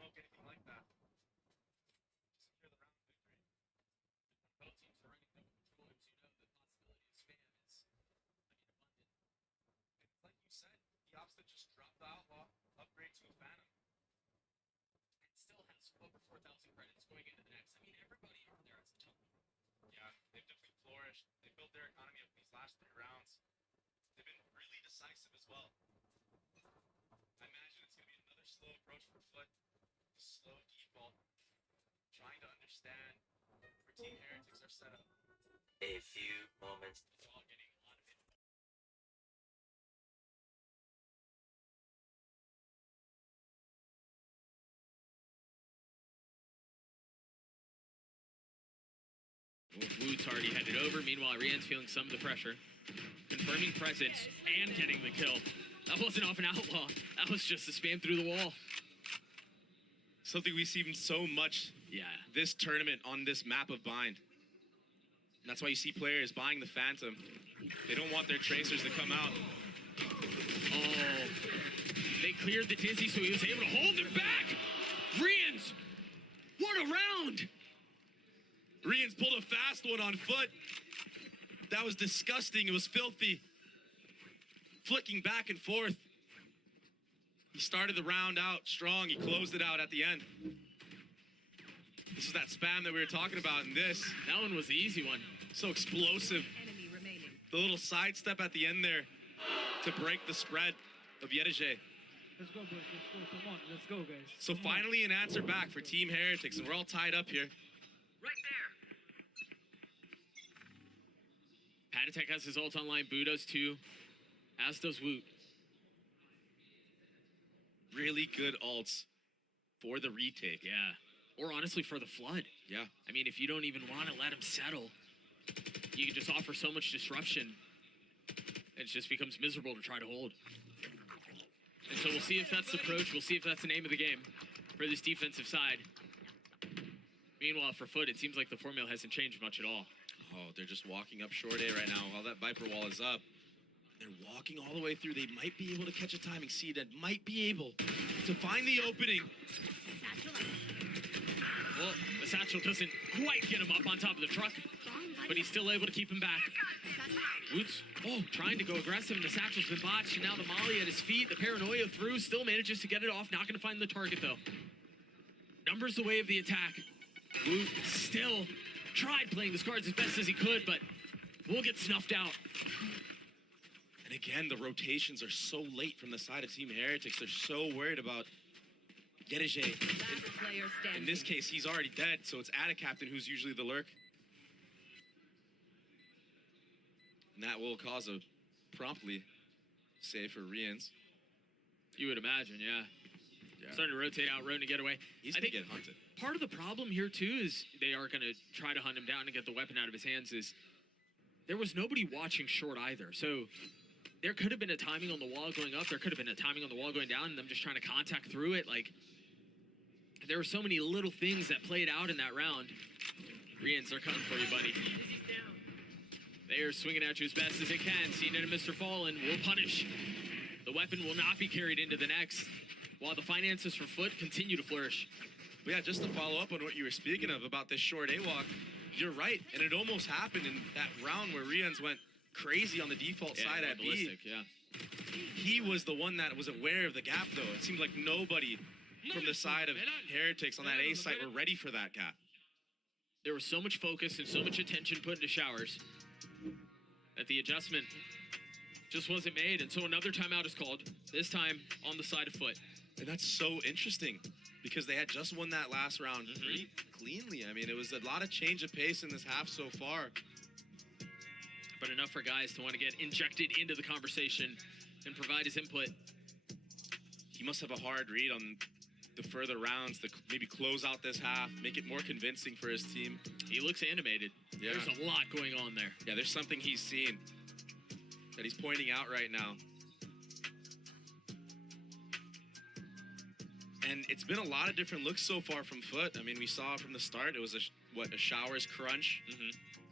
smoke anything like that. Secure the round victory. Both teams are running double controllers. You know the possibility of spam is, abundant. And like you said, the opposite just dropped the outlaw, upgrade to a phantom. And still has over 4,000 credits going into the next. I mean, everybody over there has a ton. Yeah, they've definitely flourished. They built their economy up these last 3 rounds. They've been really decisive as well. I imagine it's going to be another slow approach for FUT. Slow default. Trying to understand where Team Heretics are set up. A few moments. It's all getting a lot of it. Woot's already headed over. Meanwhile, Rian's feeling some of the pressure. Confirming presence and getting the kill. That wasn't off an outlaw. That was just a spam through the wall. Something we've seen so much this tournament on this map of bind. And that's why you see players buying the Phantom. They don't want their tracers to come out. Oh, they cleared the Dizzy, so he was able to hold it back. Rian's, what a round! Rian's pulled a fast one on FUT. That was disgusting. It was filthy. Flicking back and forth. He started the round out strong. He closed it out at the end. This is that spam that we were talking about in this. That one was the easy one. So explosive. Enemy remaining. The little sidestep at the end there to break the spread of Yedije. Let's go, boys. Let's go. Come on. Let's go, guys. So finally an answer back for Team Heretics, and we're all tied up here. Right there. Patatek has his ult online. Boo does too. As does Woot. Really good ults for the retake. Yeah. Or honestly for the flood. Yeah. I mean, if you don't even want to let him settle, you can just offer so much disruption. It just becomes miserable to try to hold. And so we'll see if that's the approach. We'll see if that's the name of the game for this defensive side. Meanwhile, for FUT, it seems like the formula hasn't changed much at all. Oh, they're just walking up short A right now while that Viper wall is up. They're walking all the way through. They might be able to catch a timing seed and might be able to find the opening. Well, the satchel doesn't quite get him up on top of the truck, but he's still able to keep him back. Woots, trying to go aggressive, and the satchel's been botched, and now the molly at his feet, the paranoia through, still manages to get it off, not going to find the target, though. Numbers the way of the attack. Woot still tried playing his cards as best as he could, but will get snuffed out. And again, the rotations are so late from the side of Team Heretics. They're so worried about Yedije. Last player standing. In this case, he's already dead, so it's Ada Captain who's usually the lurk. And that will cause a promptly save for Rians. You would imagine, yeah. Starting to rotate out, Roan to get away. He's going to get hunted. Part of the problem here, too, is they are going to try to hunt him down and get the weapon out of his hands. Is there was nobody watching short either. So there could have been a timing on the wall going up. There could have been a timing on the wall going down, and them just trying to contact through it. Like, there were so many little things that played out in that round. Rians, they're coming for you, buddy. They are swinging at you as best as they can. Seeing it, Mr. Fallen will punish. The weapon will not be carried into the next, while the finances for FUT continue to flourish. But yeah, just to follow up on what you were speaking of about this short A-walk, you're right. And it almost happened in that round where Rians went crazy on the default side at B. Yeah. He was the one that was aware of the gap, though. It seemed like nobody from the side of Heretics on that A site were ready for that gap. There was so much focus and so much attention put into showers that the adjustment just wasn't made. And so another timeout is called, this time on the side of FUT. And that's so interesting because they had just won that last round pretty cleanly. I mean, it was a lot of change of pace in this half so far. But enough for guys to want to get injected into the conversation and provide his input. He must have a hard read on the further rounds to maybe close out this half, make it more convincing for his team. He looks animated. Yeah. There's a lot going on there. Yeah, there's something he's seen that he's pointing out right now. And it's been a lot of different looks so far from FUT. I mean, we saw from the start, it was a Showers crunch.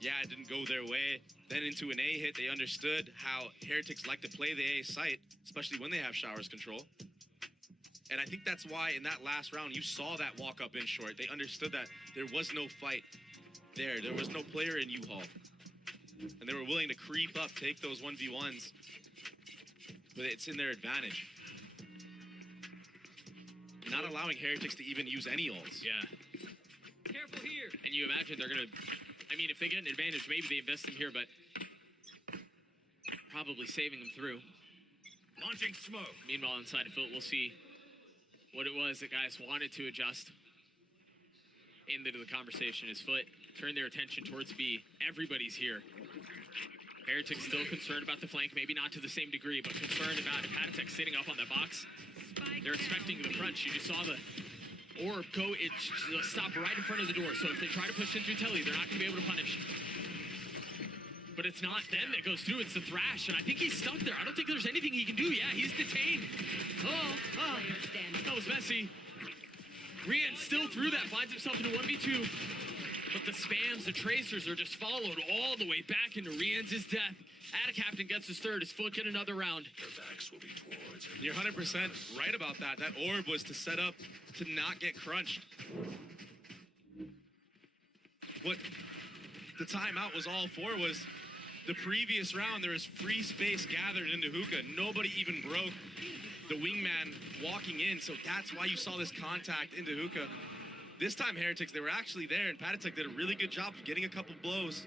Yeah, it didn't go their way. Then into an A hit, they understood how Heretics like to play the A site, especially when they have Showers control. And I think that's why in that last round, you saw that walk up in short. They understood that there was no fight there. There was no player in U-Haul. And they were willing to creep up, take those 1v1s. But it's in their advantage. Not allowing Heretics to even use any ults. Yeah. Careful here. And you imagine they're going to... I mean, if they get an advantage, maybe they invest him here, but... probably saving them through. Launching smoke. Meanwhile, inside of FUT, we'll see what it was that guys wanted to adjust into the conversation as FUT turned their attention towards B. Everybody's here. Heretics still concerned about the flank, maybe not to the same degree, but concerned about if Heretics sitting up on that box. They're expecting the crunch. You just saw the orb go, it stop right in front of the door. So if they try to push in through Telly, they're not going to be able to punish. But it's not them that goes through, it's the Thrash, and I think he's stuck there. I don't think there's anything he can do. Yeah, he's detained. That was messy. Rian still through that, finds himself in a 1v2. But the spams, the tracers are just followed all the way back into Rian's death. Captain gets his third, his FUT get another round. You're 100% right about that. That orb was to set up to not get crunched. What the timeout was all for was the previous round, there was free space gathered into Hookah. Nobody even broke the wingman walking in, so that's why you saw this contact into Hookah. This time, Heretics, they were actually there, and Patatek did a really good job of getting a couple blows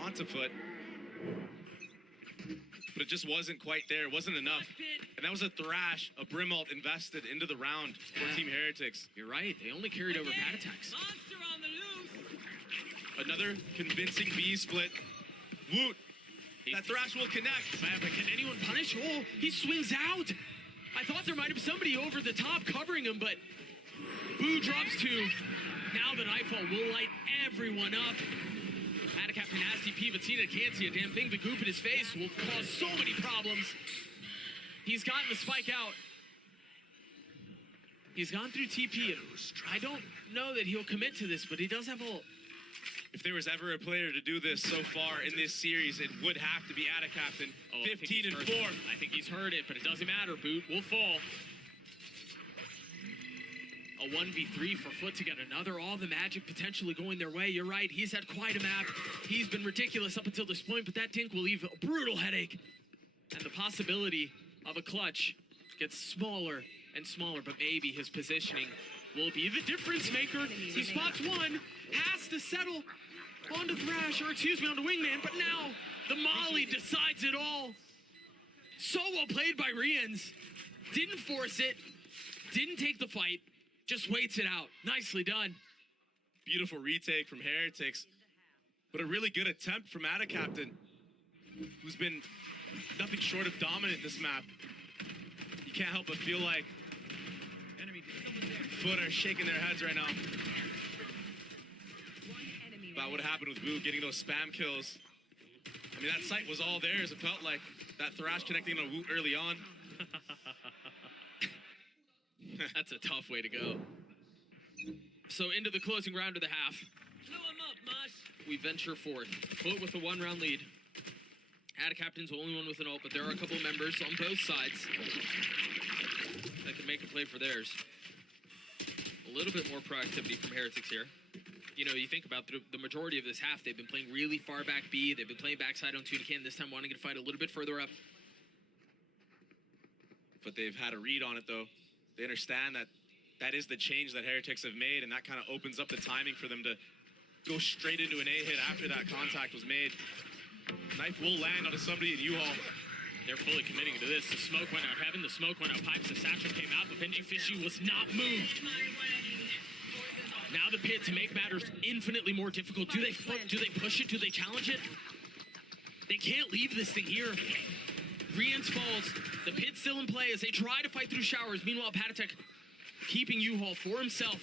onto FUT. But it just wasn't quite there. It wasn't enough. And that was a Thrash, a Brimalt invested into the round for Team Heretics. You're right. They only carried over Patatex. Monster on the loose. Another convincing B split. Woot. That Thrash will connect. Man, but can anyone punish? Oh, he swings out. I thought there might have been somebody over the top covering him, but Boo drops two. Now the Nightfall will light everyone up. Captain has TP, but Cena can't see a damn thing. The goop in his face will cause so many problems. He's gotten the spike out. He's gone through TP. I don't know that he'll commit to this, but he does have ult. If there was ever a player to do this so far in this series, it would have to be Captain. 15 and 4. I think he's heard it, but it doesn't matter. Boot will fall. A 1v3 for FUT to get another. All the magic potentially going their way. You're right. He's had quite a map. He's been ridiculous up until this point, but that dink will leave a brutal headache. And the possibility of a clutch gets smaller and smaller, but maybe his positioning will be the difference maker. He spots one, has to settle onto Thrash, or excuse me, onto Wingman, but now the Molly decides it all. So well played by Rians. Didn't force it, didn't take the fight, just waits it out. Nicely done. Beautiful retake from Heretics, but a really good attempt from Captain, who's been nothing short of dominant this map. You can't help but feel like FUT are shaking their heads right now about what happened with Boo getting those spam kills. I mean, that sight was all theirs. It felt like that Thrash connecting on a Woot early on. That's a tough way to go. So into the closing round of the half. Blow him up, Mosh. We venture forth. FUT with a 1-round lead. Captain's the only one with an ult, but there are a couple of members on both sides that can make a play for theirs. A little bit more proactivity from Heretics here. You know, you think about the majority of this half, they've been playing really far back B. They've been playing backside on Tunican, this time wanting to fight a little bit further up. But they've had a read on it, though. They understand that that is the change that Heretics have made, and that kind of opens up the timing for them to go straight into an A hit after that contact was made. Knife will land onto somebody in U-Haul. They're fully committing to this. The smoke went out heaven, the smoke went out pipes, the satchel came out, but Benji Fishy was not moved. Now the pit, to make matters infinitely more difficult. Do they push it? Do they challenge it? They can't leave this thing here. Rians falls. The pit's still in play as they try to fight through showers. Meanwhile, Patatek keeping U-Haul for himself.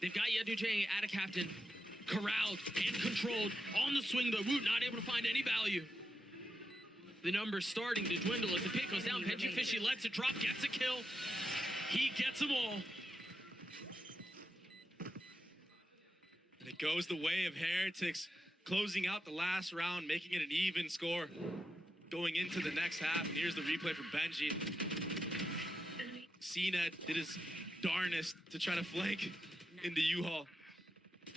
They've got Yedujang at a captain. Corralled and controlled. On the swing, though. Woot not able to find any value. The numbers starting to dwindle as the pit goes down. Benji Fishy lets it drop, gets a kill. He gets them all. And it goes the way of Heretics, closing out the last round, making it an even score going into the next half. And here's the replay from Benji. CNET did his darnest to try to flank into U-Haul.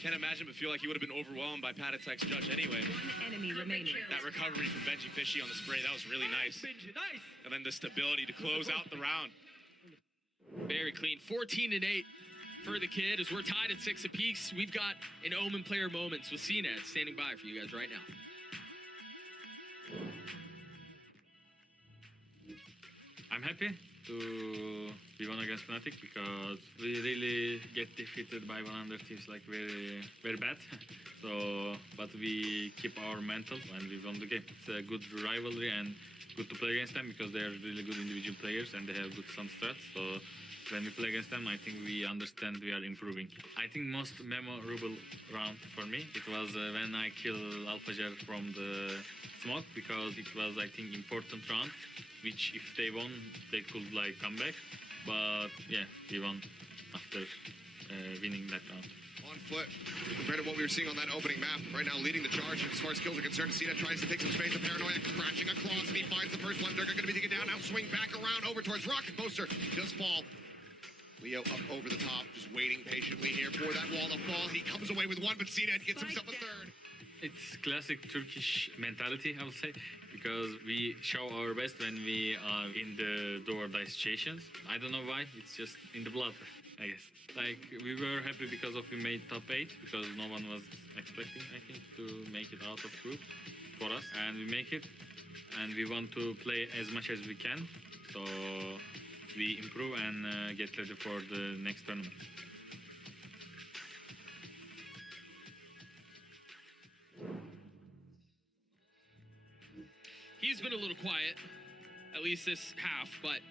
Can't imagine, but feel like he would have been overwhelmed by Patatek's judge anyway. One enemy remaining. That recovery from Benji Fishy on the spray, that was really nice. Nice. And then the stability to close out the round. Very clean. 14-8 for the kid as we're tied at 6 apiece. We've got an Omen player moments with CNET standing by for you guys right now. I'm happy to be won against Fnatic because we really get defeated by 100 teams like very, very bad. So, but we keep our mental and we won the game. It's a good rivalry and good to play against them because they are really good individual players and they have good some strats. So when we play against them, I think we understand we are improving. I think most memorable round for me, it was when I killed Alphajar from the smoke because it was, I think, important round, which if they won, they could like come back. But yeah, we won after winning that round. On foot, compared to what we were seeing on that opening map, right now leading the charge as far as kills are concerned. CNET tries to take some space. A Paranoia crashing across, and he finds the first one. They're going to be taken down. Now swing back around over towards Rocket Poster. Does fall. Leo up over the top, just waiting patiently here for that wall to fall. He comes away with one, but CNET gets himself a third. It's classic Turkish mentality, I would say, because we show our best when we are in the do-or-die situations. I don't know why, it's just in the blood, I guess. Like, we were happy because of we made top 8, because no one was expecting, I think, to make it out of group for us. And we make it, and we want to play as much as we can, so we improve and get ready for the next tournament. He's been a little quiet, at least this half, but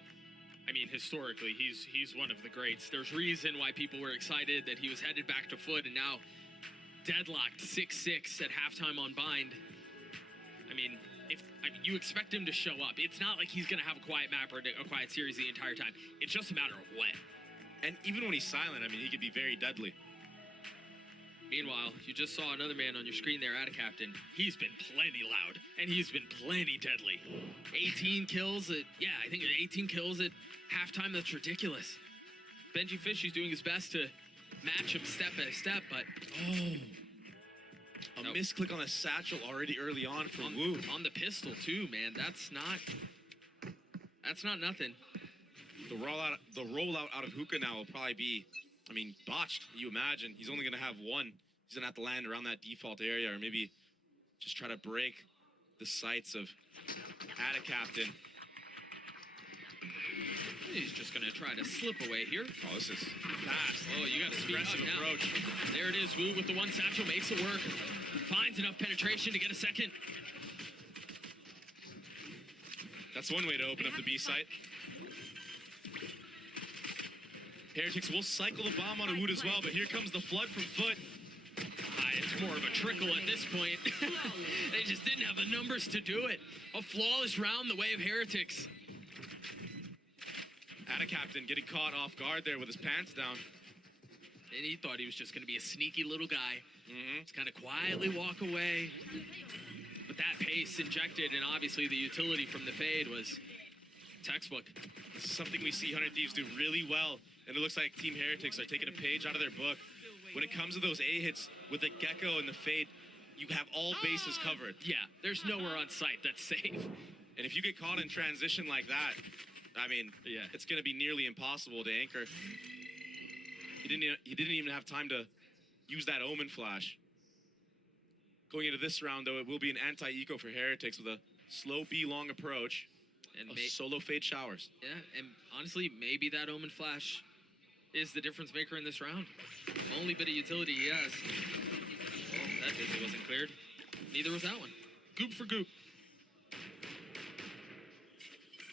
I mean, historically, he's one of the greats. There's reason why people were excited that he was headed back to FUT and now deadlocked 6-6 at halftime on Bind. I mean, you expect him to show up. It's not like he's going to have a quiet map or a quiet series the entire time. It's just a matter of when. And even when he's silent, I mean, he could be very deadly. Meanwhile, you just saw another man on your screen there, Captain. He's been plenty loud, and he's been plenty deadly. 18 kills at, I think 18 kills at halftime. That's ridiculous. Benji Fishy's doing his best to match him step by step, but a misclick on a satchel already early on for Wu. On the pistol too, man. That's not nothing. The rollout out of Hookah now will probably be, I mean, botched. You imagine he's only gonna have one. He's gonna have to land around that default area, or maybe just try to break the sights of Captain. He's just gonna try to slip away here. Oh, this is fast. Oh, you got to speed up Aggressive now. approach. There it is. Wu with the one satchel makes it work. Finds enough penetration to get a second. That's one way to open up the B site. Heretics will cycle the bomb on a Wood as well, but here comes the flood from FUT. It's more of a trickle at this point. They just didn't have the numbers to do it. A flawless round the way of Heretics. Captain getting caught off guard there with his pants down. And he thought he was just going to be a sneaky little guy. Just kind of quietly walk away. But that pace injected, and obviously the utility from the fade was textbook. This is something we see 100 Thieves do really well, and it looks like Team Heretics are taking a page out of their book. When it comes to those A hits with the Gecko and the fade, you have all bases covered. Yeah, there's nowhere on site that's safe. And if you get caught in transition like that, I mean, it's going to be nearly impossible to anchor. He didn't even have time to use that Omen flash. Going into this round, though, it will be an anti-eco for Heretics with a slow B-long approach and solo fade showers. Yeah, and honestly, maybe that Omen flash is the difference maker in this round. Only bit of utility he has. Oh, that dizzy wasn't cleared. Neither was that one. Goop for goop.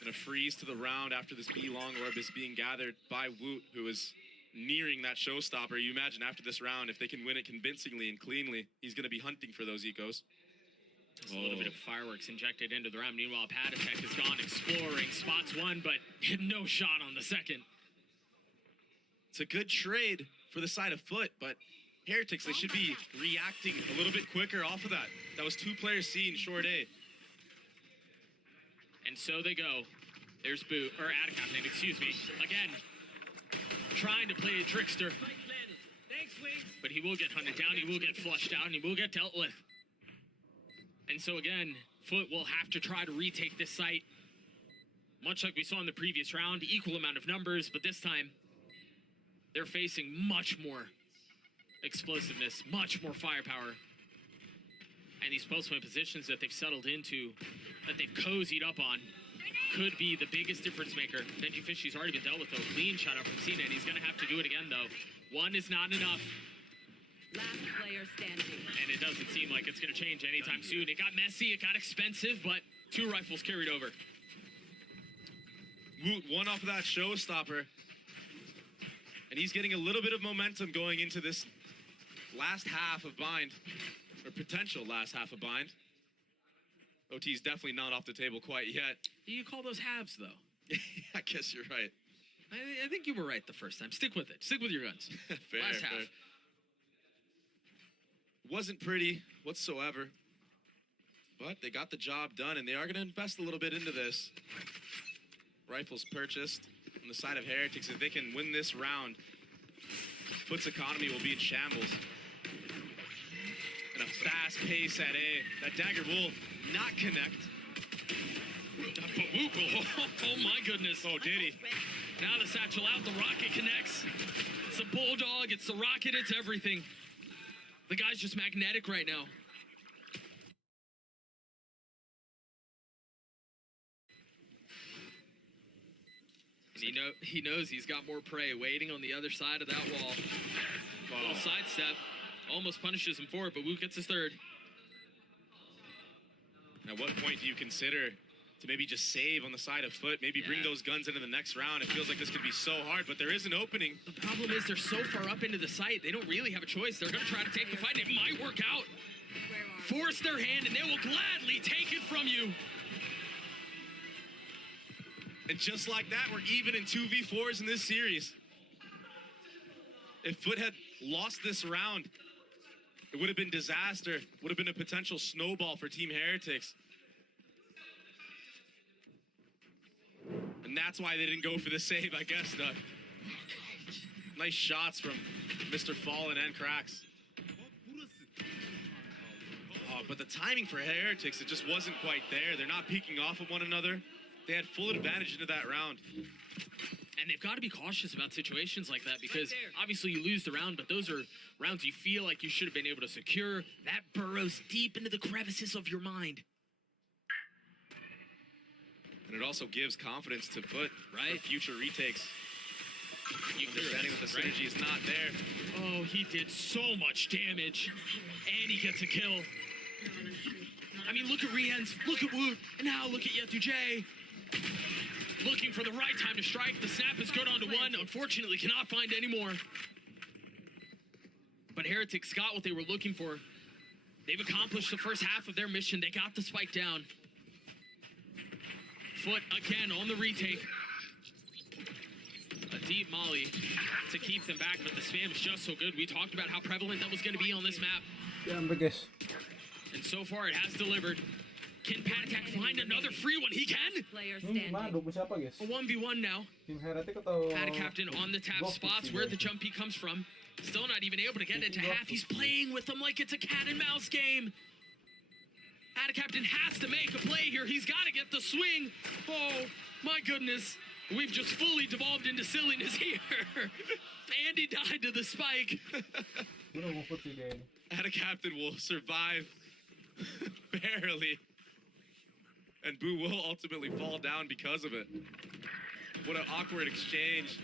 And a freeze to the round after this B-long orb is being gathered by Woot, who is nearing that showstopper. You imagine after this round, if they can win it convincingly and cleanly, he's going to be hunting for those ecos. Just a little bit of fireworks injected into the round. Meanwhile, Patatek has gone exploring. Spots one, but no shot on the second. It's a good trade for the side of FUT, but Heretics, they should be reacting a little bit quicker off of that. That was 2 players C in short A. And so they go. There's Boo, or Adacaptain, excuse me. Again, trying to play a trickster, Spike planted. Thanks, Wings. but he will get hunted down, he will get flushed out, and he will get dealt with. And so again, FUT will have to try to retake this site. Much like we saw in the previous round, equal amount of numbers, but this time, they're facing much more explosiveness, much more firepower. And these post-win positions that they've settled into, that they've cozied up on, could be the biggest difference maker. Benji Fishy's already been dealt with, though. Clean shot out from Cena, and he's going to have to do it again, though. One is not enough, Last player standing. and it doesn't seem like it's going to change anytime soon. It got messy, it got expensive, but 2 rifles carried over. Woot one off of that showstopper. And he's getting a little bit of momentum going into this last half of bind, or potential last half of bind. OT's definitely not off the table quite yet. You call those halves, though. I guess you're right. I think you were right the first time. Stick with it. Stick with your guns. Fair, Last half. fair. Wasn't pretty whatsoever, but they got the job done, and they are going to invest a little bit into this. Rifles purchased on the side of Heretics. If they can win this round, FUT's economy will be in shambles. And a fast pace at A. That dagger will not connect. Oh my goodness. Oh, did he? Now the satchel out, the rocket connects. It's a bulldog, it's the rocket, it's everything. The guy's just magnetic right now. And he knows he's got more prey waiting on the other side of that wall. Little sidestep. Almost punishes him for it, but Woot gets his third. At what point do you consider to maybe just save on the side of FUT, maybe bring those guns into the next round? It feels like this could be so hard, but there is an opening. The problem is they're so far up into the site, they don't really have a choice. They're going to try to take the fight. It might work out. Force their hand, and they will gladly take it from you. And just like that, we're even in 2v4s in this series. If FUT had lost this round, it would have been disaster. Would have been a potential snowball for Team Heretics. And that's why they didn't go for the save, I guess, Doug. Nice shots from Mr. Fallen and Cracks. Oh, but the timing for Heretics, it just wasn't quite there. They're not peeking off of one another. They had full advantage into that round. And they've got to be cautious about situations like that because obviously you lose the round, but those are rounds you feel like you should have been able to secure. That burrows deep into the crevices of your mind. And it also gives confidence to FUT Right. for future retakes. You Understanding that the synergy is not there. Oh, he did so much damage. And he gets a kill. I mean, look at Rienz, look at Woot, and now look at Yetu J. Looking for the right time to strike. The snap is good onto one. Unfortunately, cannot find any more. But Heretics got what they were looking for. They've accomplished the first half of their mission. They got the spike down. FUT again on the retake. A deep molly to keep them back, but the spam is just so good. We talked about how prevalent that was going to be on this map. guys. And so far, it has delivered. Can Pat Attack find another free one? He can! Player Gimana standing. dong siapa guys? A 1v1 now. Tim Heretic atau Pat Captain on the tap Ghost spots Pixie where guys? the jump peak comes from. Still not even able to get it to half. He's playing with them like it's a cat and mouse game. Pat Captain has to make a play here. He's got to get the swing. Oh, my goodness. We've just fully devolved into silliness here. Andy died to the spike. Gue udah ngumpet sih kayaknya. And a captain will survive barely. And Boo will ultimately fall down because of it. What an awkward exchange.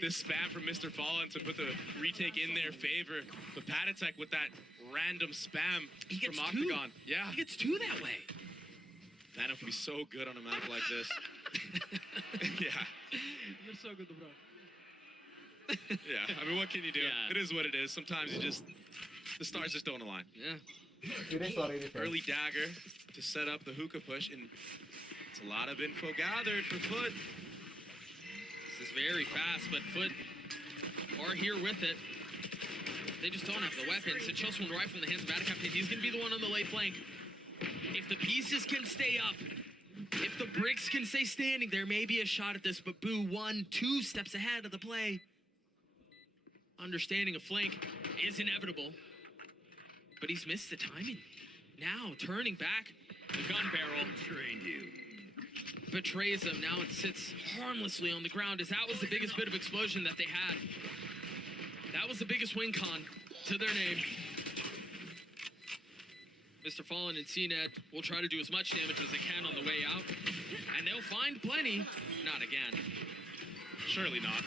This spam from Mr. Fallen to put the retake in their favor. But Patatek with that random spam He gets from two. Octagon. Yeah. He gets two that way. Nano can be so good on a map like this. Yeah. You're so good, bro. Yeah. I mean, what can you do? Yeah. It is what it is. Sometimes you just, the stars just don't align. Yeah. Ini sorry ini. Early dagger to set up the hookah push, and it's a lot of info gathered for FUT. This is very fast, but FUT are here with it. They just don't have the weapons. It shows one rifle in the hands of Atacaptain. He's going to be the one on the late flank. If the pieces can stay up, If the bricks can stay standing, there may be a shot at this, but Boo 1-2 steps ahead of the play. Understanding a flank is inevitable, but he's missed the timing. Now, turning back, the gun barrel Trained you. betrays him. Now it sits harmlessly on the ground, as that was the biggest bit of explosion that they had. That was the biggest win con to their name. Mr. Fallen and CNED will try to do as much damage as they can on the way out, and they'll find plenty. Not again. Surely not.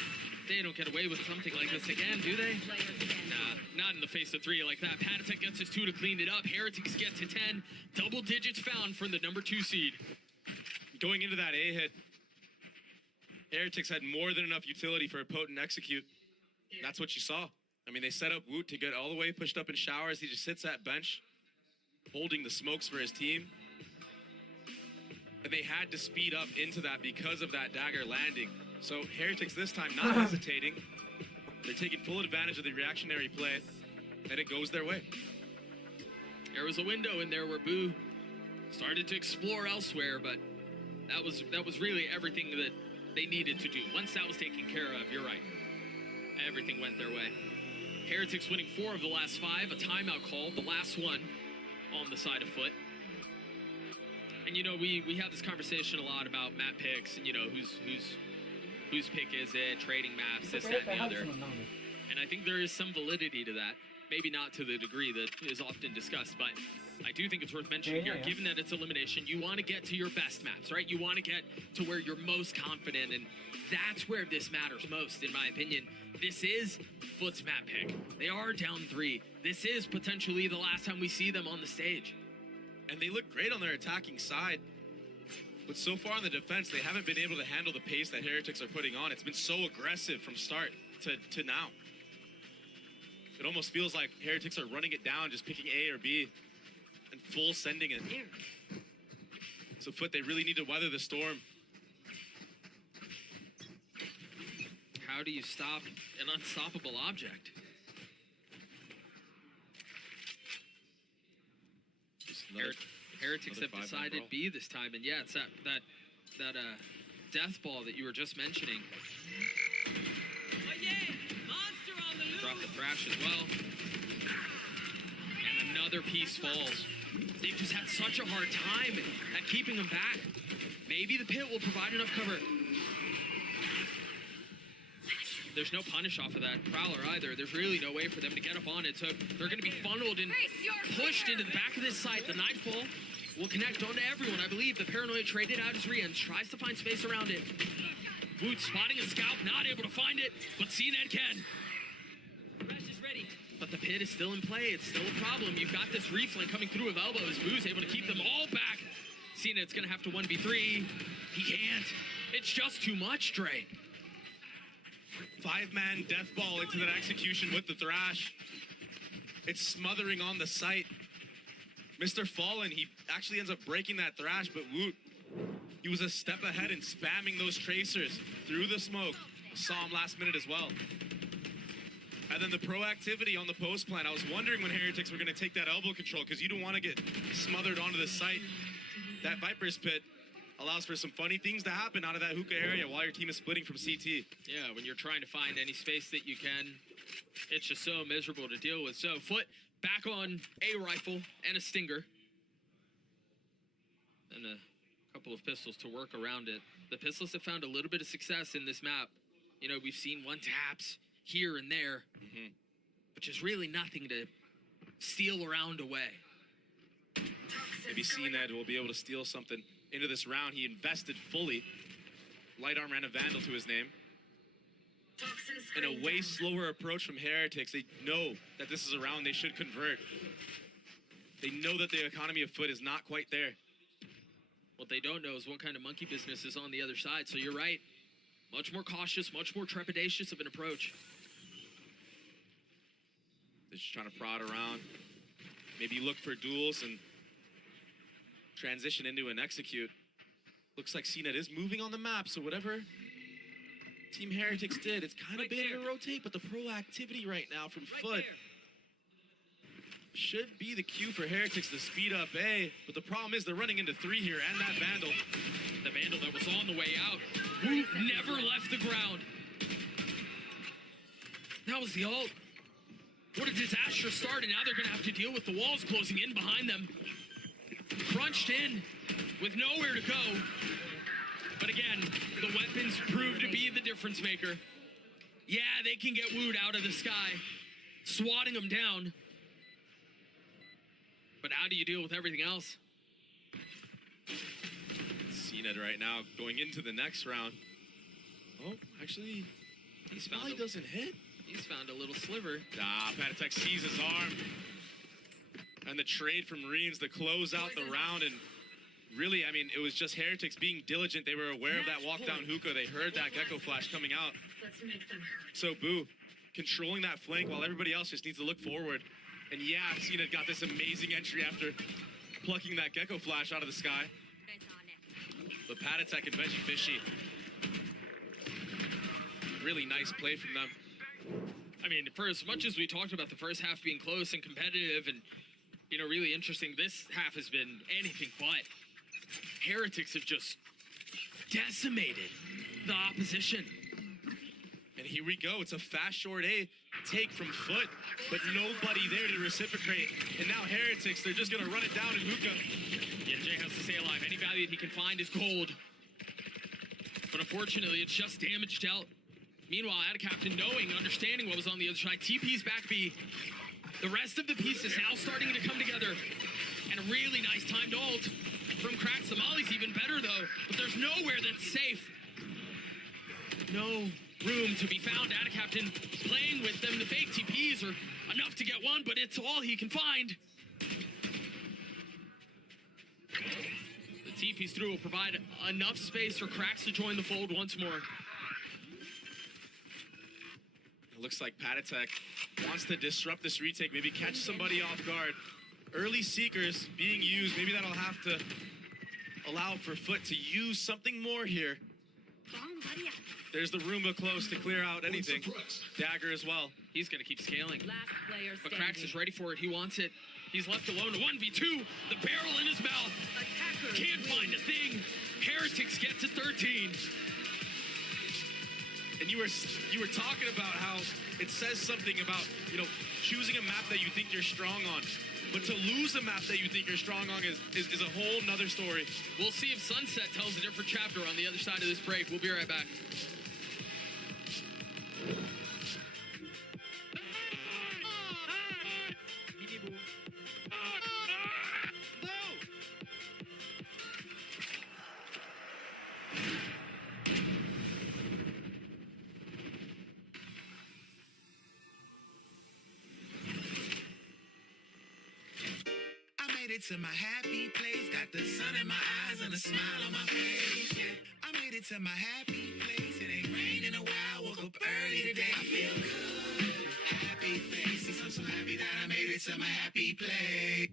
They don't get away with something like this again, do they? Player standing. Nah, not in the face of 3 like that. Patatek gets his 2 to clean it up. Heretics get to 10. Double digits found from the number 2 seed. Going into that A hit, Heretics had more than enough utility for a potent execute. That's what you saw. I mean, they set up Woot to get all the way pushed up in showers. He just sits at bench, holding the smokes for his team. And they had to speed up into that because of that dagger landing. So Heretics this time not hesitating. They're taking full advantage of the reactionary play, and it goes their way. There was a window in there where Boo started to explore elsewhere, but that was really everything that they needed to do. Once that was taken care of, you're right. Everything went their way. Heretics winning 4 of the last 5, a timeout call, the last one on the side of FUT. And you know, we have this conversation a lot about map picks and, you know, whose pick is it, trading maps, this, that, and the other. And I think there is some validity to that. Maybe not to the degree that is often discussed, but I do think it's worth mentioning here, given that it's elimination, you want to get to your best maps, right? You want to get to where you're most confident, and that's where this matters most, in my opinion. This is FUT's map pick. They are down 3. This is potentially the last time we see them on the stage. And they look great on their attacking side. But so far on the defense, they haven't been able to handle the pace that Heretics are putting on. It's been so aggressive from start to now. It almost feels like Heretics are running it down, just picking A or B, and full sending it. So FUT, they really need to weather the storm. How do you stop an unstoppable object? Heretics have decided B this time, and yeah, it's that death ball that you were just mentioning. Oh yeah! Monster on the loose! Drop the thrash as well. And another piece falls. They've just had such a hard time at keeping them back. Maybe the pit will provide enough cover. There's no punish off of that Prowler either. There's really no way for them to get up on it, so they're going to be funneled and pushed into the back of this site. The Nightfall will connect onto everyone, I believe. The Paranoid traded out his re-ends, tries to find space around it. Woot spotting a scout, not able to find it, but CNED can. Rush is ready. But the pit is still in play. It's still a problem. You've got this reflank coming through with elbows. Boo's able to keep them all back. CNED's going to have to 1v3. He can't. It's just too much, Dre. 5-man death ball into that execution with the thrash. It's smothering on the site. Mr. Fallen, he actually ends up breaking that thrash, but Woot, he was a step ahead and spamming those tracers through the smoke. Saw him last minute as well. And then the proactivity on the post plan. I was wondering when Heretics were going to take that elbow control, because you don't want to get smothered onto the site. That Viper's pit allows for some funny things to happen out of that hookah area while your team is splitting from CT. Yeah, when you're trying to find any space that you can, it's just so miserable to deal with. So FUT back on a rifle and a stinger. And a couple of pistols to work around it. The pistols have found a little bit of success in this map. You know, we've seen one taps here and there, which is really nothing to steal around away. Maybe CNED will be able to steal something into this round. He invested fully. Light arm ran a Vandal to his name. And a way slower approach from Heretics. They know that this is a round they should convert. They know that the economy of FUT is not quite there. What they don't know is what kind of monkey business is on the other side. So you're right. Much more cautious, much more trepidatious of an approach. They're just trying to prod around. Maybe look for duels and transition into an execute. Looks like CNED is moving on the map, so whatever Team Heretics did, it's kind of been to rotate, but the proactivity right now from FUT should be the cue for Heretics to speed up A, but the problem is they're running into 3 here and that Vandal. The Vandal that was on the way out. Who never left the ground. That was the ult. What a disastrous start, and now they're gonna have to deal with the walls closing in behind them. Crunched in with nowhere to go. But again, the weapons prove to be the difference maker. Yeah, they can get wooed out of the sky, swatting them down. But how do you deal with everything else? CNED right now going into the next round. Oh, actually, He's he found a, doesn't hit. he's found a little sliver. Ah, Patatek sees his arm. And the trade from Reams to close out the round. And really, I mean, it was just Heretics being diligent. They were aware of that walk down hookah. They heard that Gecko flash coming out. So Boo, controlling that flank while everybody else just needs to look forward. And yeah, CNED got this amazing entry after plucking that Gecko flash out of the sky. But Patatek and Veggie Fishy, really nice play from them. I mean, for as much as we talked about the first half being close and competitive and, you know, really interesting, this half has been anything but. Heretics have just decimated the opposition. And here we go. It's a fast short A take from FUT, but nobody there to reciprocate. And now Heretics, they're just going to run it down in hookah. Yeah, Jay has to stay alive. Any value that he can find is gold. But unfortunately, it's just damaged out. Meanwhile, Captain, knowing, understanding what was on the other side, TP's back B. The rest of the pieces now starting to come together. And a really nice timed ult from Crack. Somali's even better, though. But there's nowhere that's safe. No room to be found. Captain playing with them. The fake TPs are enough to get one, but it's all he can find. The TPs through will provide enough space for Cracks to join the fold once more. It looks like Patatek wants to disrupt this retake, maybe catch somebody off guard. Early Seekers being used. Maybe that'll have to allow for FUT to use something more here. There's the Roomba close to clear out anything. Dagger as well. He's going to keep scaling. Last player But standing. Cracks is ready for it. He wants it. He's left alone. 1v2. The barrel in his mouth. Can't find a thing. Heretics get to 13. And you were talking about how it says something about, you know, choosing a map that you think you're strong on. But to lose a map that you think you're strong on is a whole nother story. We'll see if Sunset tells a different chapter on the other side of this break. We'll be right back. To my happy place, got the sun in my eyes and a smile on my face. Yeah. I made it to my happy place. It ain't rained in a while. Woke up early today. I feel good. Happy faces. I'm so happy that I made it to my happy place.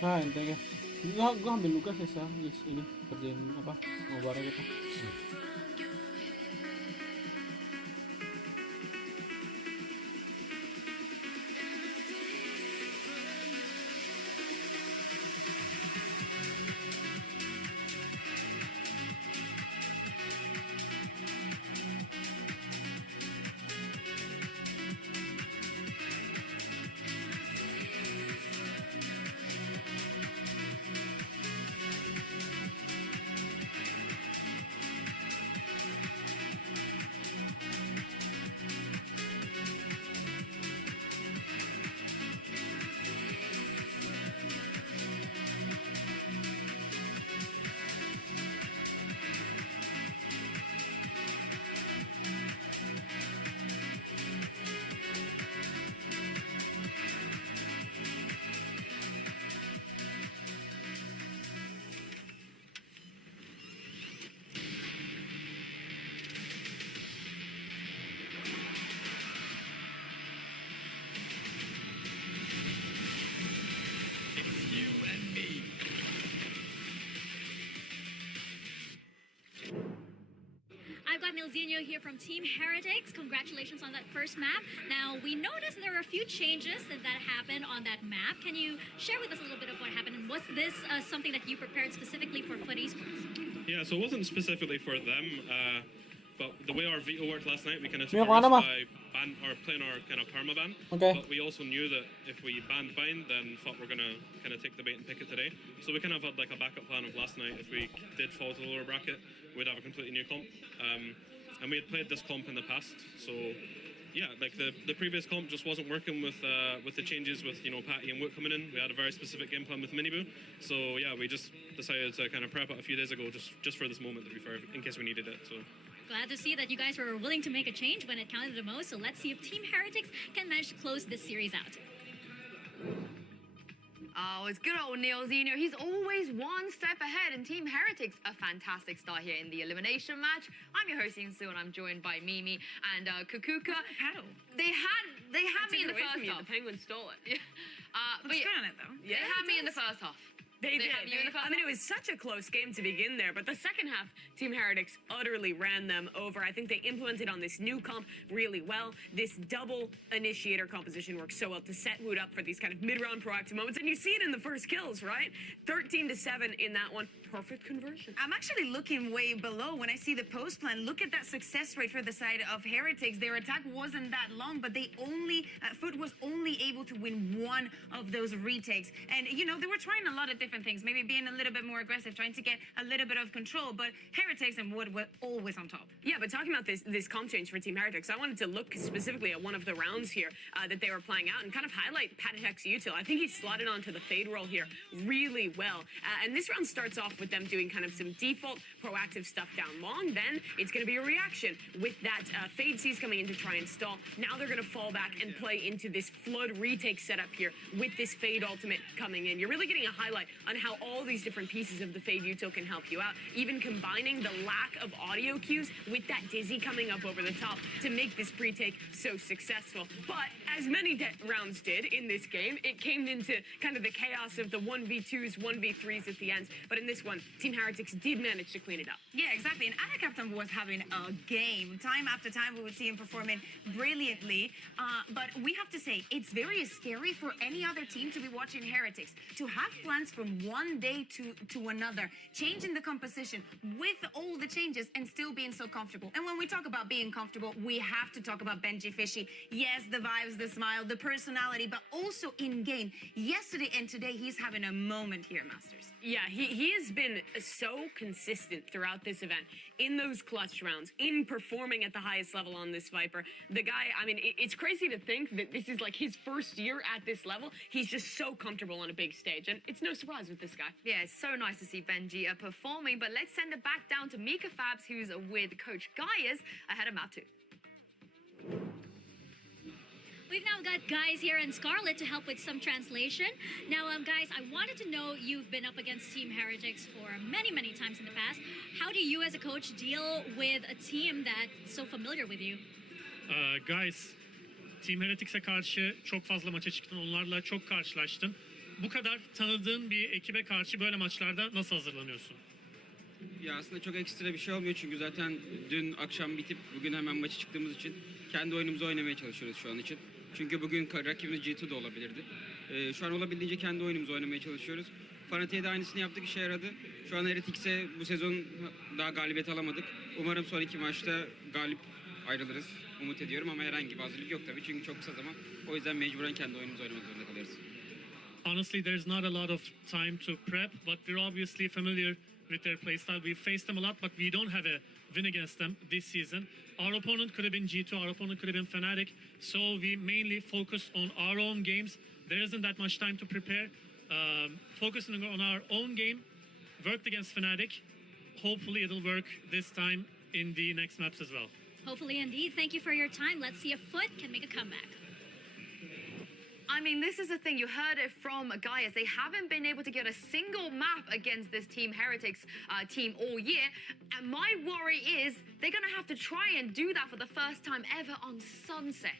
Intinya gua ambil Lukas ya, guys, ini kerjain apa? Mau bareng kita. I've got Milzinho here from Team Heretics. Congratulations on that first map. Now, we noticed there were a few changes that happened on that map. Can you share with us a little bit of what happened? And was this something that you prepared specifically for FUT esports? Yeah, so it wasn't specifically for them, but the way our veto worked last night, we kind of took Mira, a risk mana, by playing our kind of permaban. Okay. But we also knew that if we banned bind, then FUT were going to kind of take the bait and pick it today. So we kind of had like a backup plan of last night. If we did fall to the lower bracket, we'd have a completely new comp. And we had played this comp in the past, so yeah, like the previous comp just wasn't working with the changes with, you know, Patty and Wook coming in. We had a very specific game plan with Miniboo, so yeah, we just decided to kind of prep it a few days ago just for this moment, to be fair, in case we needed it. So Glad to see that you guys were willing to make a change when it counted the most. So let's see if Team Heretics can manage to close this series out. Oh, it's good old Milzinho. He's always one step ahead, and Team Heretics, a fantastic start here in the elimination match. I'm your host, Insu, and I'm joined by Mimi and Kukuka. How? They had me in the away first from you. half. The Penguin stole it. But Looks yeah, good on it, though. they had me in the first half. They did. had you in the first I mean, it half? was such a close game to begin there, but the second half, Team Heretics utterly ran them over. I think they implemented on this new comp really well. This double initiator composition works so well to set Woot up for these kind of mid-round proactive moments, and you see it in the first kills, right? 13-7 in that one. Perfect conversion. I'm actually looking way below when I see the post plan. Look at that success rate for the side of Heretics. Their attack wasn't that long, but they only, FUT was only able to win one of those retakes. And, you know, they were trying a lot of different things, maybe being a little bit more aggressive, trying to get a little bit of control, but Heretics and Wood were always on top. Yeah, but talking about this comp change for Team Heretics, I wanted to look specifically at one of the rounds here that they were playing out and kind of highlight Patatek's util. I think he slotted onto the fade roll here really well. And this round starts off with them doing kind of some default proactive stuff down long. Then it's going to be a reaction with that fade C's coming in to try and stall. Now they're going to fall back and play into this flood retake setup here with this fade ultimate coming in. You're really getting a highlight on how all these different pieces of the fade util can help you out, even combining the lack of audio cues with that dizzy coming up over the top to make this pre-take so successful. But as many rounds did in this game, it came into kind of the chaos of the 1v2s, 1v3s at the end. But in this one, Team Heretics did manage to clean it up. Yeah, exactly. And Ada Captain was having a game. Time after time, we would see him performing brilliantly. But we have to say, it's very scary for any other team to be watching Heretics, to have plans from one day to another, changing the composition with all the changes and still being so comfortable. And when we talk about being comfortable, we have to talk about Benji Fishy. Yes, the vibes, the smile, the personality, but also in game. Yesterday and today, he's having a moment here, Masters. Yeah, he has been so consistent throughout this event, in those clutch rounds, in performing at the highest level on this Viper. The guy, I mean, it's crazy to think that this is like his first year at this level. He's just so comfortable on a big stage, and it's no surprise with this guy. Yeah, it's so nice to see Benji performing, but let's send it back down to Mika Fabs, who's with Coach Gaius ahead of Matu. We've now got Guys here and Scarlett to help with some translation. Now, guys, I wanted to know, you've been up against Team Heretics for many, many times in the past. How do you as a coach deal with a team that's so familiar with you? Guys, Team Heretics'e karşı çok fazla maça çıktın. Onlarla çok karşılaştın. bu kadar tanıdığın bir ekibe karşı böyle maçlarda nasıl hazırlanıyorsun? Ya aslında çok ekstra bir şey olmuyor çünkü zaten dün akşam bitip bugün hemen maçı çıktığımız için kendi oyunumuzu oynamaya çalışıyoruz şu an için. Çünkü bugün rakibimiz G2 da olabilirdi. Şu an olabildiğince kendi oyunumuzu oynamaya çalışıyoruz. Fanatik'e de aynısını yaptık, işe yaradı. Şu an Heretics'e bu sezon daha galibiyet alamadık. Umarım son 2 maçta galip ayrılırız. Umut ediyorum ama herhangi bir hazırlık yok tabii çünkü çok kısa zaman. O yüzden mecburen kendi oyunumuzu oynamak zorunda kalıyoruz. Honestly, there's not a lot of time to prep, but we're obviously familiar with their playstyle. We've faced them a lot, but we don't have a win against them this season. Our opponent could have been G2, our opponent could have been Fnatic, so we mainly focus on our own games. There isn't that much time to prepare. Focusing on our own game, worked against Fnatic. Hopefully it'll work this time in the next maps as well. Hopefully indeed. Thank you for your time. Let's see if FUT can make a comeback. I mean, this is the thing. You heard it from Gaius. They haven't been able to get a single map against this Team Heretics team all year. And my worry is they're going to have to try and do that for the first time ever on Sunset.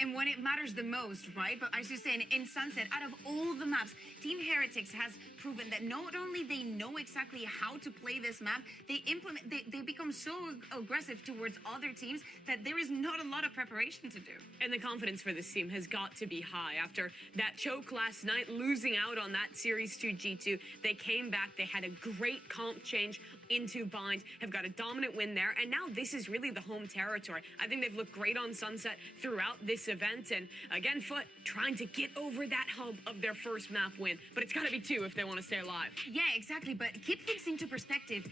And when it matters the most, right? But as you're saying, in Sunset, out of all the maps, Team Heretics has proven that not only they know exactly how to play this map, they become so aggressive towards other teams that there is not a lot of preparation to do. And the confidence for this team has got to be high. After that choke last night, losing out on that Series 2 G2, they came back, they had a great comp change into Bind, have got a dominant win there, and now this is really the home territory. I think they've looked great on Sunset throughout this event, and again, FUT trying to get over that hump of their first map win, but it's got to be 2 if they want to stay alive. Yeah, exactly, but keep things into perspective.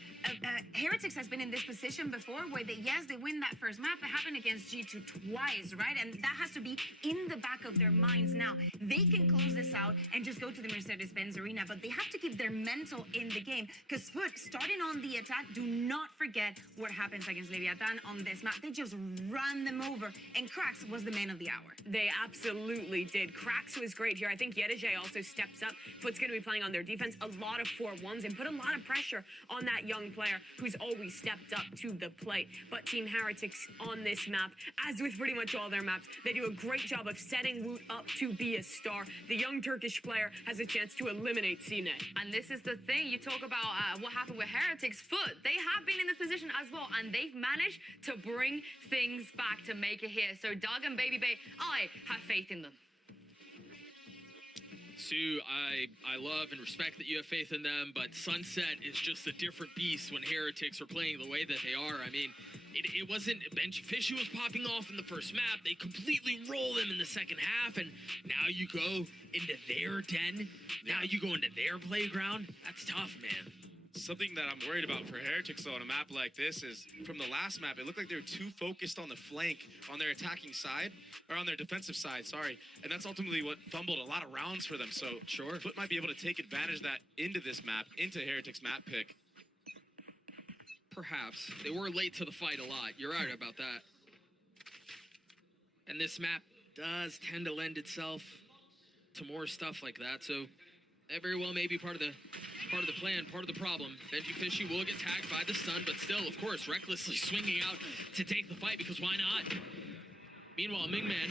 Heretics has been in this position before where they win that first map. It happened against G2 twice, right? And that has to be in the back of their minds now. They can close this out and just go to the Mercedes-Benz Arena, but they have to keep their mental in the game, because FUT, starting on the attack, do not forget what happens against Leviathan on this map. They just run them over, and Cracks was the man of the hour. They absolutely did. Cracks was great here. I think Yedijay also steps up. FUT's going to be playing on their defense, a lot of 4-1s, and put a lot of pressure on that young player who's always stepped up to the plate. But Team Heretics on this map, as with pretty much all their maps, they do a great job of setting Woot up to be a star. The young Turkish player has a chance to eliminate Sine. And this is the thing. You talk about what happened with Heretics. FUT, they have been in this position as well, and they've managed to bring things back to make it here. So Doug and Baby Bay, I have faith in them. Sue, I love and respect that you have faith in them, but Sunset is just a different beast when Heretics are playing the way that they are. I mean, it wasn't Benji Fishy was popping off in the first map. They completely roll them in the second half, and now you go into their den. Now you go into their playground. That's tough, man. Something that I'm worried about for Heretics, though, on a map like this is from the last map, it looked like they were too focused on the flank, on their attacking side, or on their defensive side, sorry. And that's ultimately what fumbled a lot of rounds for them. So sure, FUT might be able to take advantage of that into this map, into Heretics' map pick. Perhaps. They were late to the fight a lot. You're right about that. And this map does tend to lend itself to more stuff like that, so that very well may be part of the plan, part of the problem. Benji Fishy will get tagged by the stun, but still, of course, recklessly swinging out to take the fight, because why not? Meanwhile, Mingman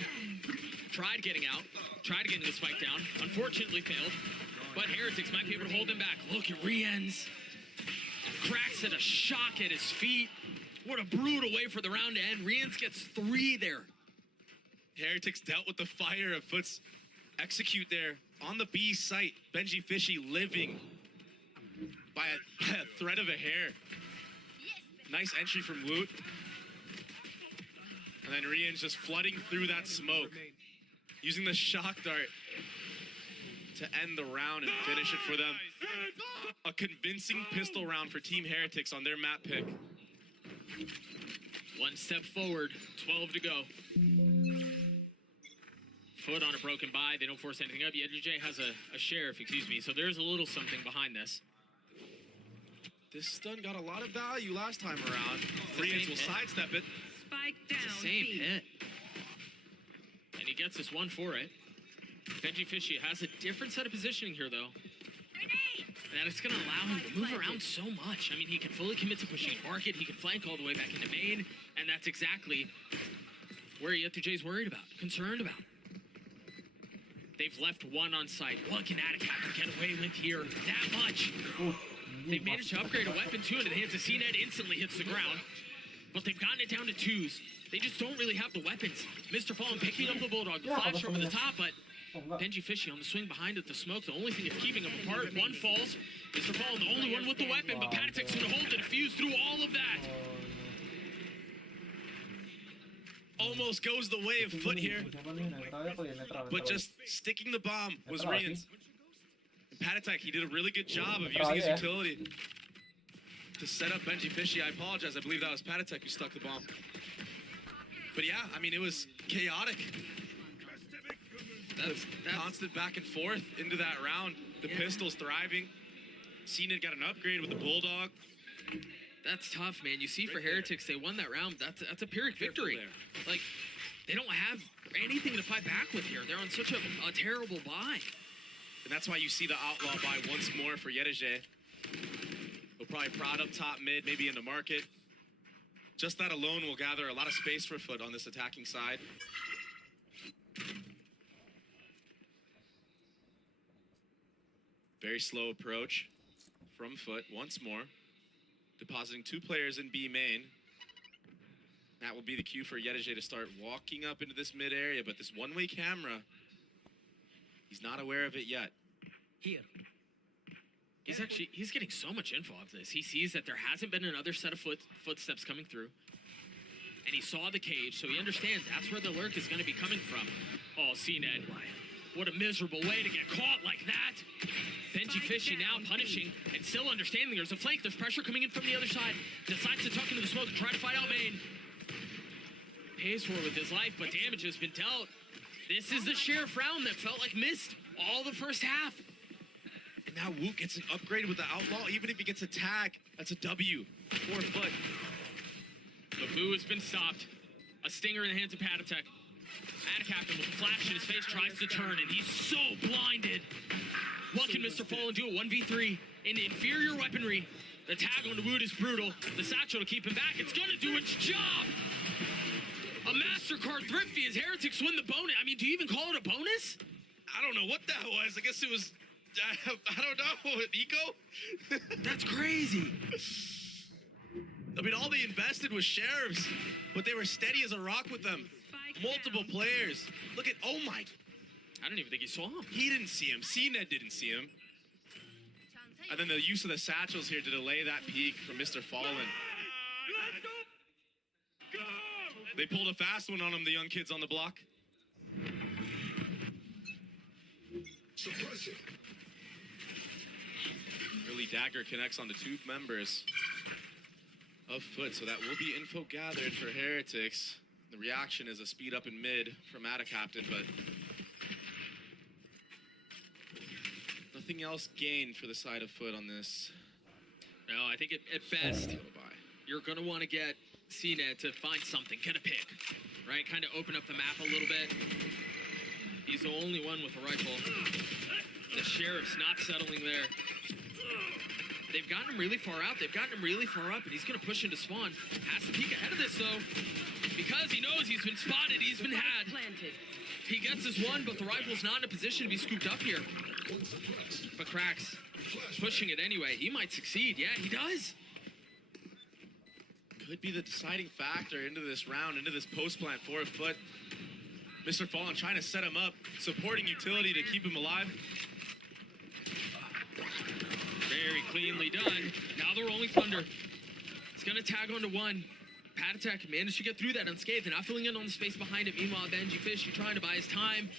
tried getting out, tried getting this fight down, unfortunately failed, but Heretics might be able to hold him back. Look at Rien's. Cracks at a shock at his feet. What a brutal way for the round to end. Rien's gets 3 there. Heretics dealt with the fire of FUT's execute there on the B site. Benji Fishy living by a thread of a hair. Nice entry from Woot. And then Rien's just flooding through that smoke, using the shock dart to end the round and finish it for them. A convincing pistol round for Team Heretics on their map pick. 1 step forward, 12 to go. FUT on a broken buy. They don't force anything up. Yedijay has a sheriff, excuse me. So there's a little something behind this. This stun got a lot of value last time around. Rien's will sidestep it. Spike down. It's the same hit. And he gets this one for it. Benji Fishy has a different set of positioning here, though. And that it's going to allow him to move around so much. I mean, he can fully commit to pushing market. He can flank all the way back into main. And that's exactly where Yedijay's worried about, concerned about. They've left one on site. What can adain get away with here? That much. They've managed to upgrade a weapon too into the hands of CNED. Instantly hits the ground. But they've gotten it down to 2s. They just don't really have the weapons. Mr. Fallen picking up the Bulldog. The flash over the top, but Benji Fishy on the swing behind it. The smoke, the only thing that's keeping them apart. One falls. Mr. Fallen, the only one with the weapon, but adain's going to hold the defuse through all of that. Almost goes the way of FUT here, but just sticking the bomb was Rian's. And adain, he did a really good job of using his utility to set up Benji Fishy. I apologize, I believe that was adain who stuck the bomb. But yeah, I mean, it was chaotic. That's constant back and forth into that round. The pistol's thriving. CNED got an upgrade with the Bulldog. That's tough, man. You see, for Heretics, they won that round. That's a Pyrrhic victory. Like, they don't have anything to fight back with here. They're on such a terrible buy. And that's why you see the Outlaw buy once more for Yedeje. We'll probably prod up top mid, maybe in the market. Just that alone will gather a lot of space for FUT on this attacking side. Very slow approach from FUT once more. Depositing 2 players in B main. That will be the cue for Yedeje to start walking up into this mid area, but this one-way camera, he's not aware of it yet. Here. He's getting so much info of this. He sees that there hasn't been another set of footsteps coming through. And he saw the cage, so he understands that's where the lurk is going to be coming from. Oh, CNED. What a miserable way to get caught like that. Benji Fishy now punishing and still understanding there's a flank. There's pressure coming in from the other side. Decides to tuck into the smoke and try to fight out main. Pays for it with his life, but damage has been dealt. This is the Sheriff round that felt like missed all the first half. And now Wook gets an upgrade with the Outlaw. Even if he gets a tag, that's a W for FUT. The Boo has been stopped. A stinger in the hands of adain. adain with a flash in his face tries to turn, and he's so blinded. What can Mr. Fallen do? 1v3 in inferior weaponry. The tag on the Wood is brutal. The satchel to keep him back. It's going to do its job. A MasterCard Thrifty as Heretics win the bonus. I mean, do you even call it a bonus? I don't know what that was. I guess it was, I don't know, Eco? That's crazy. I mean, all they invested was Sheriffs, but they were steady as a rock with them. Multiple players. Look at, oh my. I don't even think he saw him. He didn't see him. CNED didn't see him. And then the use of the satchels here to delay that peek from Mr. Fallen. They pulled a fast one on him, the young kids on the block. Early dagger connects on the 2 members of FUT, so that will be info gathered for Heretics. The reaction is a speed up in mid from adain, but nothing else gained for the side of FUT on this. No, I think at best, you're going to want to get CNED to find something, get a pick, right? Kind of open up the map a little bit. He's the only one with a rifle. The Sheriff's not settling there. They've gotten him really far out. They've gotten him really far up, and he's going to push into spawn. Has to peek ahead of this, though, because he knows he's been spotted. He's been had. He gets his one, but the rifle's not in a position to be scooped up here. But Cracks pushing it anyway. He might succeed. Yeah, he does. Could be the deciding factor into this round, into this post plant for FUT. Mr. Fallen trying to set him up, supporting utility to keep him alive. Very cleanly done. Now they're rolling Thunder. It's going to tag onto 1. adain managed to get through that unscathed. They're not filling in on the space behind it. Meanwhile, Benji Fishy trying to buy his time.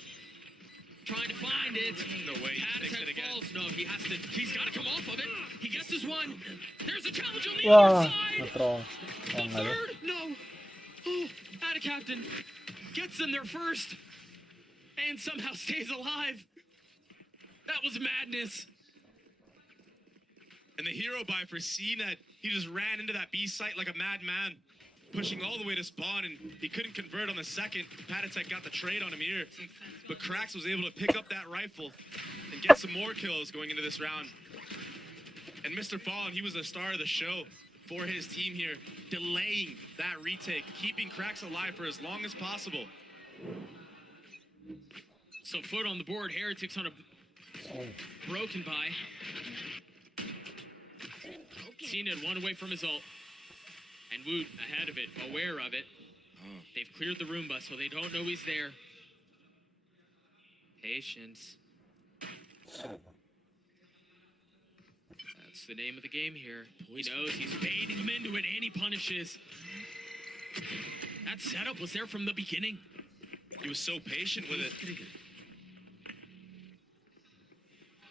Trying to find it. No way. adain falls. No, he's got to come off of it. He gets his one. There's a challenge on the other side. The third? No. Oh, adain gets them there first. And somehow stays alive. That was madness. And the hero buy for CNED, he just ran into that B site like a madman, pushing all the way to spawn, and he couldn't convert on the second. adain got the trade on him here, but Cracks was able to pick up that rifle and get some more kills going into this round. And Mr. Fallen, he was the star of the show for his team here, delaying that retake, keeping Cracks alive for as long as possible. So FUT on the board, Heretics on a broken buy. CNED one away from his ult. And Woot ahead of it, aware of it. They've cleared the Roomba, so they don't know he's there. Patience. That's the name of the game here. He knows he's baiting him into it, and he punishes. That setup was there from the beginning. He was so patient with it.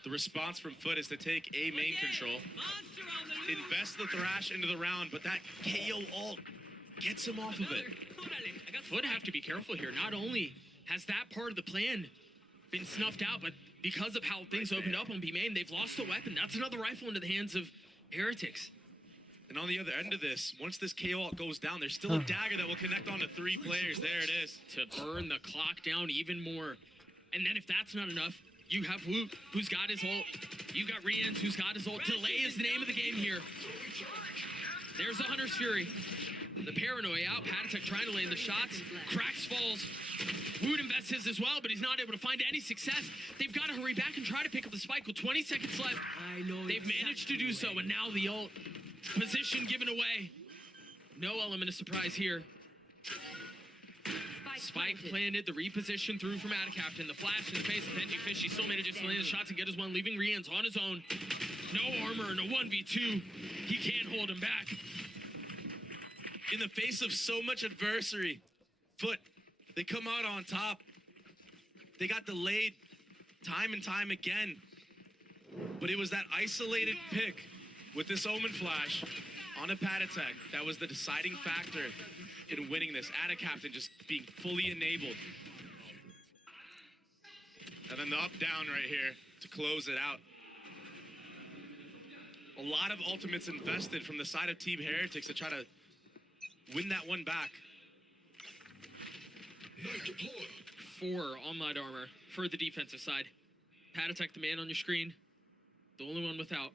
The response from FUT is to take A main control, invest the Thrash into the round, but that KO ult gets him off of it. FUT have to be careful here. Not only has that part of the plan been snuffed out, but because of how things opened up on B main, they've lost a weapon. That's another rifle into the hands of Heretics. And on the other end of this, once this KO ult goes down, there's still a dagger that will connect onto 3 players. There it is. To burn the clock down even more. And then if that's not enough, you have Woot, who's got his ult. You've got Rians, who's got his ult. Delay is the name of the game here. There's the Hunter's Fury. The paranoia out. Patatek trying to land the shots. Cracks falls. Woot invests his as well, but he's not able to find any success. They've got to hurry back and try to pick up the spike with 20 seconds left. They've managed to do so, and now the ult. Position given away. No element of surprise here. Spike planted, the reposition through from Adacaptain. The flash in the face of Benji Fish. He still manages to land the shots and get his one, leaving Rians on his own. No armor in a 1v2. He can't hold him back. In the face of so much adversity, FUT, they come out on top. They got delayed time and time again. But it was that isolated pick with this Omen flash on a Patatek that was the deciding factor in winning this. Adacaptain just being fully enabled. And then the up-down right here to close it out. A lot of ultimates invested from the side of Team Heretics to try to win that one back. 4 on light armor for the defensive side. Patatek, the man on your screen. The only one without.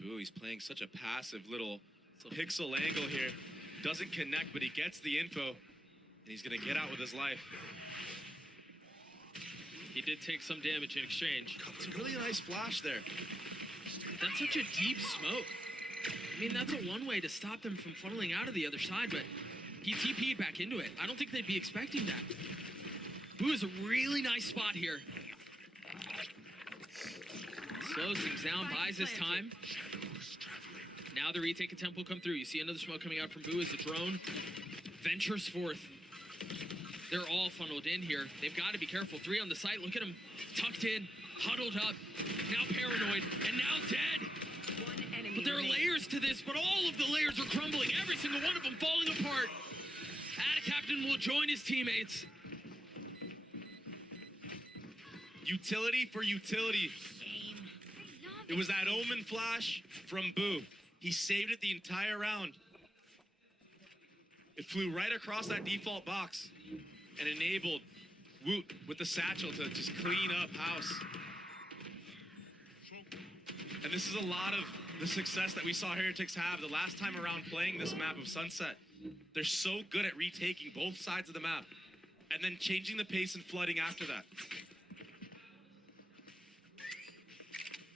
Boo, he's playing such a passive little pixel angle here. Doesn't connect, but he gets the info. And he's gonna get out with his life. He did take some damage in exchange. It's a really nice flash there. That's such a deep smoke. I mean, that's a one way to stop them from funneling out of the other side, but he TP'd back into it. I don't think they'd be expecting that. Boo is a really nice spot here. Slows things down, buys his time. Now the retake attempt will come through. You see another smoke coming out from Boo as the drone ventures forth. They're all funneled in here. They've got to be careful. 3 on the site. Look at them tucked in, huddled up, now paranoid, and now dead. But there are layers to this, but all of the layers are crumbling. Every single one of them falling apart. Adacaptain will join his teammates. Utility for utility. It was that Omen flash from Boo. He saved it the entire round. It flew right across that default box and enabled Woot with the satchel to just clean up house. And this is a lot of the success that we saw Heretics have the last time around playing this map of Sunset. They're so good at retaking both sides of the map and then changing the pace and flooding after that.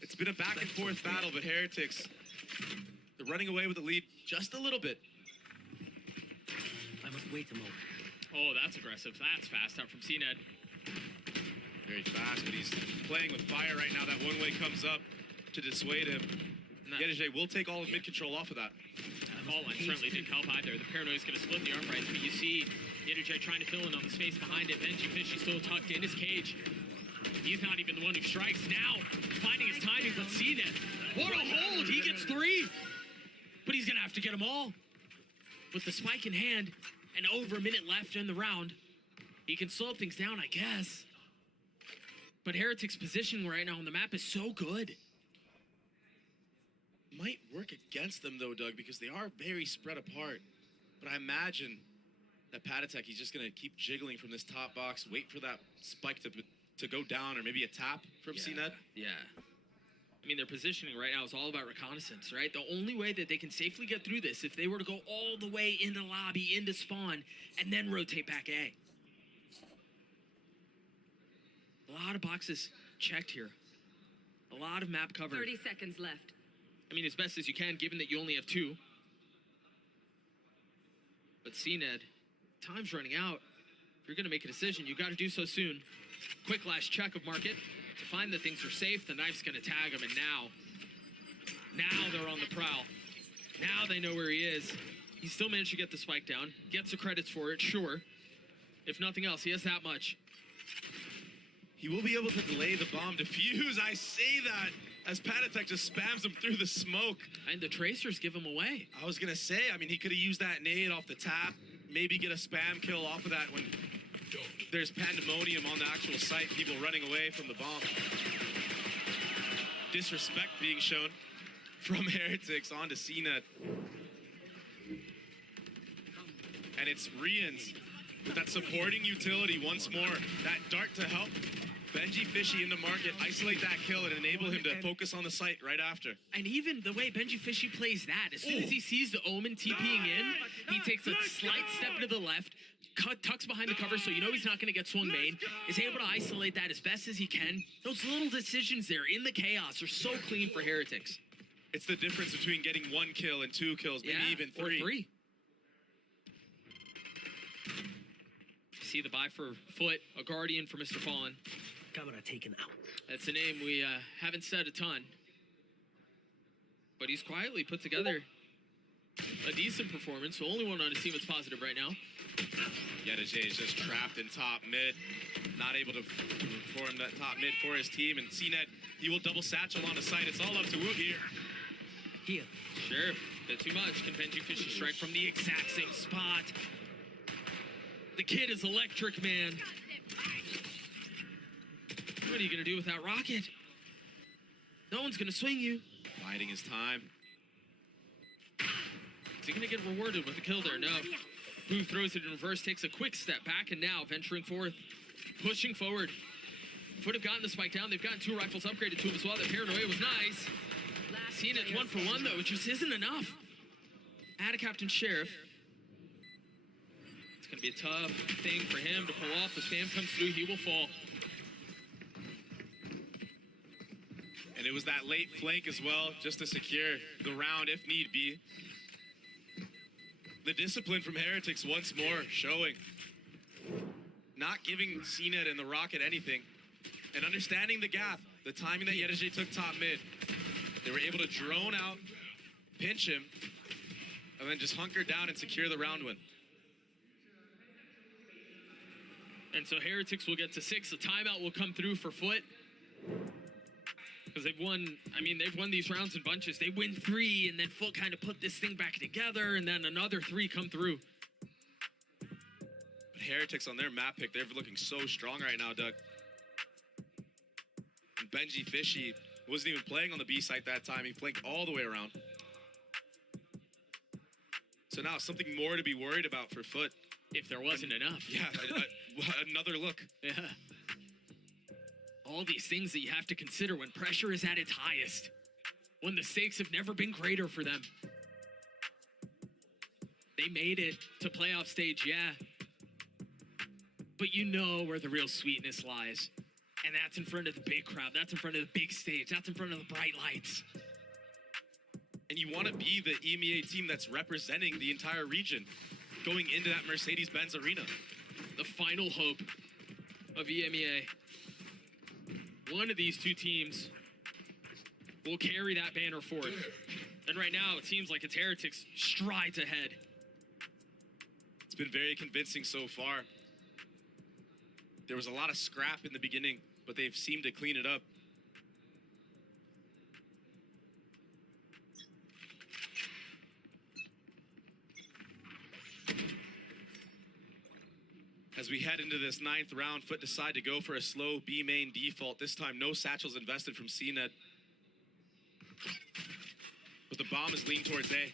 It's been a back and forth battle, but Heretics, they're running away with the lead just a little bit. I must wait a moment. Oh, that's aggressive. That's fast out from CNED. Very fast, but he's playing with fire right now. That one way comes up to dissuade him. Yedijay will take all of mid control off of that. All line certainly didn't help either. The paranoia is going to split the arm right, but you see Yedijay trying to fill in on the space behind it. Benji Fish is still tucked in his cage. He's not even the one who strikes now. Finding his timing, but CNED. What a hold! He gets 3. But he's going to have to get them all. With the spike in hand and over a minute left in the round, he can slow things down, I guess. But Heretics' positioning right now on the map is so good. Might work against them though, Doug, because they are very spread apart. But I imagine that Patatek, he's just going to keep jiggling from this top box, wait for that spike to go down, or maybe a tap from CNED. Yeah. I mean, their positioning right now is all about reconnaissance, right? The only way that they can safely get through this if they were to go all the way into lobby, into spawn, and then rotate back A. A lot of boxes checked here. A lot of map covered. 30 seconds left. I mean, as best as you can, given that you only have 2. But CNED, time's running out. If you're going to make a decision, you got to do so soon. Quick last check of market to find that things are safe. The knife's going to tag him, and now they're on the prowl. Now they know where he is. He still managed to get the spike down. Gets the credits for it, sure. If nothing else, he has that much. He will be able to delay the bomb defuse. I say that as Patatek just spams him through the smoke. And the tracers give him away. I was going to say, I mean, he could have used that nade off the tap. Maybe get a spam kill off of that when there's pandemonium on the actual site. People running away from the bomb. Disrespect being shown from Heretics onto CNET. And it's Rians with that supporting utility once more. That dart to help Benji Fishy into market, isolate that kill, and enable him to focus on the site right after. And even the way Benji Fishy plays that, as soon as he sees the Omen TPing in, he takes a slight step to the left, tucks behind the cover so you know he's not going to get swung main, is able to isolate that as best as he can. Those little decisions there in the chaos are so clean for Heretics. It's the difference between getting 1 kill and 2 kills, maybe even 3. Or 3. See the buy for FUT, a guardian for Mr. Fallen. Camera taken out. That's a name we haven't said a ton. But he's quietly put together a decent performance. The only one on his team that's positive right now. Yedajay is just trapped in top mid. Not able to perform that top mid for his team. And CNET, he will double satchel on the site. It's all up to Woog here. Here. Sure, bit too much. Can Benji Fishy strike from the exact same spot? The kid is electric, man. What are you going to do with that rocket? No one's going to swing you. Biding his time. Is he going to get rewarded with a kill there? No. Boo throws it in reverse, takes a quick step back, and now venturing forth, pushing forward. FUT have gotten the spike down. They've gotten 2 rifles upgraded to him as well. The paranoia was nice. Seeing it 1 for 1, though, it just isn't enough. Add a Captain Sheriff. It's going to be a tough thing for him to pull off. The spam comes through, he will fall. And it was that late flank as well, just to secure the round if need be. The discipline from Heretics once more showing. Not giving CNET and the Rocket anything. And understanding the gap, the timing that Yedajay took top mid. They were able to drone out, pinch him, and then just hunker down and secure the round win. And so Heretics will get to 6. A timeout will come through for FUT. Because they've won, I mean, they've won these rounds in bunches. They win 3, and then FUT kind of put this thing back together, and then another 3 come through. But Heretics on their map pick, they're looking so strong right now, Doug. And Benji Fishy wasn't even playing on the B site that time. He flanked all the way around. So now something more to be worried about for FUT. If there wasn't enough. Yeah, another look. Yeah. All these things that you have to consider when pressure is at its highest. When the stakes have never been greater for them. They made it to playoff stage, yeah. But you know where the real sweetness lies. And that's in front of the big crowd. That's in front of the big stage. That's in front of the bright lights. And you want to be the EMEA team that's representing the entire region going into that Mercedes-Benz arena. The final hope of EMEA. One of these 2 teams will carry that banner forth. And right now, it seems like it's Heretics strides ahead. It's been very convincing so far. There was a lot of scrap in the beginning, but they've seemed to clean it up. As we head into this 9th round, FUT decide to go for a slow B main default. This time, no satchels invested from CNET. But the bomb is leaned towards A.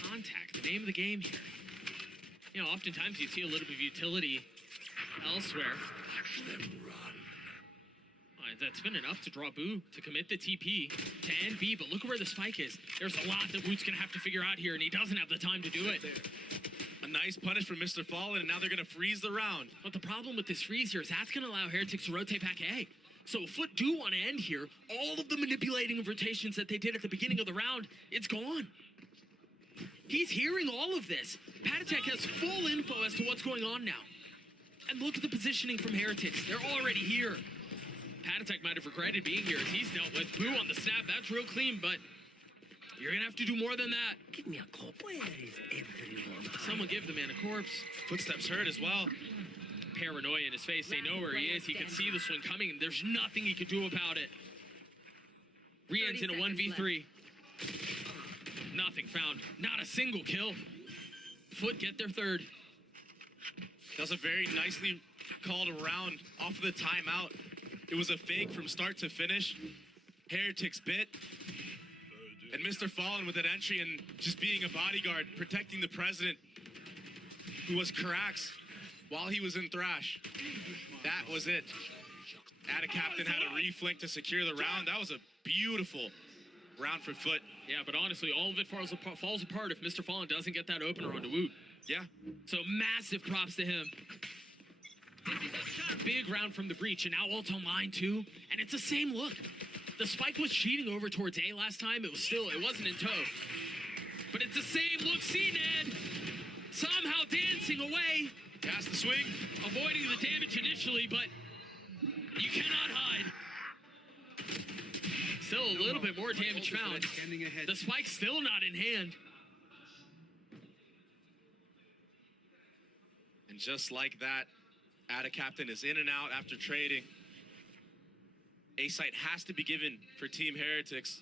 Contact, the name of the game here. You know, oftentimes you see a little bit of utility elsewhere. That's been enough to draw Boo to commit the TP to end B, but look where the spike is. There's a lot that Woot's gonna have to figure out here, and he doesn't have the time to do it. nice punish from Mr. Fallen, and now they're going to freeze the round. But the problem with this freeze here is that's going to allow Heretics to rotate back A. So if FUT do want to end here, all of the manipulating of rotations that they did at the beginning of the round, it's gone. He's hearing all of this. Patatek has full info as to what's going on now. And look at the positioning from Heretics. They're already here. Patatek might have regretted being here as he's dealt with. Boo on the snap, that's real clean, but you're going to have to do more than that. Give me a call. Where is everyone? Someone give the man a corpse. Footsteps heard as well. Paranoia in his face. They know where he is. He can see the swing coming, and there's nothing he can do about it. Rian's in a 1v3. Nothing found. Not a single kill. FUT get their third. That was a very nicely called round off of the timeout. It was a fake from start to finish. Heretics bit. And Mr. Fallen with an entry and just being a bodyguard, protecting the president, who was Karax while he was in Thrash. That was it. Captain had a reflink to secure the round. That was a beautiful round for FUT. Yeah, but honestly, all of it falls apart if Mr. Fallen doesn't get that opener onto Woot. Yeah. So massive props to him. Big round from the breach, and now ult on line too. And it's the same look. The spike was cheating over towards A last time. It wasn't in tow. But it's the same look. See, Ned. Somehow dancing away. Cast the swing. Avoiding the damage initially, but you cannot hide. Still a little bit more damage found. The spike's still not in hand. And just like that, Captain is in and out after trading. A site has to be given for Team Heretics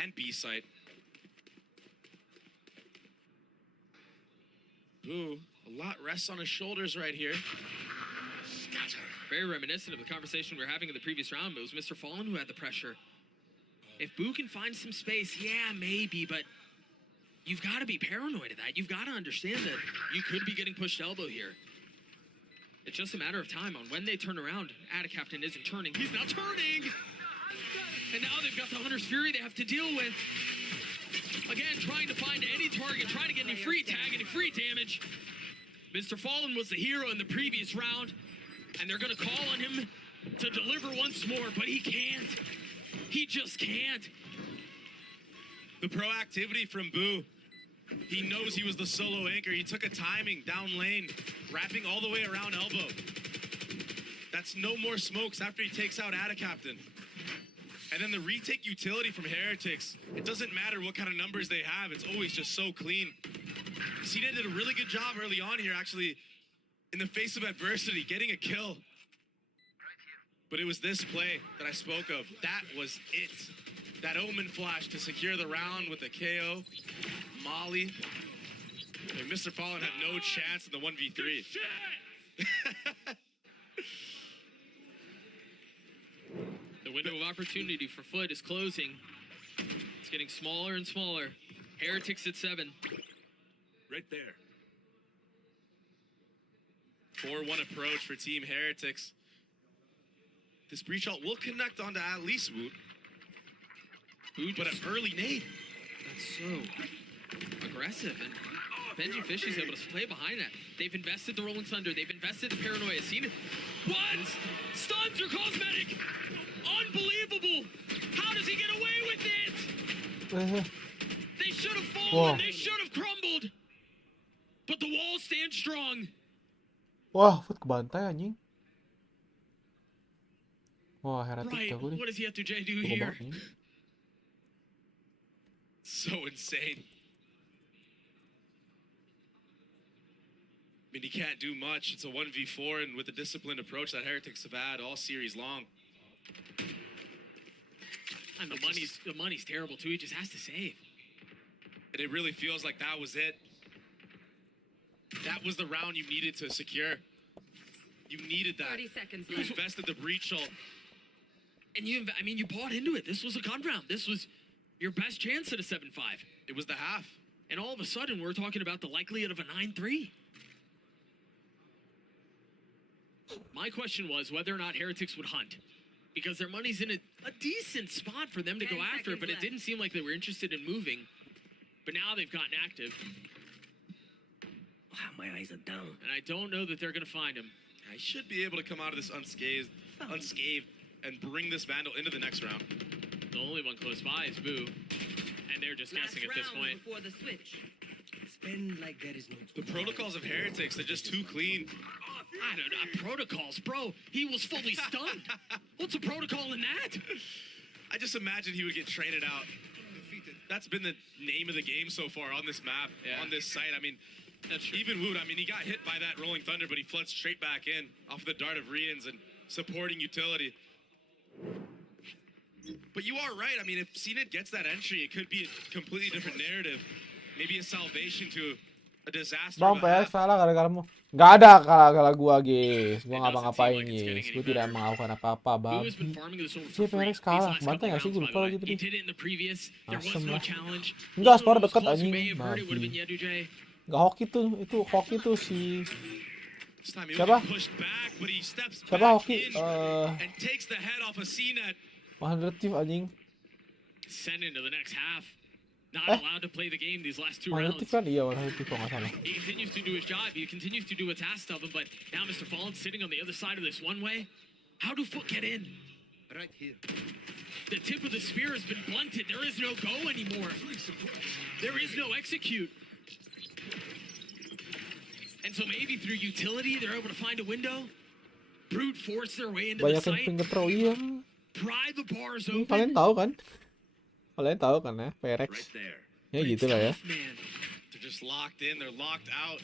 and B site. Ooh, a lot rests on his shoulders right here. Very reminiscent of the conversation we were having in the previous round. It was Mr. Fallen who had the pressure. If Boo can find some space, yeah, maybe, but you've got to be paranoid of that. You've got to understand that you could be getting pushed elbow here. It's just a matter of time on when they turn around. Captain isn't turning. He's not turning! And now they've got the Hunter's Fury they have to deal with. Again, trying to find any target, trying to get any free tag, any free damage. Mr. Fallen was the hero in the previous round, and they're going to call on him to deliver once more, but he can't. He just can't. The proactivity from Boo. He knows he was the solo anchor. He took a timing down lane, wrapping all the way around elbow. That's no more smokes after he takes out Captain. And then the retake utility from Heretics. It doesn't matter what kind of numbers they have. It's always just so clean. Cena did a really good job early on here, actually, in the face of adversity, getting a kill. But it was this play that I spoke of. That was it. That Omen flash to secure the round with a KO. Molly. And Mr. Fallen had no chance in the 1v3. The window of opportunity for FUT is closing. It's getting smaller and smaller. Heretics at 7. Right there. 4-1 approach for Team Heretics. This breach ult will connect onto at least Woot. But an early nade. That's so aggressive. And Benji Fishy's able to play behind that. They've invested the Rolling Thunder. They've invested the Paranoia. Seen it. What? Stuns are cosmetic. Unbelievable. How does he get away with it? They should have fallen. They should have crumbled. But the wall stands strong. Wah, FUT kebantai anjing. Wah, Heretic Right. jago nih. What does he have to do here? So insane. I mean, he can't do much. It's a 1v4, and with the disciplined approach that Heretics have had all series long. And the money's terrible too. He just has to save. And it really feels like that was it. That was the round you needed to secure. You needed that. 30 seconds You left. invested the breach ult. And you bought into it. This was a gun round. This was your best chance at a 7-5. It was the half. And all of a sudden, we're talking about the likelihood of a 9-3. My question was whether or not Heretics would hunt. Because their money's in a decent spot for them to go after it, but it didn't seem like they were interested in moving. But now they've gotten active. My eyes are down. And I don't know that they're going to find him. I should be able to come out of this unscathed, and bring this Vandal into the next round. The only one close by is Boo. And they're just guessing at this point. Before the switch. Spend like there is no The protocols of Heretics, they're just too clean. I don't know. Protocols, bro. He was fully stunned. What's a protocol in that? I just imagine he would get traded out. That's been the name of the game so far on this map, on this site. I mean, even Wood, I mean, he got hit by that Rolling Thunder, but he fled straight back in off the Dart of Rians and supporting utility. But you are right. I mean, if CNET gets that entry, it could be a completely different narrative. Maybe a salvation to a disaster. Bang, PS salah gara-garamu. Gak ada gara-gara gua, guys. Gua ngapa-ngapain, guys. Gua tidak melakukan apa-apa, bang. Si PRX kalah. Bantai gak sih? Gue lupa lagi tadi. Asem lah. Enggak, skor deket anjing. Babi. Gak hoki tuh. Itu hoki tuh si... Siapa? Siapa hoki? Mahal anjing. Send into the next half. Not allowed to play the game these last two rounds. Kan? Iya, warna putih kok nggak salah. He continues to do his job. He continues to do what's asked of him. But now Mr. Fallen sitting on the other side of this one way. How do FUT get in? Right here. The tip of the spear has been blunted. There is no go anymore. There is no execute. And so maybe through utility, they're able to find a window. Brute force their way into the site. Banyak yang throw, iya. Pry the bars open. Kalian tahu kan? Kalian tahu kan ya, PRX. Ya gitu lah ya. They're just locked in, they're locked out.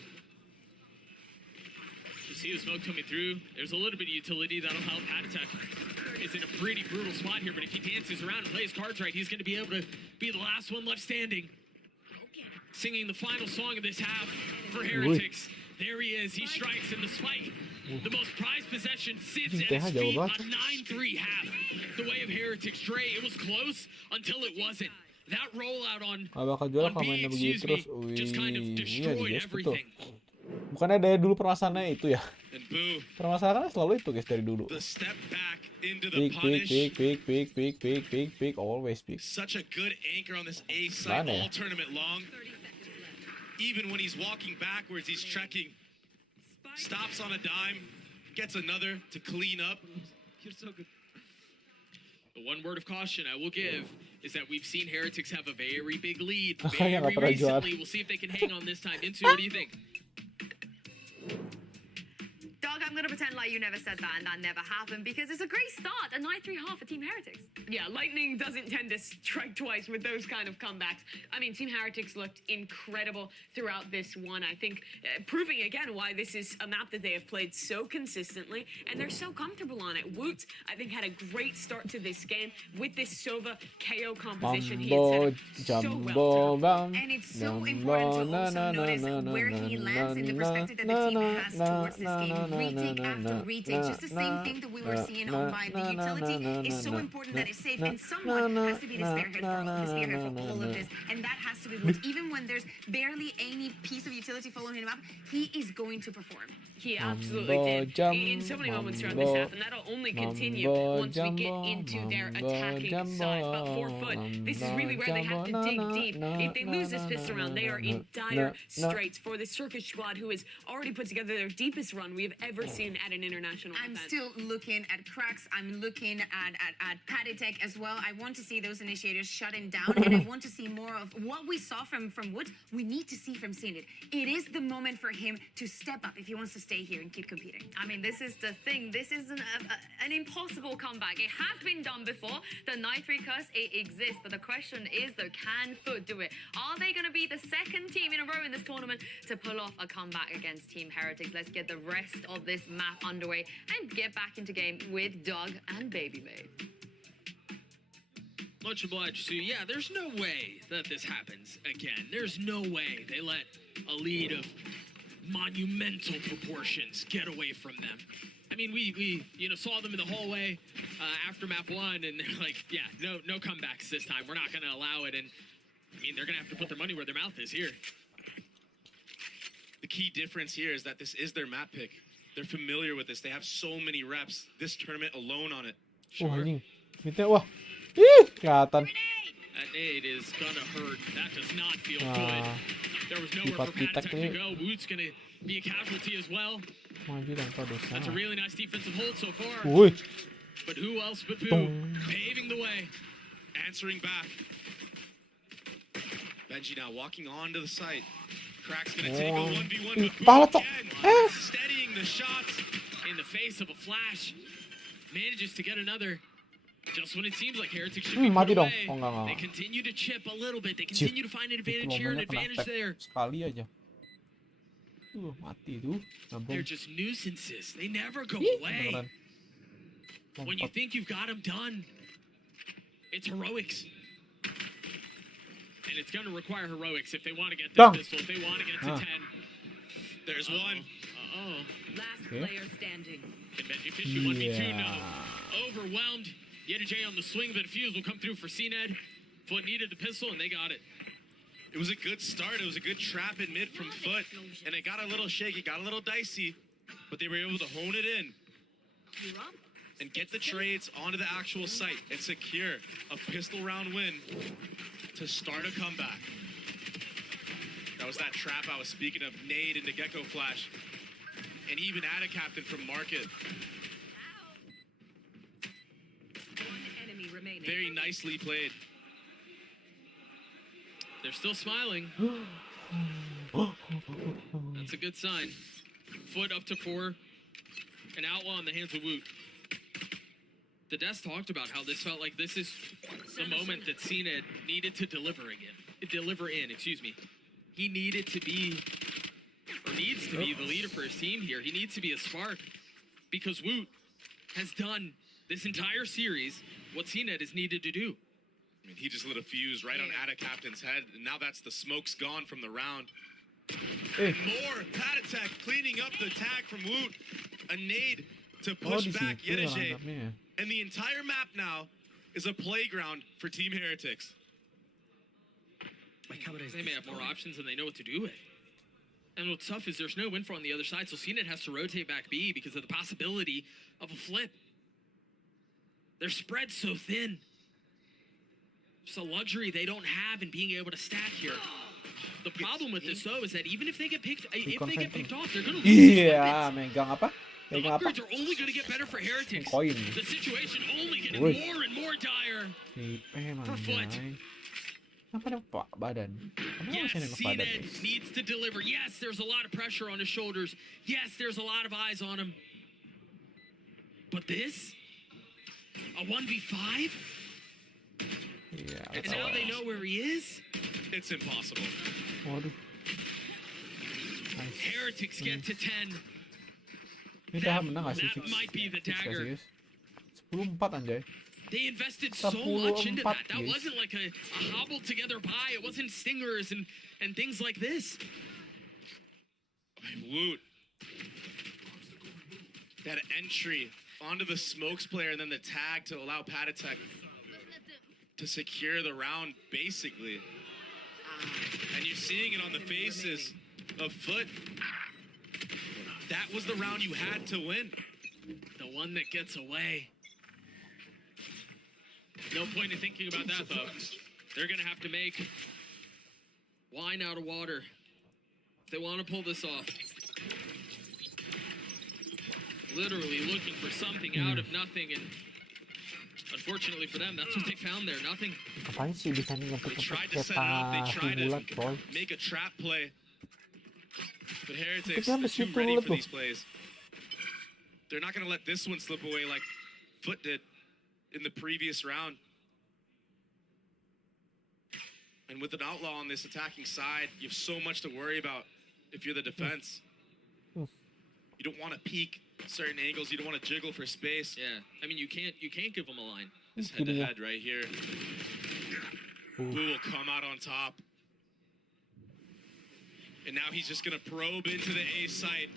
You see the smoke coming through. There's a little bit of utility that'll help. Attack is in a pretty brutal spot here, but if he dances around and plays cards right, he's going to be able to be the last one left standing. Singing the final song of this half for Heretics. There he is. He strikes, and despite the most prized possession sits at his feet, a 9-3 half. The way of Heretics. Dre, it was close until it wasn't. That rollout on B, excuse me, just kind of destroyed everything. Bukannya dari dulu permasalahannya itu ya? Permasalahannya selalu itu guys dari dulu. Pick, always pick. Such a good anchor on this A side all tournament long. Even when he's walking backwards, he's trekking. Stops on a dime, gets another to clean up. You're so good. The one word of caution I will give is that we've seen Heretics have a very big lead very recently. We'll see if they can hang on this time. Insu, what do you think? Doug, I'm going to pretend like you never said that and that never happened because it's a great start, a 9-3 half for Team Heretics. Yeah, Lightning doesn't tend to strike twice with those kind of comebacks. I mean, Team Heretics looked incredible throughout this one. I think proving again why this is a map that they have played so consistently and they're so comfortable on it. Woot, I think, had a great start to this game with this Sova KO composition. He had set up so well. And it's so important to also notice where he lands in the perspective that the team has towards this game. Retake after retake, just the same thing that we were seeing on by the utility is so important that it's safe, and someone has to be the spearhead for all of this, and that has to be Wood. Even when there's barely any piece of utility following him up, he is going to perform. He absolutely did in so many moments throughout this half, and that'll only continue once we get into their attacking side. But for FUT, this is really where they have to dig deep. If they lose this pistol round, they are in dire straits for the Circus squad, who has already put together their deepest run we have ever seen at an international event. I'm still looking at cracks. I'm looking at Patty Tech as well. I want to see those initiators shutting down, and I want to see more of what we saw from Wood. We need to see from CNET. It is the moment for him to step up if he wants to stay here and keep competing. I mean, this is the thing. This is an impossible comeback. It has been done before. The 9-3 curse, it exists. But the question is, though, can FUT do it? Are they going to be the second team in a row in this tournament to pull off a comeback against Team Heretics? Let's get the rest of this map underway and get back into game with Doug and Baby Babe. Much obliged, Sue. Yeah, there's no way that this happens again. There's no way they let a lead of monumental proportions get away from them. I mean, we saw them in the hallway after map 1, and they're like, yeah, no comebacks this time. We're not going to allow it. And I mean, they're going to have to put their money where their mouth is here. The key difference here is that this is their map pick. They're familiar with this. They have so many reps. This tournament alone on it. Wah, anjing. Mitnya, wah. Ih, kelihatan. That nade is gonna hurt. That does not feel good. There was nowhere for Patek to go. Woot's gonna be a casualty as well. That's a really nice defensive hold so far. But who else but Boo paving the way. Answering back. Benji now walking onto the site. Crack's gonna take a 1v1 with Boo again. Steadying the shots. In the face of a flash. Manages to get another. Just when it seems like Heretics should be put away. They continue to chip a little bit. They continue to find an advantage here, an advantage there. Sekali aja. Mati tuh. They're just nuisances. They never go away. When you think you've got them done, it's heroics. And it's going to require heroics if they want to get this pistol, if they want to get to 10. There's one. Last player standing. Can Benji fish you 1v2? No. Overwhelmed. Yeta J on the swing, but Fuse will come through for CNED. FUT needed the pistol, and they got it. It was a good start. It was a good trap in mid from FUT. And it got a little shaky, got a little dicey. But they were able to hone it in. And get the trades onto the actual site and secure a pistol round win to start a comeback. That was that trap I was speaking of. Nade into Gecko Flash. And even add a captain from Market. Very nicely played. They're still smiling. That's a good sign. FUT up to 4. An outlaw in the hands of Woot. The desk talked about how this felt like this is the moment that CNED needed to deliver in, excuse me. He needed to be, or needs to be, the leader for his team here. He needs to be a spark because Woot has done this entire series what CNED is needed to do. I mean, he just lit a fuse right on Ada Captain's head, and now that's the smoke's gone from the round. More Patek cleaning up the tag from Woot. A nade to push back Yedije. And the entire map now is a playground for Team Heretics. They may have more options than they know what to do with. And what's tough is there's no info on the other side, so CNED has to rotate back B because of the possibility of a flip. They're spread so thin. Just a luxury they don't have in being able to stack here. The problem with this, though, is that even if they get picked, off, they're going to lose. Iya, megang apa? The upgrades are only going to get better for Heretics. The situation only getting more and more dire for FUT. Kenapa nembak badan? Yes, CNED needs to deliver. Yes, there's a lot of pressure on his shoulders. Yes, there's a lot of eyes on him. But this? A 1v5? Yeah, and now they know where he is? It's impossible. Waduh. Heretics get to 10. Ini dah menang nggak sih? That might be the dagger. 10-4 anjay. They invested so much into that. That wasn't like a hobbled together buy. It wasn't stingers and things like this. Woot. That entry onto the smokes player and then the tag to allow Patek to secure the round, basically. And you're seeing it on the faces of FUT. That was the round you had to win. The one that gets away. No point in thinking about that, though. They're going to have to make wine out of water if they want to pull this off. Literally looking for something out of nothing, and unfortunately for them, that's what they found there, nothing. Ngapain sih bisa nih They tried to set it up, they tried to make a trap play. But Heretics is too ready for these plays. They're not going to let this one slip away like FUT did in the previous round. And with an outlaw on this attacking side, you have so much to worry about if you're the defense. You don't want to peek certain angles. You don't want to jiggle for space. Yeah, I mean, you can't give them a line. This head-to-head right here. Boo will come out on top. And now he's just going to probe into the A site.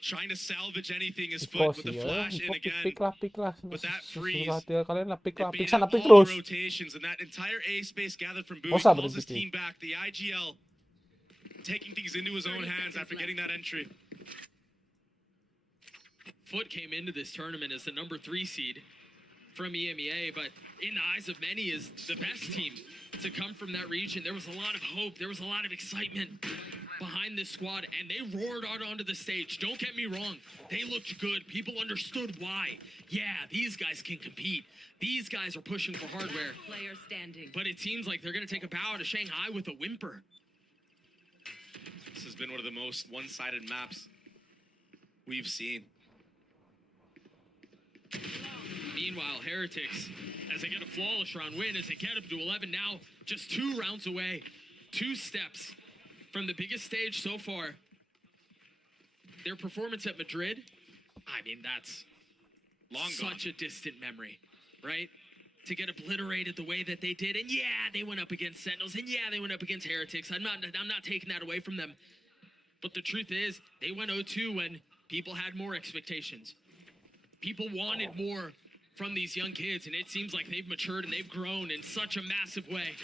Trying to salvage anything is FUT with the flash in again. But that freeze. Being all the rotations and that entire A space gathered from Boo. He calls his team back. The IGL taking things into his own hands after getting that entry. FUT came into this tournament as the number 3 seed. from EMEA, but in the eyes of many is the best team to come from that region. There was a lot of hope. There was a lot of excitement behind this squad, and they roared out onto the stage. Don't get me wrong. They looked good. People understood why. Yeah, these guys can compete. These guys are pushing for hardware. Player standing. But it seems like they're going to take a bow to Shanghai with a whimper. This has been one of the most one-sided maps we've seen. Meanwhile, Heretics, as they get a flawless round win, as they get up to 11 now, just 2 rounds away, 2 steps from the biggest stage so far. Their performance at Madrid, I mean, that's such a distant memory, right? To get obliterated the way that they did, and yeah, they went up against Sentinels, and yeah, they went up against Heretics. I'm not taking that away from them. But the truth is, they went 0-2 when people had more expectations. People wanted more from these young kids, and it seems like they've matured and they've grown in such a massive way.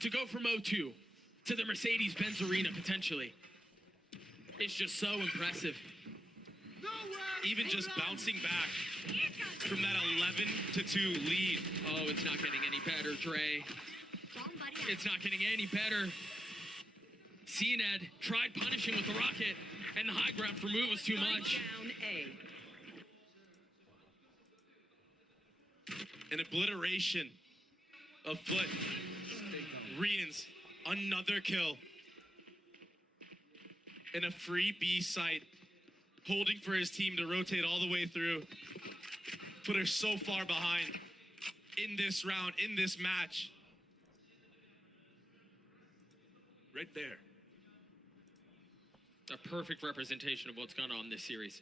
To go from 0-2 to the Mercedes-Benz Arena, potentially, it's just so impressive. Even just bouncing back from that 11-2 lead. Oh, it's not getting any better, Dre. It's not getting any better. CNED tried punishing with the rocket, and the high ground for move was too much. Down A. An obliteration of FUT. Rians, another kill. In a free B site, holding for his team to rotate all the way through. Put her so far behind in this round, in this match. Right there. A perfect representation of what's gone on this series.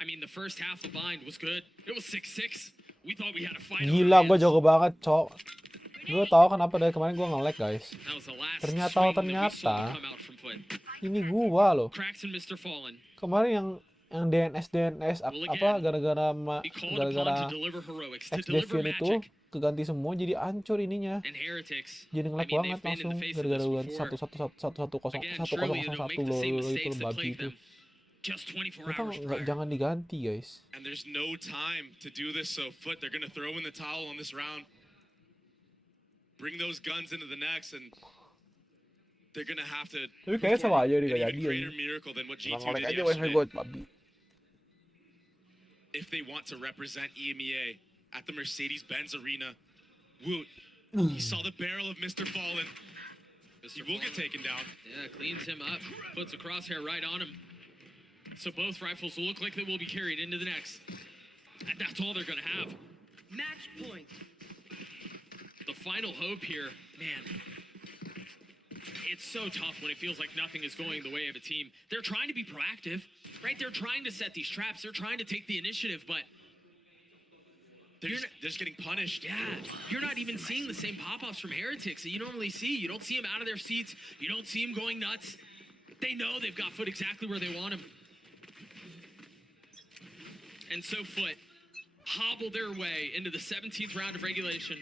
I mean, the first half of Bind was good. It was 6-6. We thought we had a fight. Gila, gue jago banget, cok. Gue tau kenapa dari kemarin gue nge-lag, guys. Ternyata ini gua loh. Kemarin yang DNS apa gara-gara XDeviant itu keganti semua jadi ancur ininya. Jadi nge-lag banget langsung gara-gara ganti 1.1.1.0.1.1.1 loh itu bagi itu. Jangan diganti, guys. And there's no time to do this, so FUT, they're gonna throw in the towel on this round. Bring those guns into the next, and they're gonna have to perform an even greater miracle than what G2 did yesterday. If they want to represent EMEA at the Mercedes-Benz Arena, Woot, he saw the barrel of Mr. Fallen. He will get taken down. Yeah, cleans him up, puts a crosshair right on him. So both rifles will look like they will be carried into the next. And that's all they're gonna have. Match point. The final hope here, man. It's so tough when it feels like nothing is going the way of a team. They're trying to be proactive, right? They're trying to set these traps. They're trying to take the initiative, but they're just getting punished. Yeah, you're not even seeing the same pop-offs from Heretics that you normally see. You don't see them out of their seats. You don't see them going nuts. They know they've got FUT exactly where they want them. And so FUT hobbled their way into the 17th round of regulation.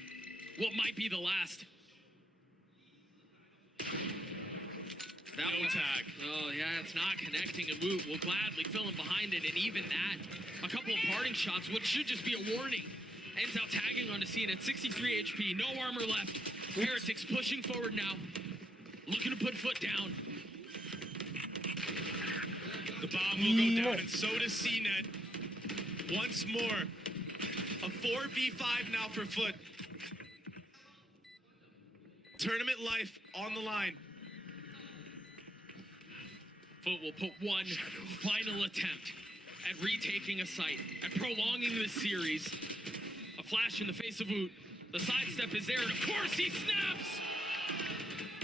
What might be the last. That no tag. Oh, yeah, it's not connecting, and Woot will gladly fill him behind it, and even that, a couple of parting shots, what should just be a warning, ends out tagging onto scene at 63 HP, no armor left. Heretics pushing forward now, looking to put FUT down. The bomb will go down, and so does CNED. Once more, a 4v5 now for FUT. Tournament life on the line. FUT will put one final attempt at retaking a site, at prolonging this series. A flash in the face of Woot. The sidestep is there, and of course he snaps!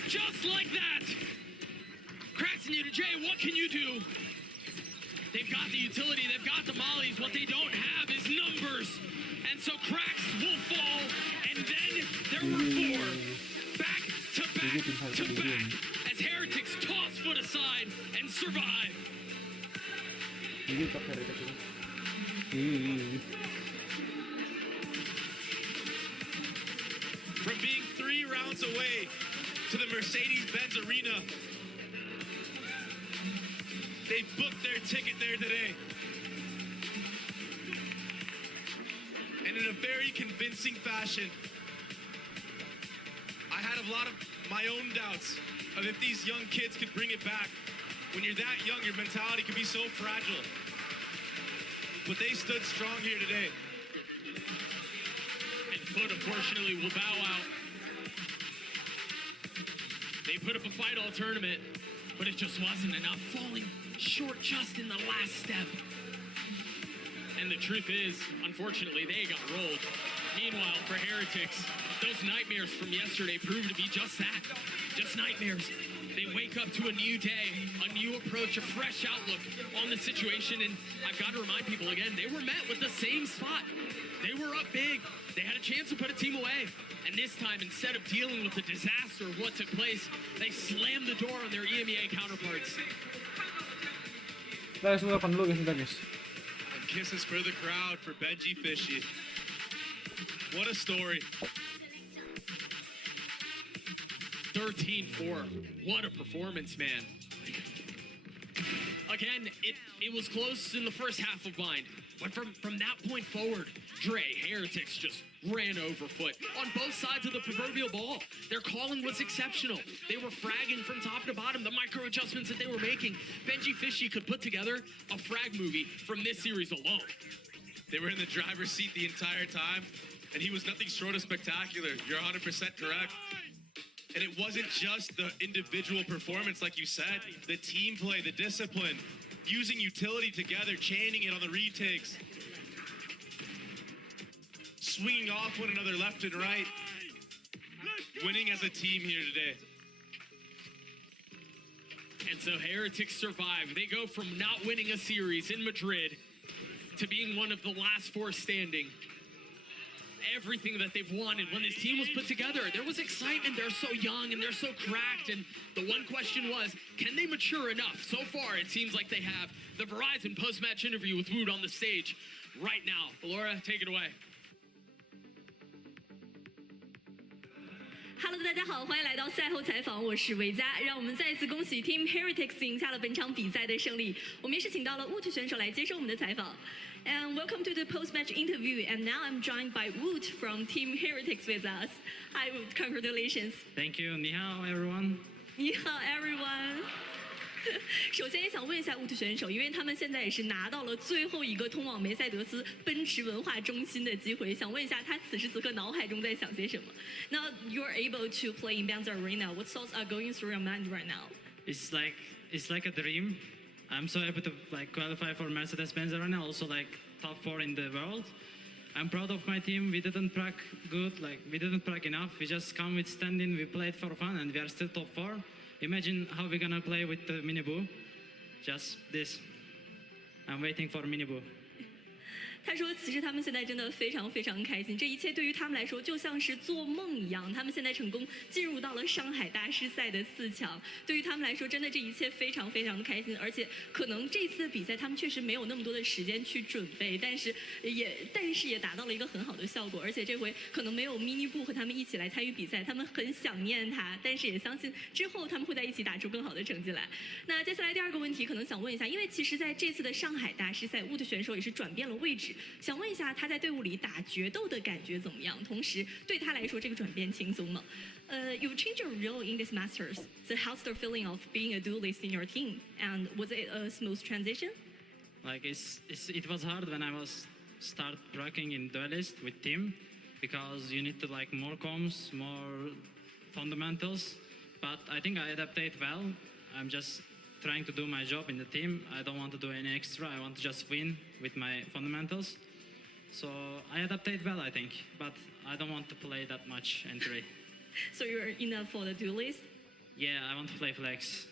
Just like that! Cracks in you to Jay, what can you do? They've got the utility, they've got the mollies. What they don't have is numbers. And so Cracks will fall, and then there were 4. Back to back to back. As Heretics toss FUT aside and survive. From being 3 rounds away to the Mercedes-Benz Arena, they booked their ticket there today. in a very convincing fashion. I had a lot of my own doubts of if these young kids could bring it back. When you're that young, your mentality can be so fragile. But they stood strong here today. And FUT, unfortunately, will bow out. They put up a fight all tournament, but it just wasn't enough, falling short just in the last step. And the truth is, unfortunately, they got rolled. Meanwhile, for Heretics, those nightmares from yesterday proved to be just that, just nightmares. They wake up to a new day, a new approach, a fresh outlook on the situation, and I've got to remind people again, they were met with the same spot. They were up big. They had a chance to put a team away. And this time, instead of dealing with the disaster of what took place, they slammed the door on their EMEA counterparts. Guys, dulu guys, bentar guys. And kisses for the crowd for Benji Fishy. What a story. 13-4. What a performance, man. Again, it was close in the first half of mine, but from that point forward, Heretics just ran over FUT on both sides of the proverbial ball. Their calling was exceptional. They were fragging from top to bottom, the micro adjustments that they were making. Benji Fishy could put together a frag movie from this series alone. They were in the driver's seat the entire time, and he was nothing short of spectacular. You're 100% correct. And it wasn't just the individual performance, like you said, the team play, the discipline, using utility together, chaining it on the retakes, swinging off one another left and right, winning as a team here today. And so Heretics survive. They go from not winning a series in Madrid to being one of the last four standing. Everything that they've wanted. When this team was put together, there was excitement. They're so young and they're so cracked. And the one question was, can they mature enough? So far, it seems like they have. The Verizon post-match interview with Woot on the stage right now. Laura, take it away. Hello， 大家好，欢迎来到赛后采访，我是维嘉。让我们再一次恭喜 Team Heretics 赢下了本场比赛的胜利。我们也是请到了 Woot 选手来接受我们的采访。And welcome to the post-match interview. And now I'm joined by Woot from Team Heretics with us. Hi, Woot. Congratulations. Thank you. 你好 everyone. 你好 everyone. 首先也想问一下 Woot 选手，因为他们现在也是拿到了最后一个通往梅赛德斯奔驰文化中心的机会，想问一下他此时此刻脑海中在想些什么 ？Now you're able to play in Banza Arena. What thoughts are going through your mind right now? It's like a dream. I'm so able to qualify for Mercedes-Benz Arena, also top 4 in the world. I'm proud of my team. We didn't practice good, we didn't practice enough. We just come with standing. We played for fun, and we are still top 4. Imagine how we're gonna play with the Miniboo. Just this. I'm waiting for Miniboo. 他说：“其实他们现在真的非常非常开心，这一切对于他们来说就像是做梦一样。他们现在成功进入到了上海大师赛的4强，对于他们来说，真的这一切非常非常的开心。而且可能这次的比赛他们确实没有那么多的时间去准备，但是也达到了一个很好的效果。而且这回可能没有 mini 布和他们一起来参与比赛，他们很想念他，但是也相信之后他们会在一起打出更好的成绩来。那接下来第2个问题，可能想问一下，因为其实在这次的上海大师赛，Woot 选手也是转变了位置。” 想问一下他在队伍里打决斗的感觉怎么样？同时对他来说这个转变轻松吗？You changed your role in this Masters. So how's the feeling of being a duelist in your team? And was it a smooth transition? It was hard when I was start working in duelist with team because you need to more comms, more fundamentals. But I think I adapted well. I'm just trying to do my job in the team. I don't want to do any extra. I want to just win with my fundamentals. So I adapted well, I think, but I don't want to play that much entry. So you're enough for the duelist? Yeah, I want to play flex.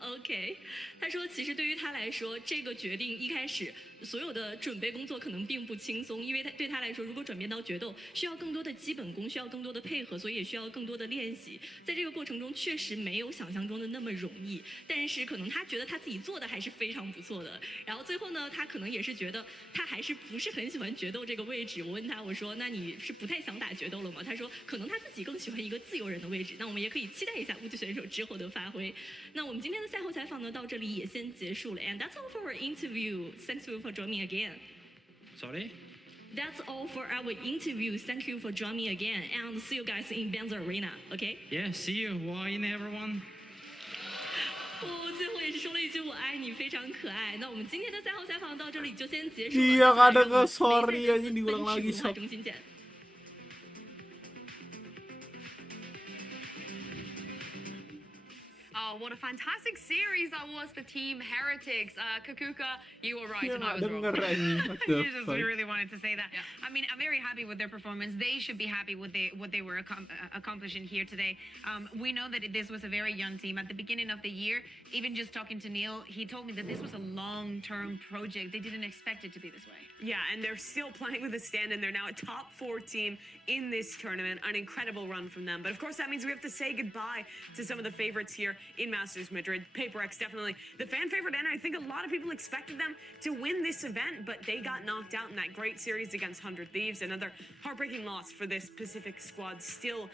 OK， 他说其实对于他来说，这个决定一开始所有的准备工作可能并不轻松，因为对他来说，如果转变到决斗，需要更多的基本功，需要更多的配合，所以也需要更多的练习。在这个过程中，确实没有想象中的那么容易，但是可能他觉得他自己做的还是非常不错的。然后最后呢，他可能也是觉得他还是不是很喜欢决斗这个位置。我问他，我说：“那你是不太想打决斗了吗？”他说：“可能他自己更喜欢一个自由人的位置。”那我们也可以期待一下Woot选手之后的发挥。那我们今天的赛后采访呢，到这里也先结束了。And that's all for our interview. Thanks for joining again. Sorry? That's all for our interview. Thank you for joining me again, and see you guys in Banzer Arena. Okay? Yeah, see you. Wine, everyone. 我最后也是说了一句“我爱你”，非常可爱。那我们今天的赛后采访到这里就先结束了。 Iya kadang ke sorry aja diulang lagi sob. 中心见。Oh, what a fantastic series that was for Team Heretics. Kakuka, you were right Yeah, and I was wrong. What the You just fuck? really wanted to say that. I mean, I'm very happy with their performance. They should be happy with what they were accomplishing here today. We know that this was a very young team. At the beginning of the year, even just talking to Neil, he told me that this was a long-term project. They didn't expect it to be this way. Yeah, and they're still playing with a stand-in. They're now a top 4 team in this tournament. An incredible run from them. But of course, that means we have to say goodbye to some of the favorites here in Masters Madrid. Paper X definitely the fan favorite, and I think a lot of people expected them to win this event, but they got knocked out in that great series against 100 Thieves. Another heartbreaking loss for this Pacific squad, still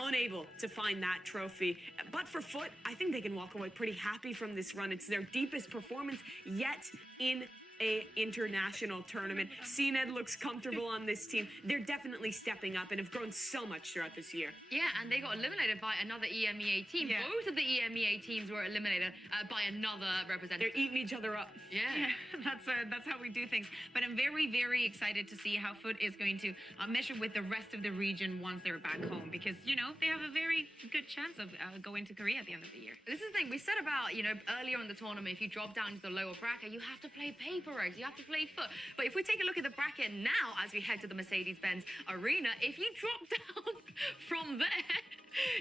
unable to find that trophy. But for FUT, I think they can walk away pretty happy from this run. It's their deepest performance yet in a international tournament. CNED looks comfortable on this team. They're definitely stepping up and have grown so much throughout this year. Yeah, and they got eliminated by another EMEA team. Yeah. Both of the EMEA teams were eliminated by another representative. They're eating each other up. Yeah. That's how we do things. But I'm very, very excited to see how FUT is going to measure with the rest of the region once they're back home, because they have a very good chance of going to Korea at the end of the year. This is the thing we said about, earlier in the tournament, if you drop down to the lower bracket, you have to play paper eggs, you have to play FUT. But if we take a look at the bracket now, as we head to the Mercedes-Benz Arena, if you drop down from there,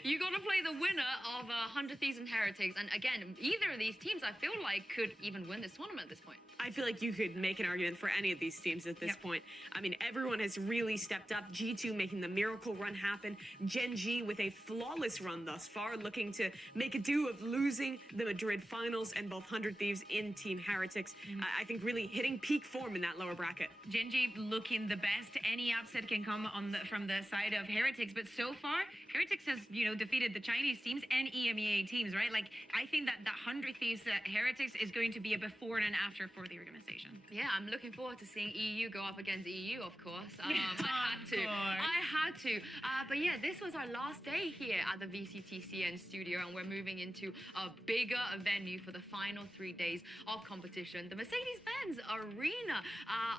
you got to play the winner of 100 Thieves and Heretics. And again, either of these teams, I feel like, could even win this tournament at this point. I feel like you could make an argument for any of these teams at this point. I mean, everyone has really stepped up. G2 making the miracle run happen. Gen G with a flawless run thus far, looking to make a do of losing the Madrid finals and both 100 Thieves in Team Heretics. I think really hitting peak form in that lower bracket. Genji looking the best. Any upset can come from the side of Heretics, but so far, Heretics has, defeated the Chinese teams and EMEA teams, right? Like, I think that the 100 Thieves Heretics is going to be a before and an after for the organization. Yeah, I'm looking forward to seeing EU go up against EU, of course. I Of had to. But yeah, this was our last day here at the VCTCN studio, and we're moving into a bigger venue for the final 3 days of competition, the Mercedes-Benz Arena.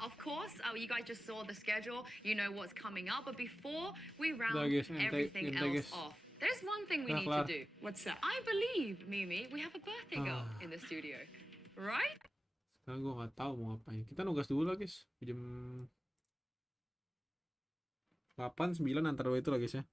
Of course, you guys just saw the schedule. You know what's coming up. But before we round everything else off, there's one thing we need to do. What's that? I believe, Mimi, we have a birthday girl in the studio. Right? Sekarang gue nggak tahu mau ngapain. Kita nugas dulu lah guys. Jam 8, 9 antara itu lah guys ya.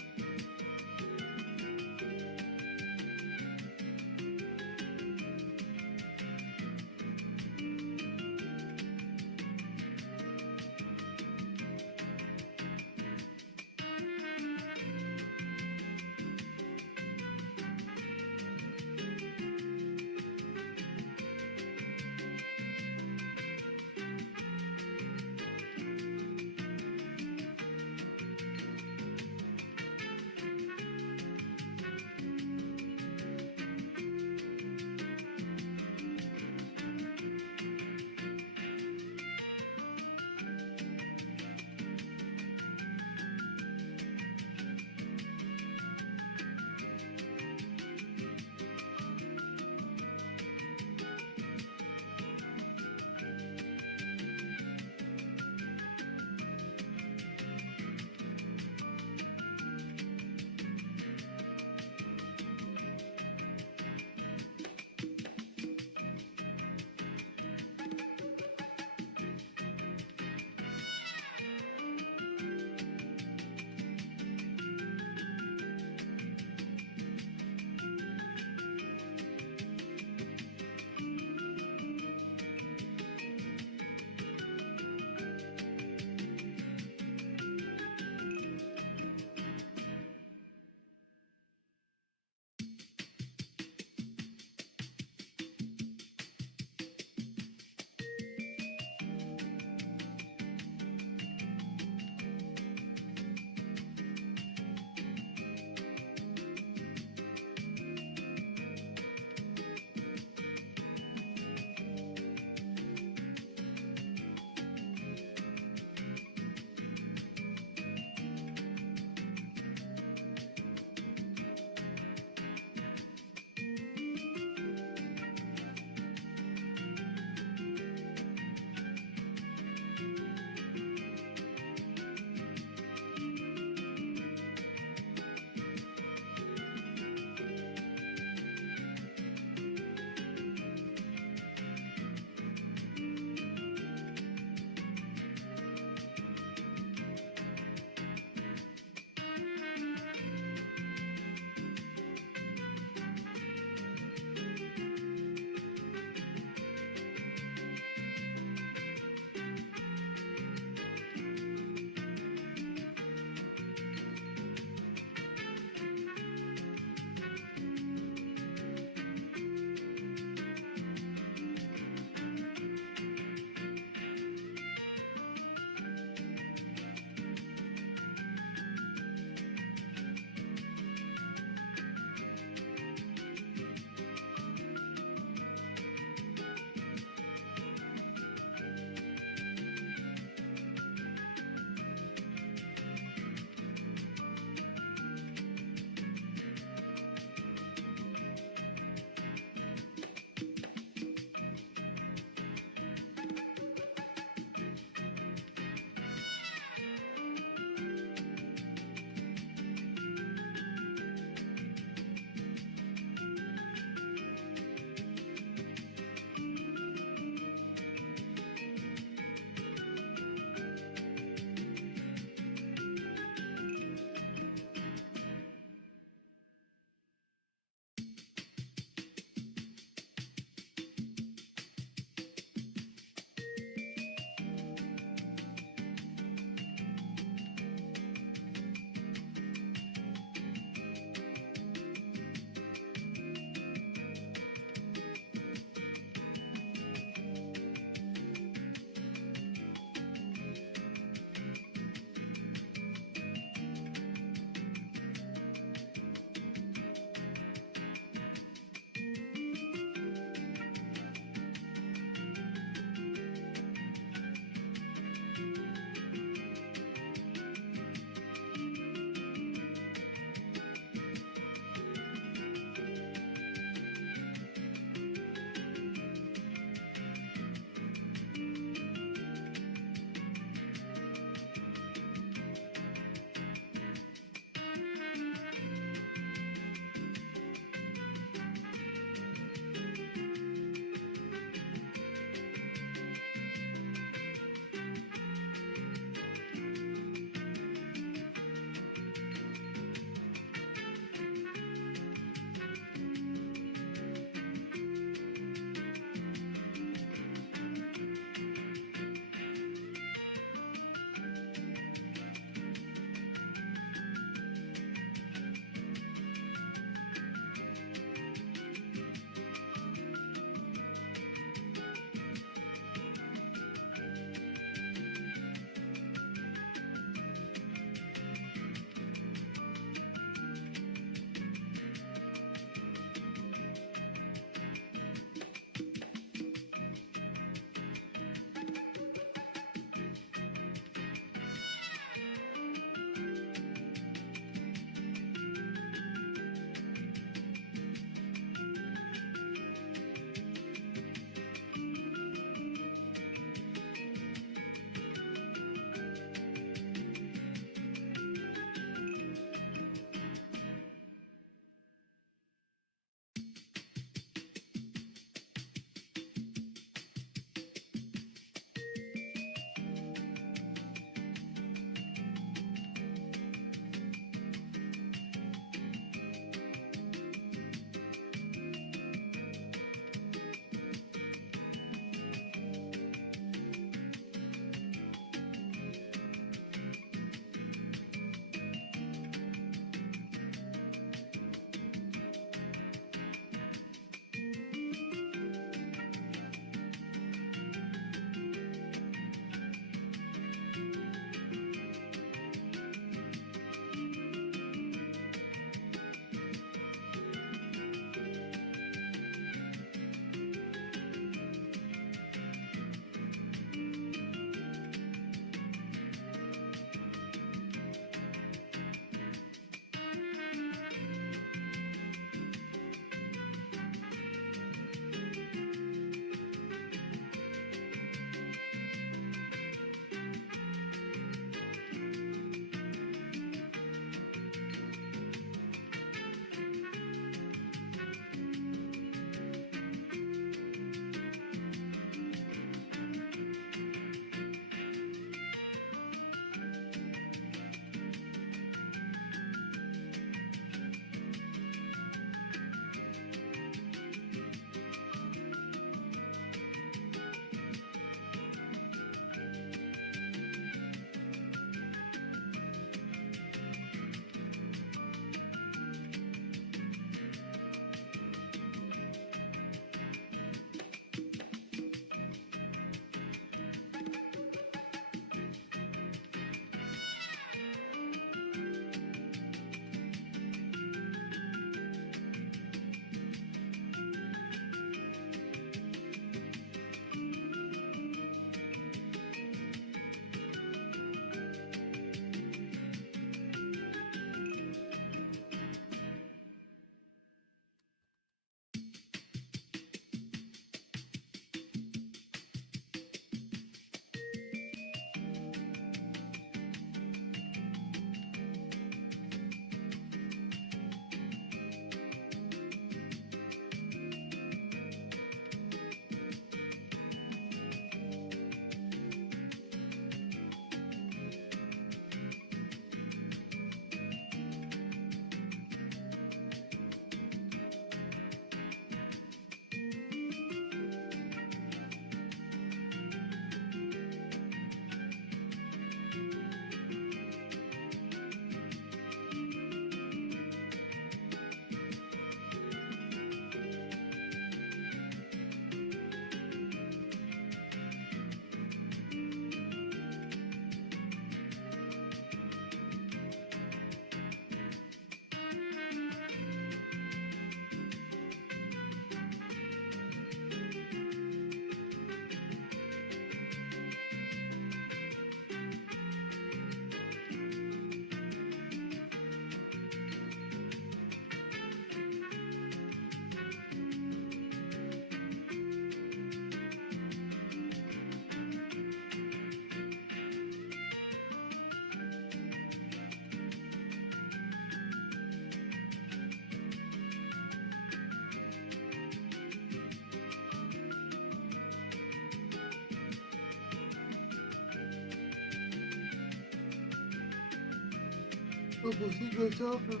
pusing gak capek.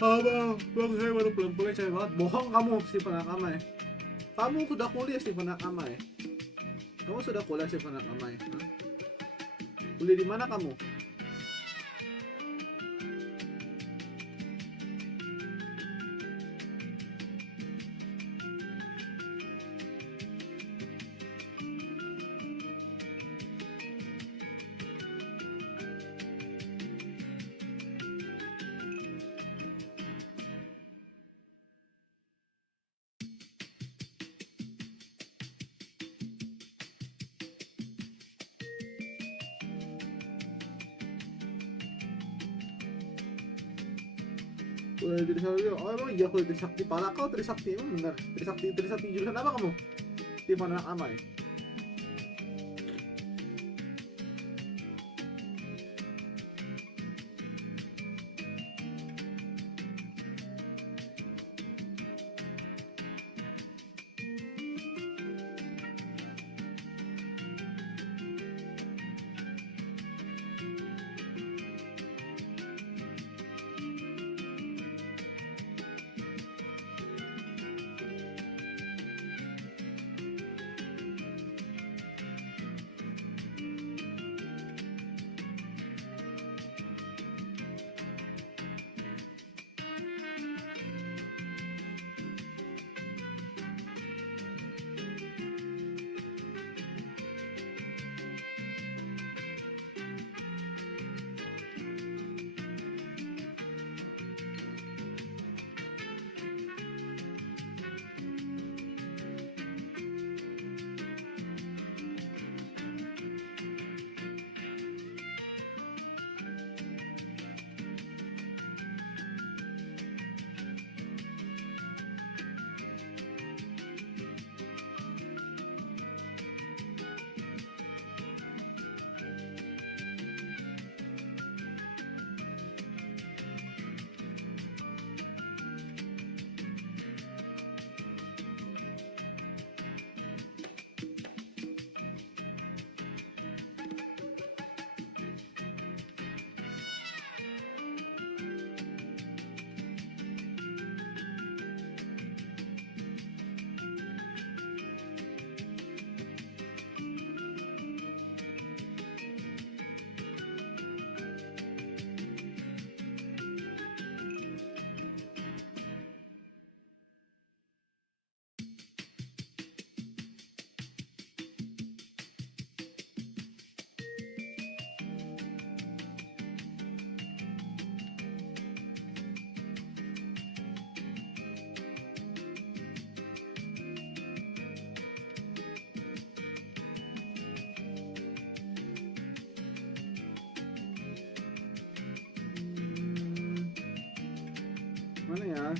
Bang, saya baru pulang kuliah capek banget. Bohong kamu, Stephen Akamai. Kamu sudah kuliah, Stephen Akamai. Kamu sudah kuliah, Stephen Akamai. Kuliah di mana kamu? Kuliah Trisakti. Oh emang iya kuliah Trisakti. Pala kau Trisakti emang bener. Trisakti jurusan apa kamu? Di mana Amai? Mana ya?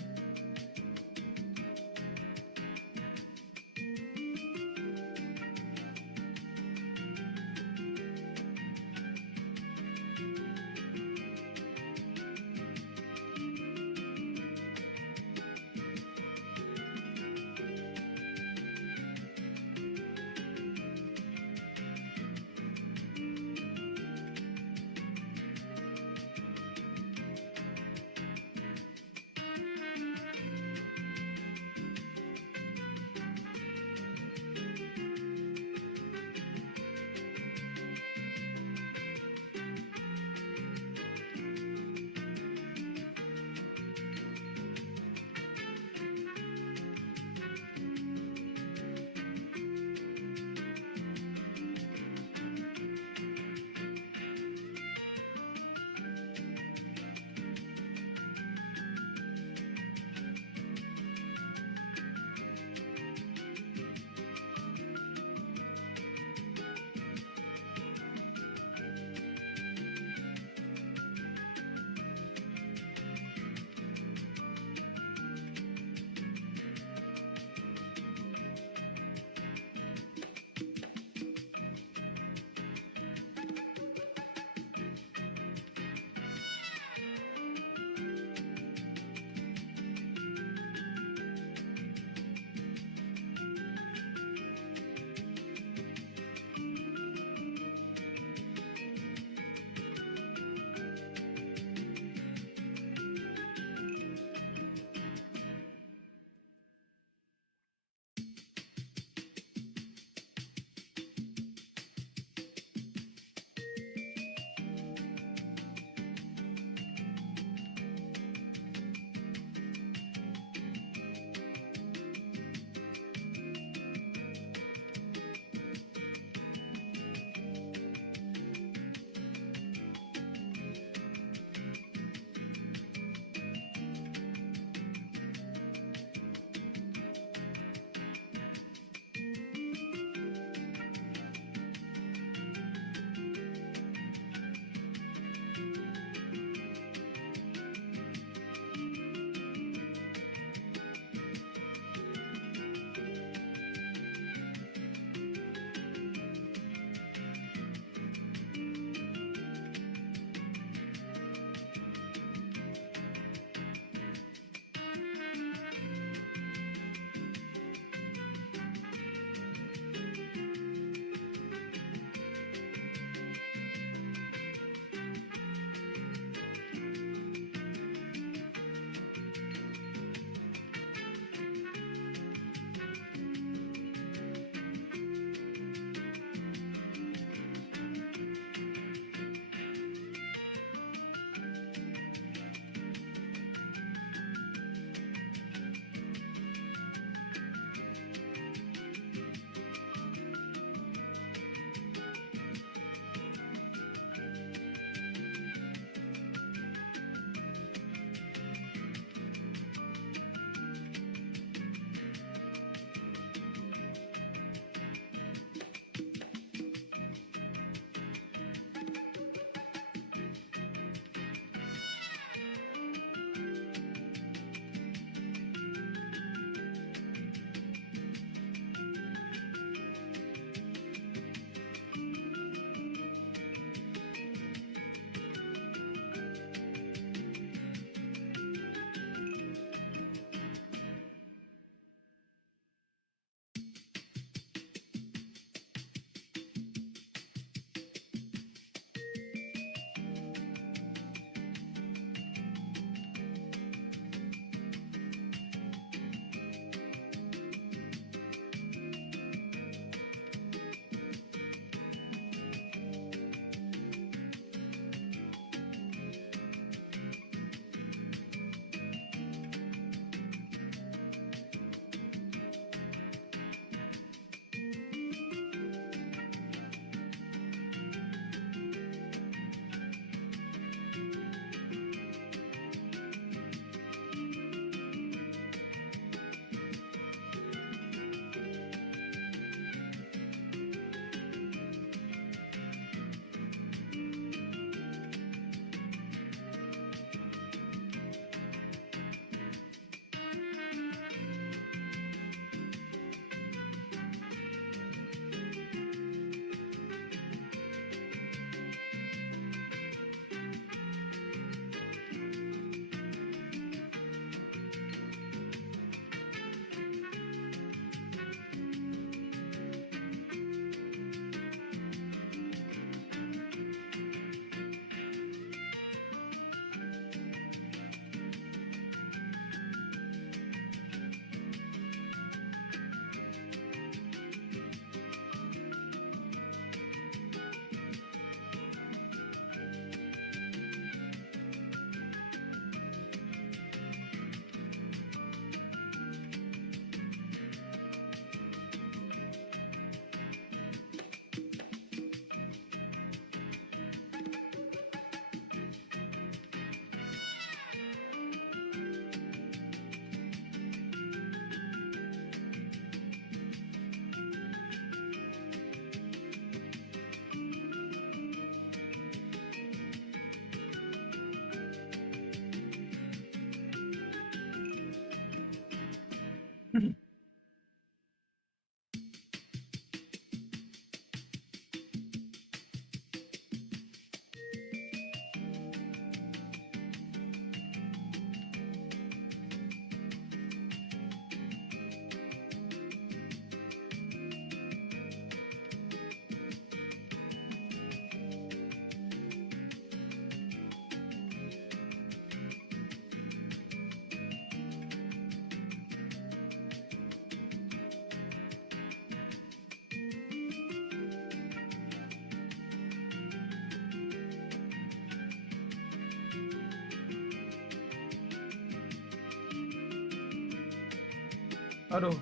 Aduh.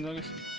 Bentar guys.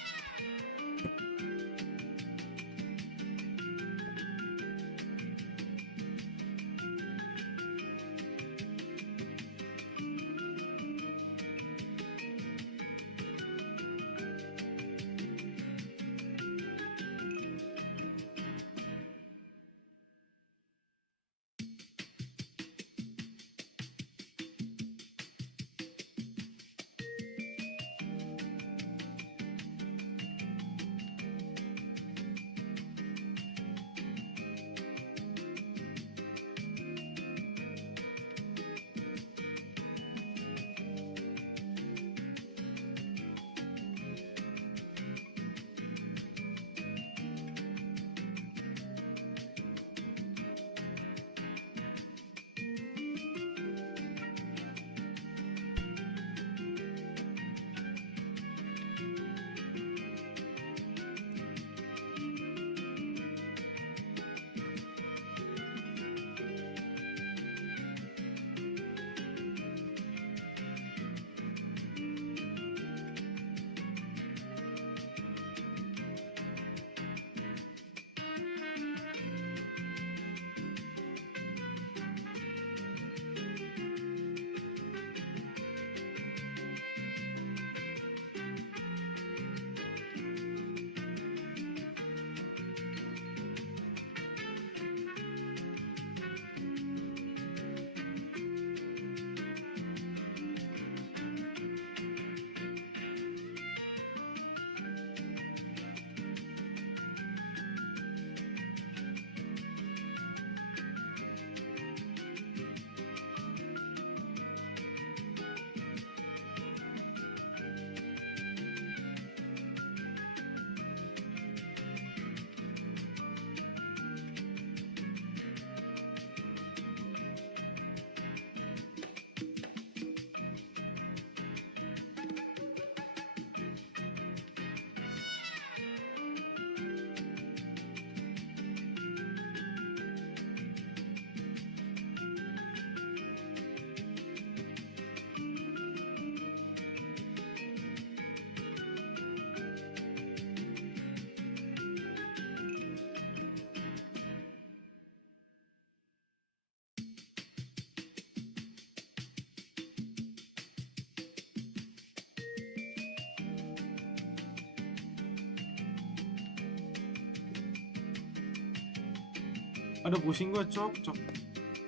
Ada pusing gua, cok.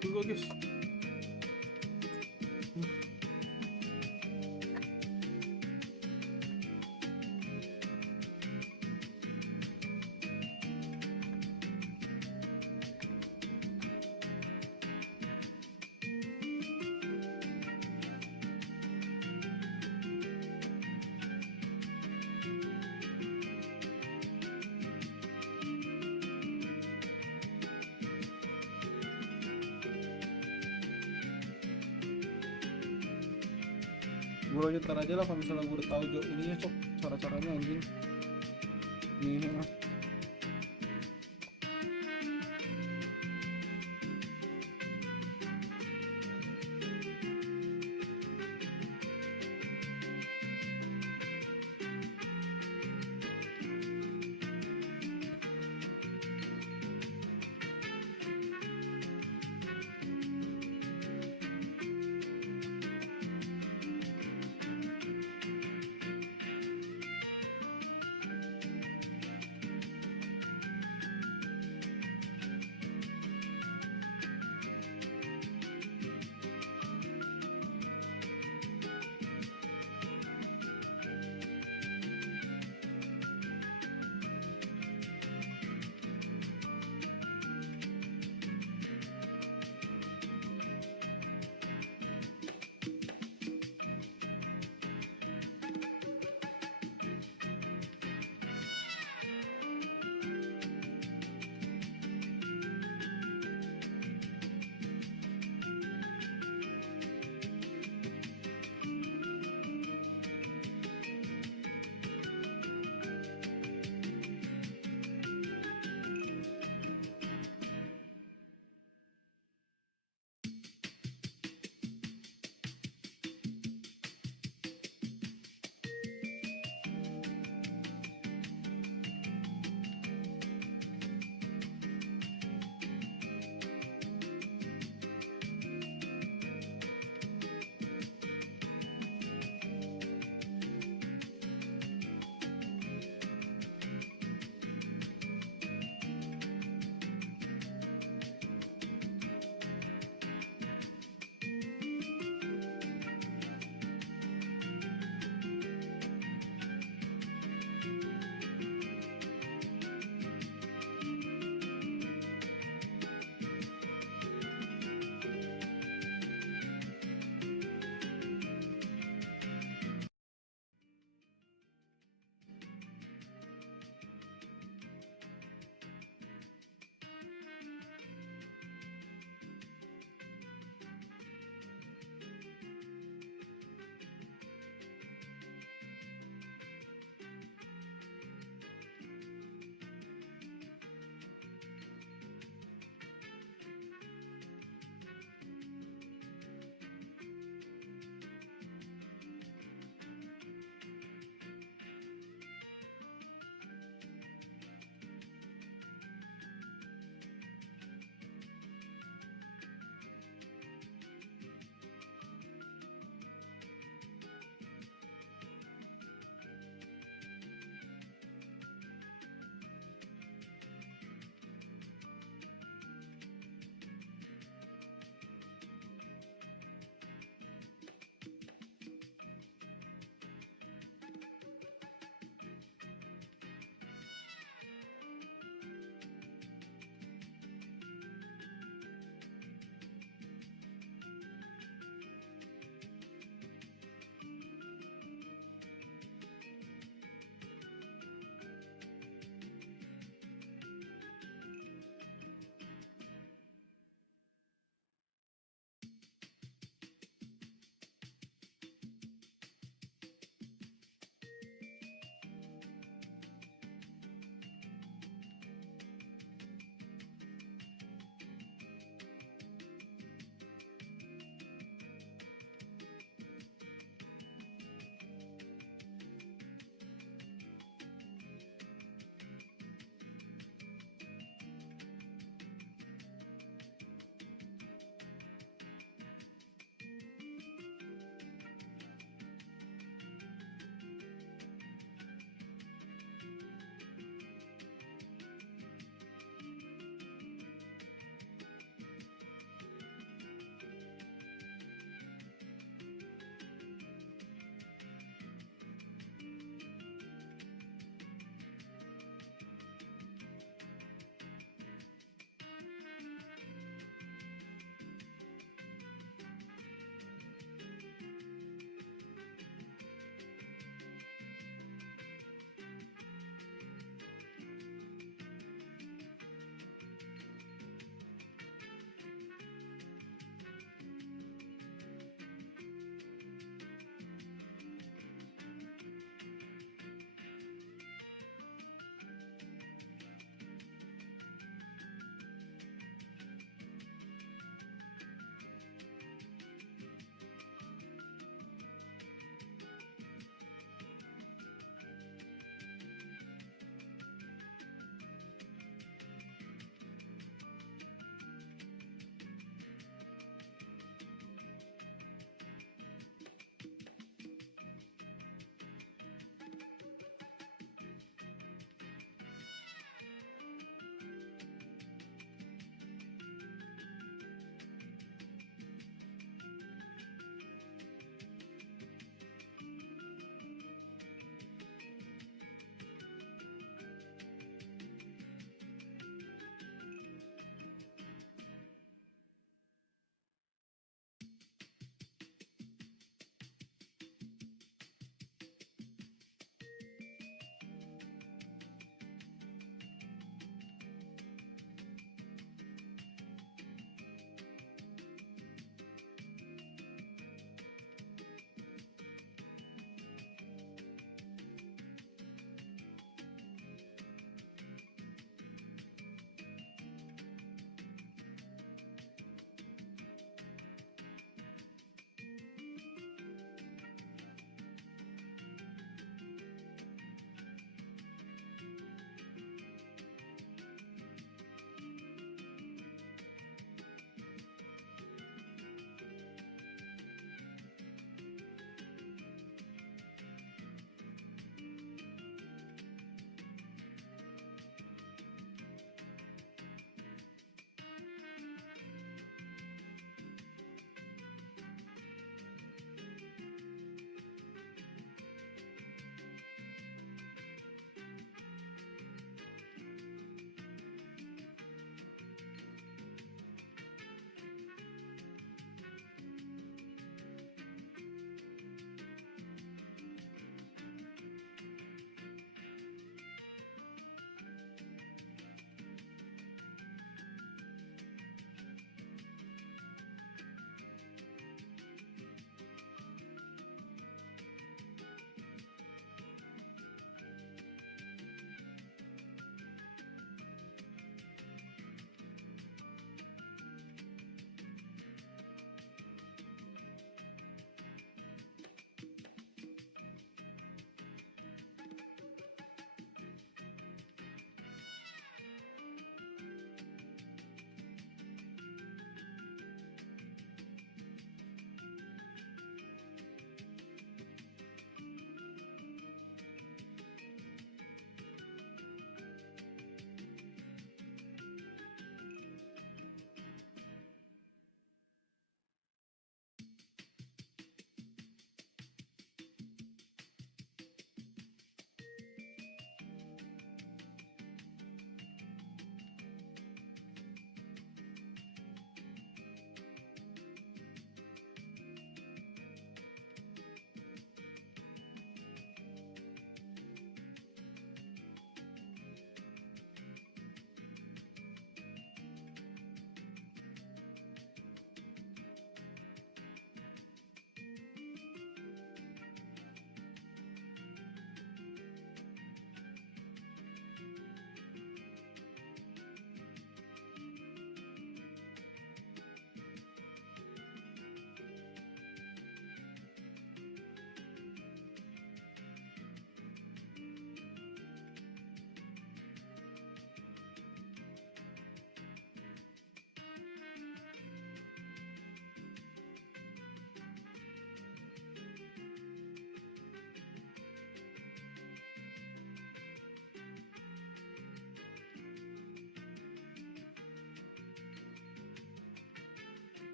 Tunggu guys. Gue lanjut ntar aja lah kalau misalnya gue udah tahu ininya, cok, cara-caranya anjing. Nih.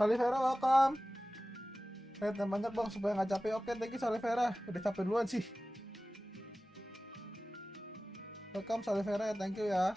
Salivera welcome. Dan banyak bang supaya nggak capek. Oke, thank you Salivera. Udah capek duluan sih. Welcome Salivera, thank you ya.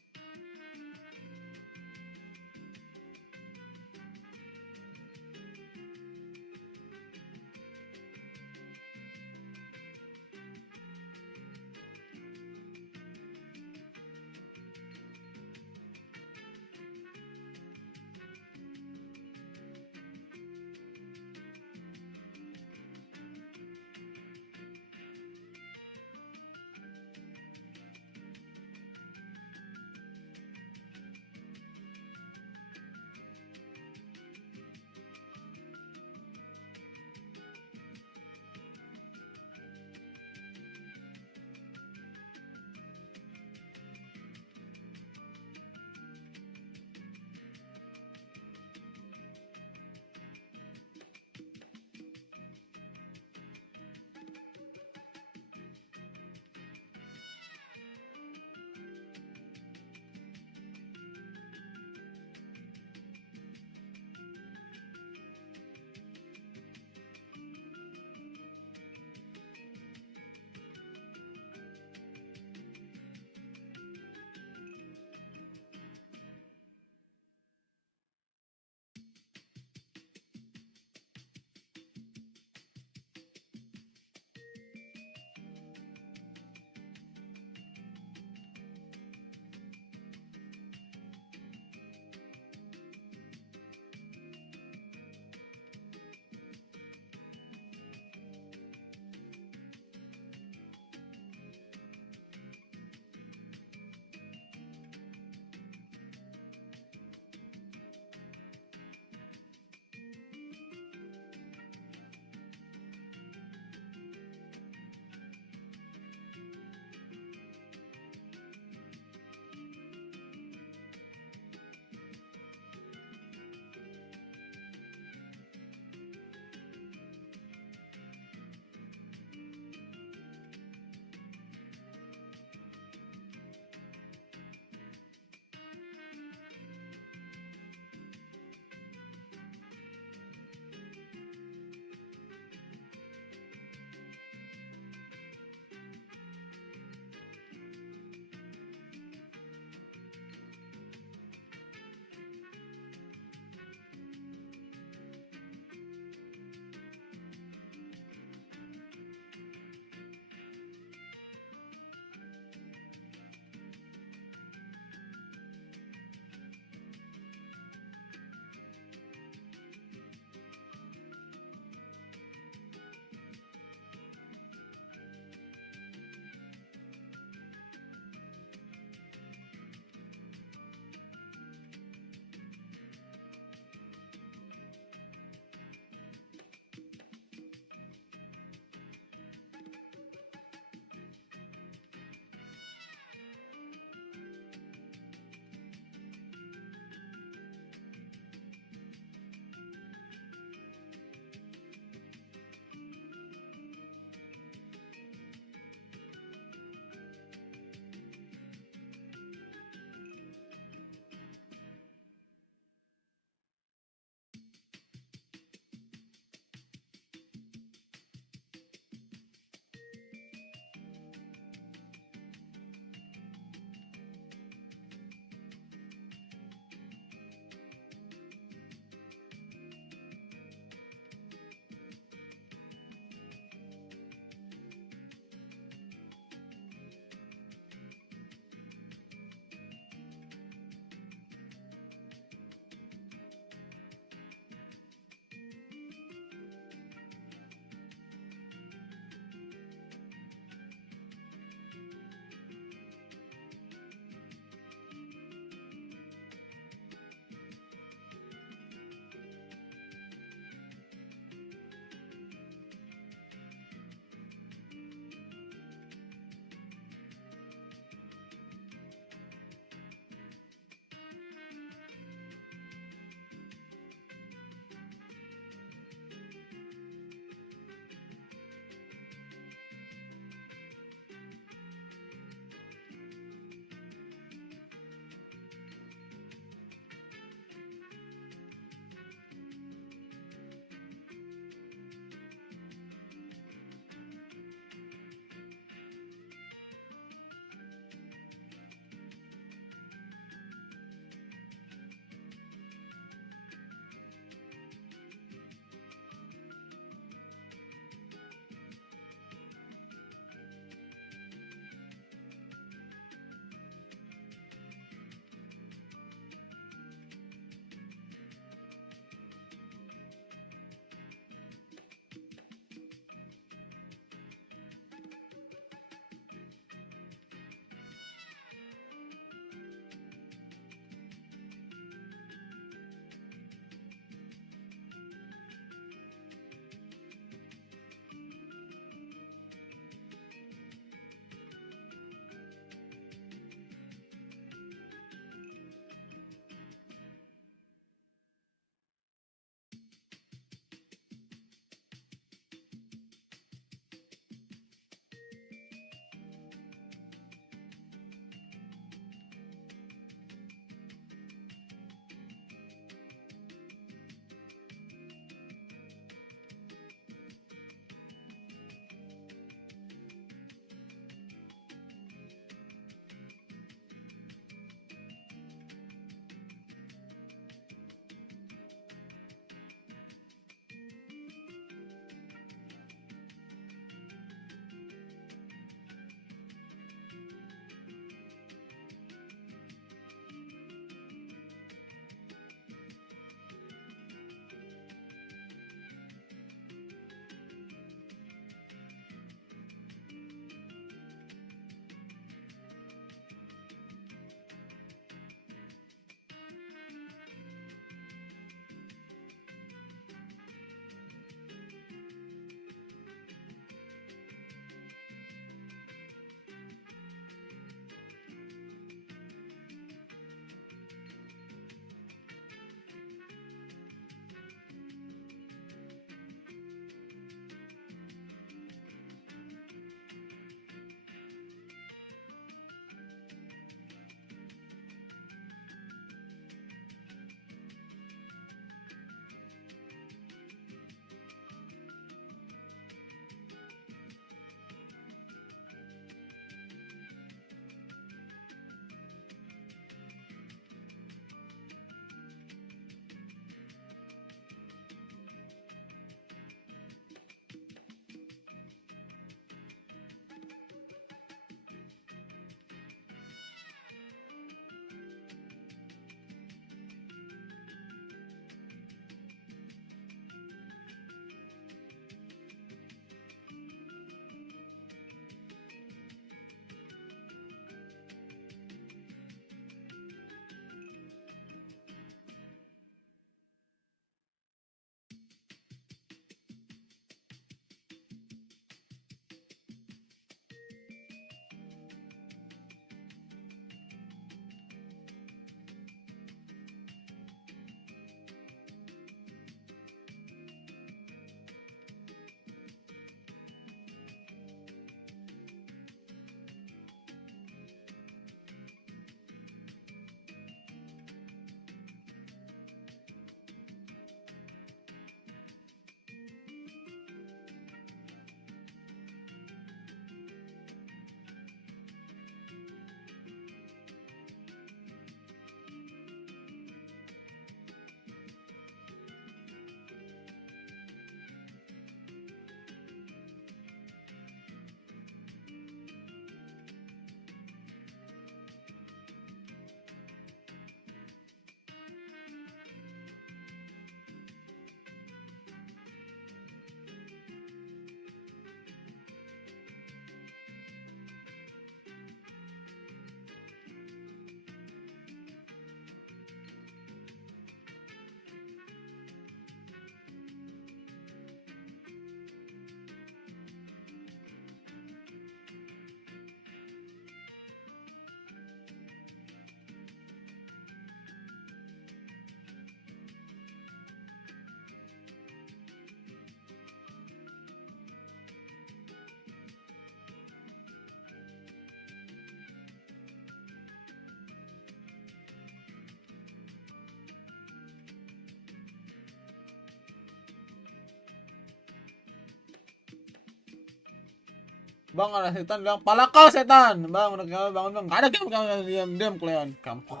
Bang, ada setan bilang, pala kau setan. Bang, udah kalian bangun bang. Gak ada diam kalian. Kampung.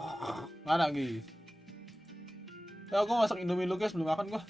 Gak ada guys. Ya gue masak Indomie dulu guys, belum makan gue.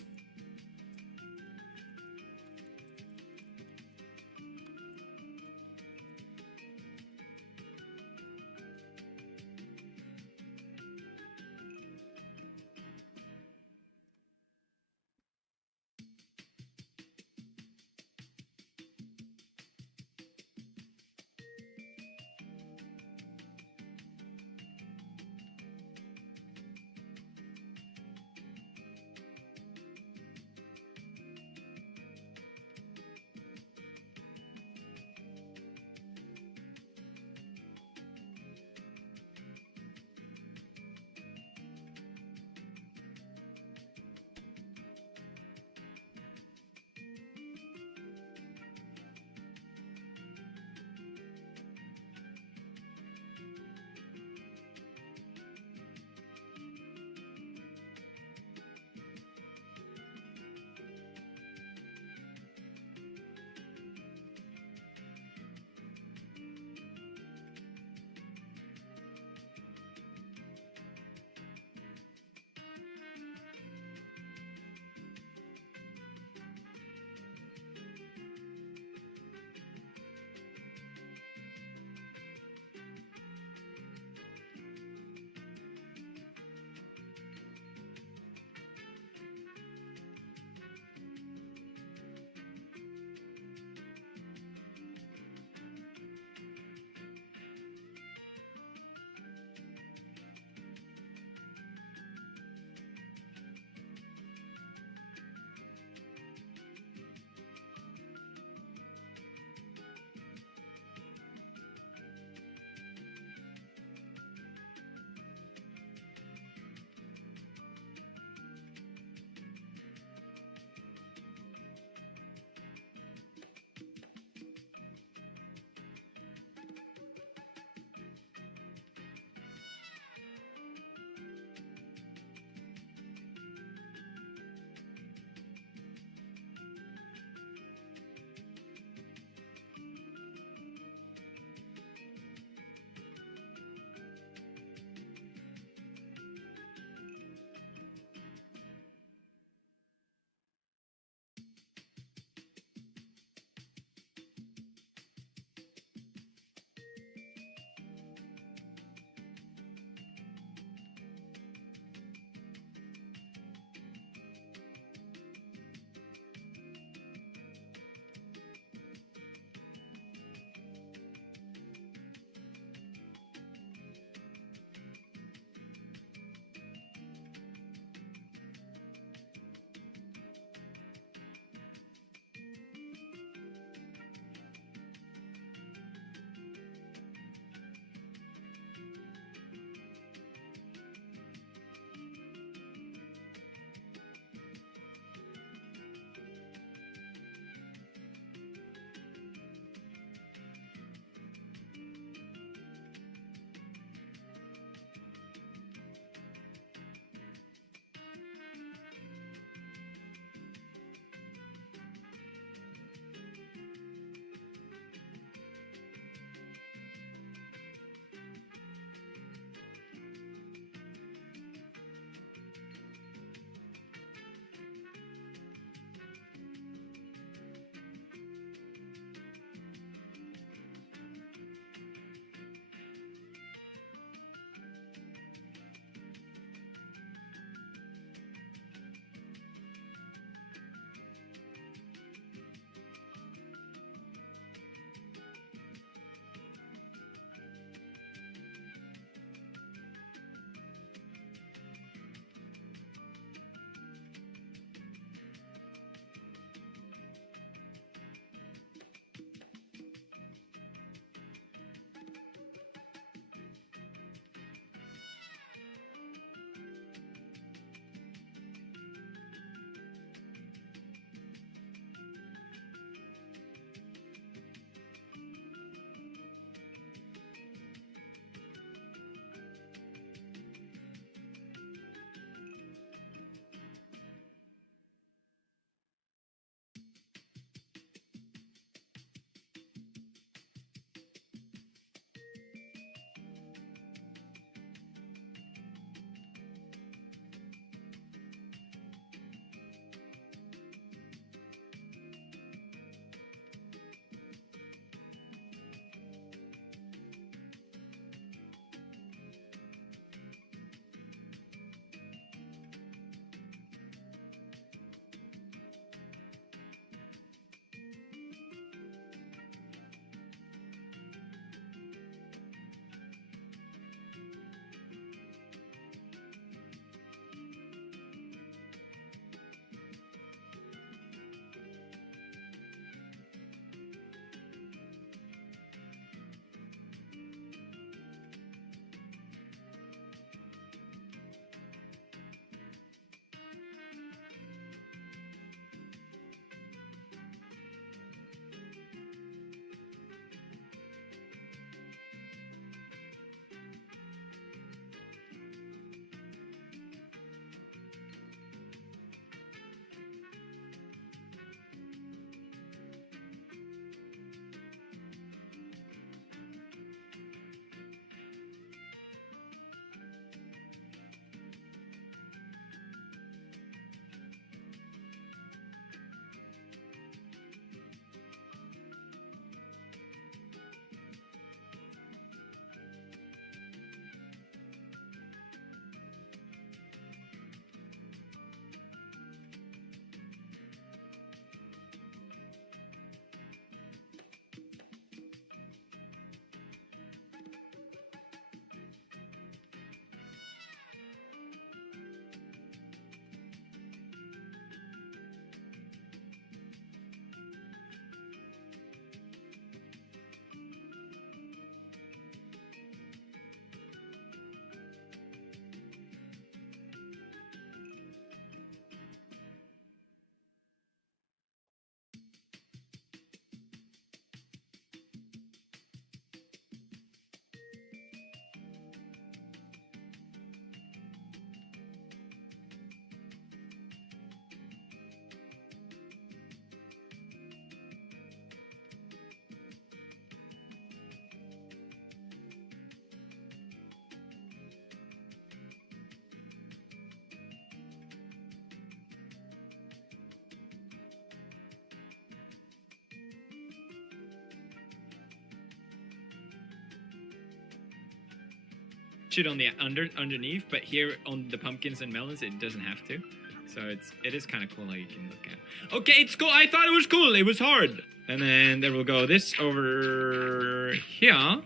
it on the underneath, but here on the pumpkins and melons, it doesn't have to. So it is kind of cool how you can look at. Okay, it's cool. I thought it was cool. It was hard. And then there will go this over here.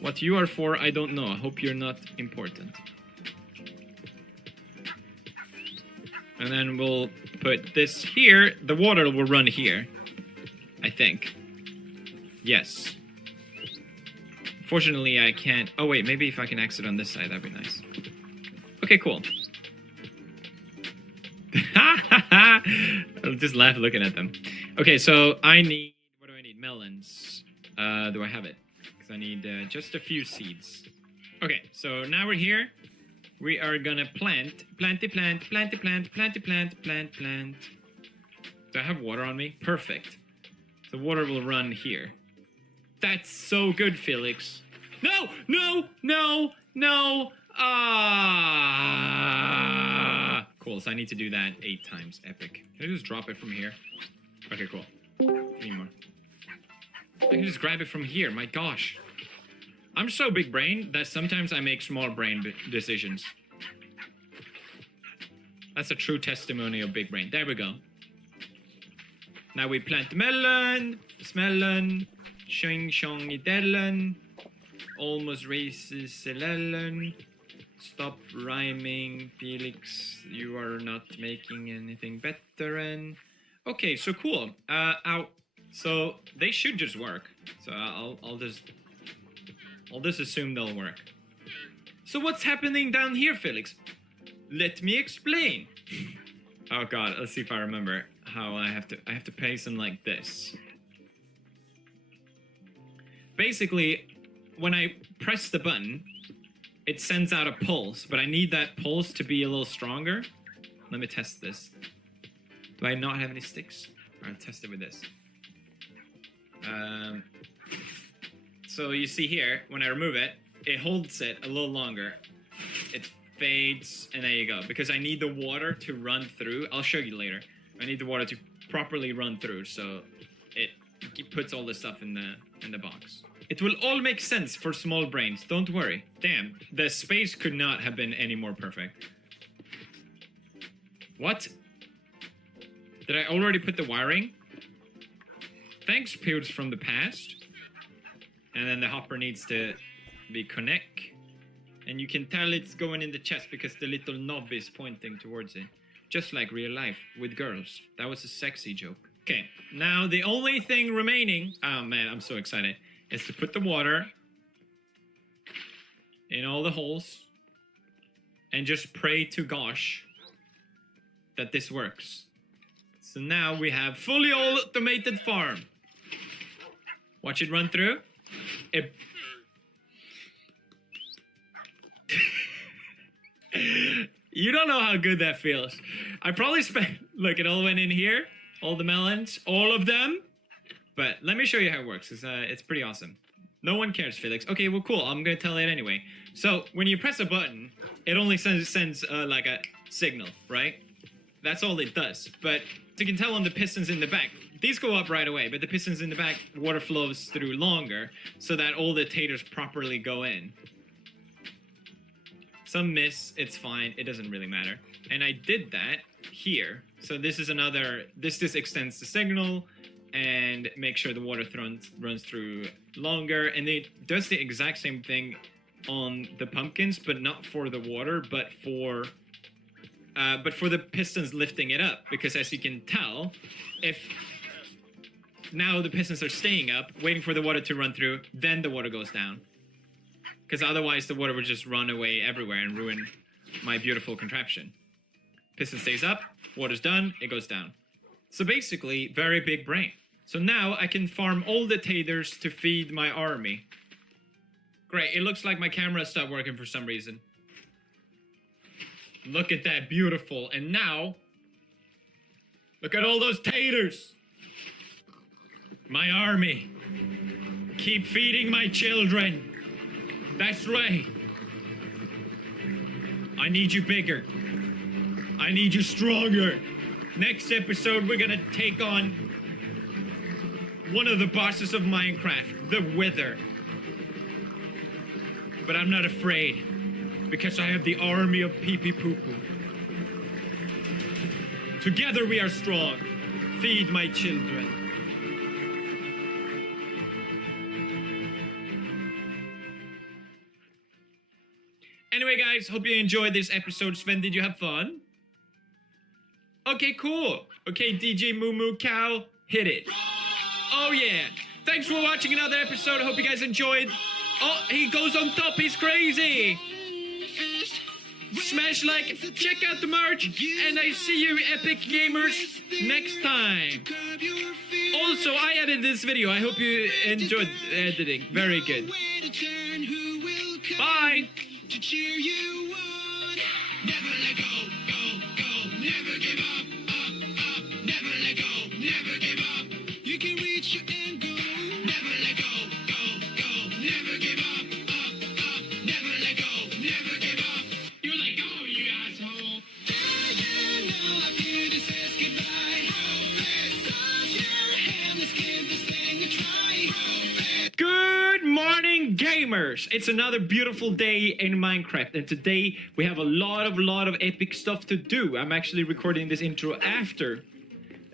What you are for, I don't know. I hope you're not important. And then we'll put this here. The water will run here, I think. Yes. Fortunately, I can't... Oh, wait. Maybe if I can exit on this side, that'd be nice. Okay, cool. I'll just laugh looking at them. Okay, so I need... What do I need? Melons. Do I have it? Because I need just a few seeds. Okay, so now we're here. We are gonna plant. Planty plant, planty plant, planty plant, plant. Do I have water on me? Perfect. The water will run here. That's so good, Felix. No! No! No! No! Ah! Cool, so I need to do that 8 times. Epic. Can I just drop it from here? Okay, cool. Need more. I can just grab it from here, my gosh. I'm so big brain that sometimes I make small brain decisions. That's a true testimony of big brain. There we go. Now we plant the melon, smelon, shing shong idellen, almost races elellen. Stop rhyming, Felix. You are not making anything better. And okay, so cool. So they should just work. So I'll just assume they'll work. So what's happening down here, Felix? Let me explain. Oh god, let's see if I remember how I have to pace them like this. Basically, when I press the button, it sends out a pulse, but I need that pulse to be a little stronger. Let me test this. Do I not have any sticks? I'll test it with this. So you see here, when I remove it, it holds it a little longer. It fades, and there you go. Because I need the water to run through. I'll show you later. I need the water to properly run through, so it puts all the stuff in the box. It will all make sense for small brains, don't worry. Damn, the space could not have been any more perfect. What? Did I already put the wiring? Thanks, Pews from the past. And then the hopper needs to be connect. And you can tell it's going in the chest because the little knob is pointing towards it. Just like real life with girls. That was a sexy joke. Okay, now the only thing remaining... Oh man, I'm so excited. Is to put the water in all the holes. And just pray to gosh that this works. So now we have fully automated farm. Watch it run through. You don't know how good that feels. I probably spent... Look, it all went in here. All the melons. All of them. But let me show you how it works. It's pretty awesome. No one cares, Felix. Okay, well, cool. I'm going to tell it anyway. So when you press a button, it only sends like a signal, right? That's all it does. But you can tell on the pistons in the back, these go up right away, but the pistons in the back, water flows through longer so that all the taters properly go in. Some miss, it's fine, it doesn't really matter. And I did that here. So this is another, this extends the signal and make sure the water runs through longer. And it does the exact same thing on the pumpkins, but not for the water, but for the pistons lifting it up. Because as you can tell, if now the pistons are staying up, waiting for the water to run through, then the water goes down. Because otherwise the water would just run away everywhere and ruin my beautiful contraption. Piston stays up, water's done, it goes down. So basically, very big brain. So now I can farm all the taters to feed my army. Great, it looks like my camera stopped working for some reason. Look at that, beautiful. And now, look at all those taters. My army. Keep feeding my children. That's right. I need you bigger. I need you stronger. Next episode, we're gonna take on one of the bosses of Minecraft, the Wither. but I'm not afraid because I have the army of pee-pee poo-poo. Together we are strong. Feed my children. Anyway, guys, hope you enjoyed this episode. Sven, did you have fun? Okay, cool. Okay, DJ Moo Moo Cow, hit it. Oh, yeah. Thanks for watching another episode. I hope you guys enjoyed. Oh, he goes on top. He's crazy. Smash like, check out the merch, and I see you epic gamers next time. Also, I edited this video. I hope you enjoyed editing. Very good. Bye. To cheer you on. Never let go, never give up, never let go, never give up. You can reach your end goal. Never let go, never give up, never let go, never give up. You let go, you asshole. Now I'm here to say goodbye. Close your hand, let's give this thing a try. Good morning, gamers. It's another beautiful day in Minecraft, and today we have a lot of epic stuff to do. I'm actually recording this intro after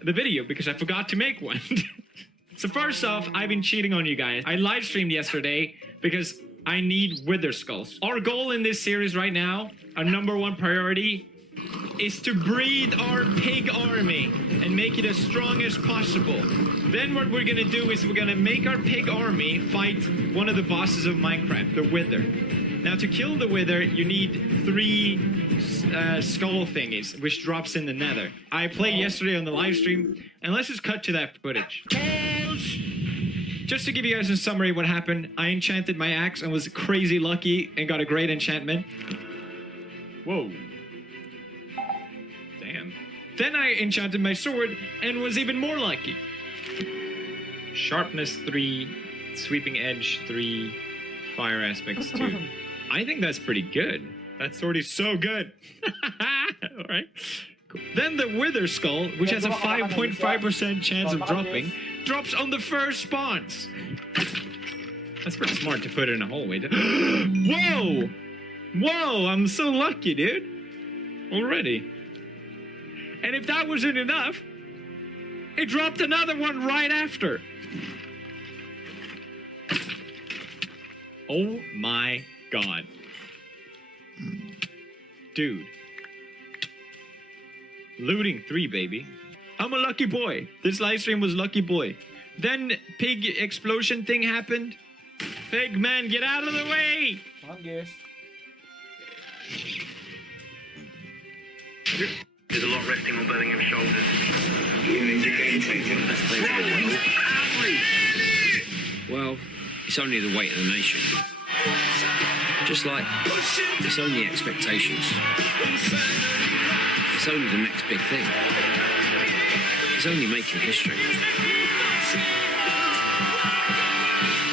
the video because I forgot to make one. So first off, I've been cheating on you guys. I live streamed yesterday because I need wither skulls. Our goal in this series right now, our #1 priority, is to breed our pig army and make it as strong as possible. Then what we're gonna do is we're gonna make our pig army fight one of the bosses of Minecraft, the wither. Now to kill the wither, you need 3 skull thingies, which drops in the nether. I played yesterday on the live stream, and let's just cut to that footage. Pause! Just to give you guys a summary of what happened, I enchanted my axe and was crazy lucky and got a great enchantment. Whoa. Damn. Then I enchanted my sword and was even more lucky. Sharpness 3, sweeping edge 3, fire aspects 2. I think that's pretty good. That sword is so good. Alright. Cool. Then the wither skull, which has a 5.5% chance of dropping, drops on the first spawns. That's pretty smart to put it in a hallway. Whoa! Whoa, I'm so lucky, dude. Already. And if that wasn't enough, it dropped another one right after. Oh my god. Dude. Looting 3, baby. I'm a lucky boy. This live stream was lucky boy. Then pig explosion thing happened. Pig man, get out of the way! Come on, guys. There's a lot resting on Birmingham's shoulders. Well, it's only the weight of the nation. Just like it's only expectations. It's only the next big thing. It's only making history.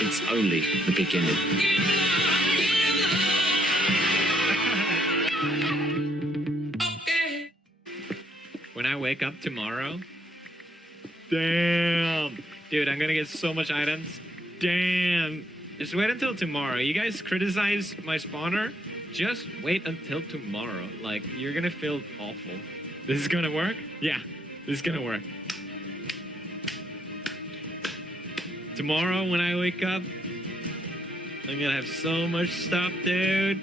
It's only the beginning. When I wake up tomorrow, damn, dude, I'm gonna get so much items. Damn, just wait until tomorrow. You guys criticize my spawner, just wait until tomorrow. Like, you're gonna feel awful. This is gonna work? Yeah, this is gonna work. Tomorrow when I wake up, I'm gonna have so much stuff, dude.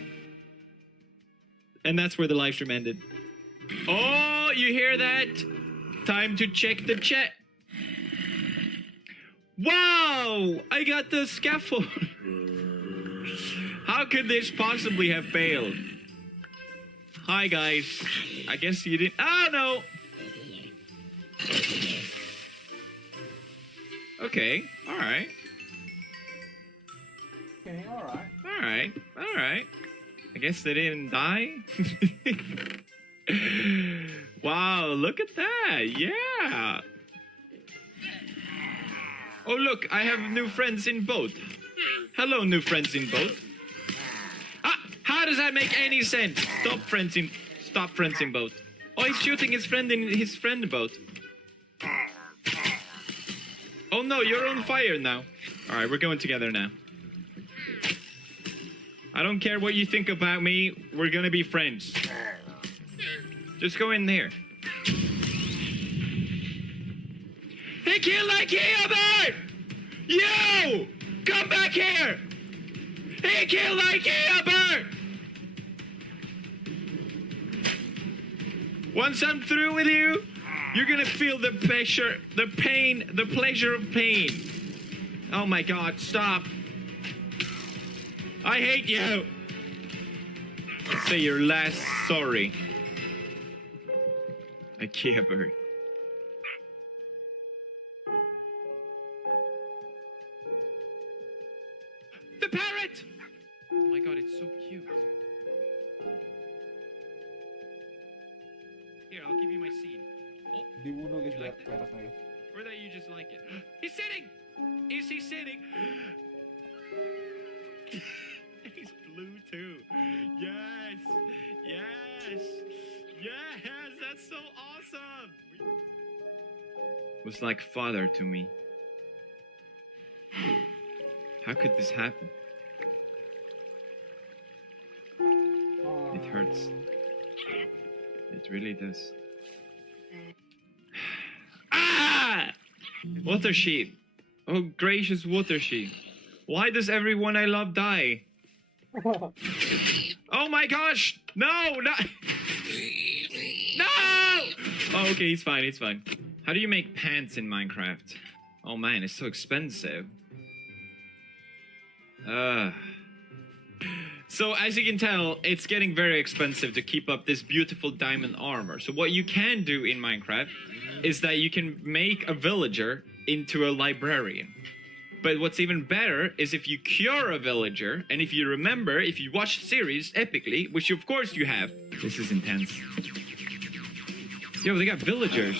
And that's where the live stream ended. Oh, you hear that? Time to check the chat. Wow! I got the scaffold. How could this possibly have failed? Hi, guys. I guess you didn't. Oh, no! Okay, alright. Okay, alright. Alright, alright. I guess they didn't die? Wow, look at that. Yeah. Oh, look, I have new friends in boat. Hello, new friends in boat. Ah, how does that make any sense? Stop friends in boat. Oh, he's shooting his friend in his friend boat. Oh no, you're on fire now. All right, we're going together now. I don't care what you think about me. We're gonna be friends. Just go in there. Hey, kid like Albert! Yo! Come back here! Hey, kid like Albert! Once I'm through with you, you're gonna feel the pressure, the pain, the pleasure of pain. Oh my God, stop. I hate you. Say your last sorry. IKEA bird. The parrot! Oh my God, it's so cute. Here, I'll give you my seed. Oh, Dibunuh guys, you like that? parrot na guys. Or that you just like it. He's sitting! Is he sitting? He's blue too. Yes! Yes! Yes! That's so awesome! Was like father to me. How could this happen? It hurts. It really does. Ah! Water sheep. Oh, gracious water sheep. Why does everyone I love die? Oh my gosh! No! No! No! Oh, okay, he's fine, he's fine. How do you make pants in Minecraft? Oh man, it's so expensive. So as you can tell, it's getting very expensive to keep up this beautiful diamond armor. So what you can do in Minecraft is that you can make a villager into a librarian. But what's even better is if you cure a villager, and if you remember, if you watch the series epically, which of course you have. This is intense. Yo, they got villagers.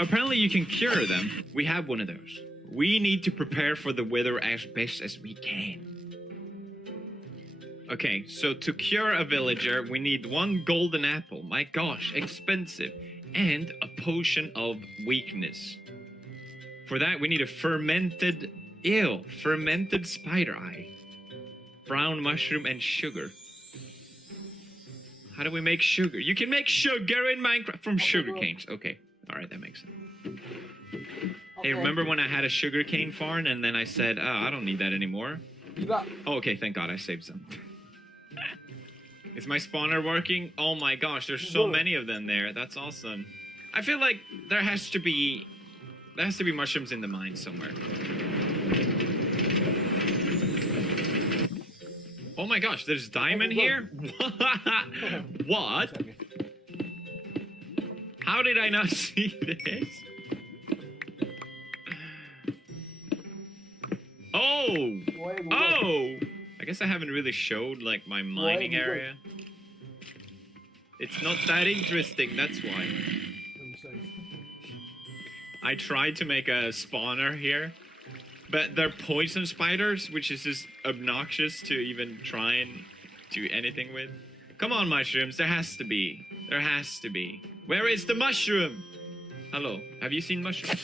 Apparently you can cure them. We have one of those. We need to prepare for the weather as best as we can. Okay, so to cure a villager, we need 1 golden apple. My gosh, expensive. And a potion of weakness. For that, we need a fermented spider eye. Brown mushroom and sugar. How do we make sugar? You can make sugar in Minecraft from sugar canes. Okay, alright, that makes sense. Hey, remember when I had a sugarcane farm and then I said, oh, I don't need that anymore? Oh, okay, thank God I saved some. Is my spawner working? Oh my gosh, there's so many of them there. That's awesome. I feel like there has to be mushrooms in the mine somewhere. Oh my gosh, there's diamond here? What? How did I not see this? Oh! Oh! I guess I haven't really showed like my mining area. It's not that interesting, that's why. I tried to make a spawner here, but they're poison spiders, which is just obnoxious to even try and do anything with. Come on, mushrooms, there has to be. There has to be. Where is the mushroom? Hello, have you seen mushrooms?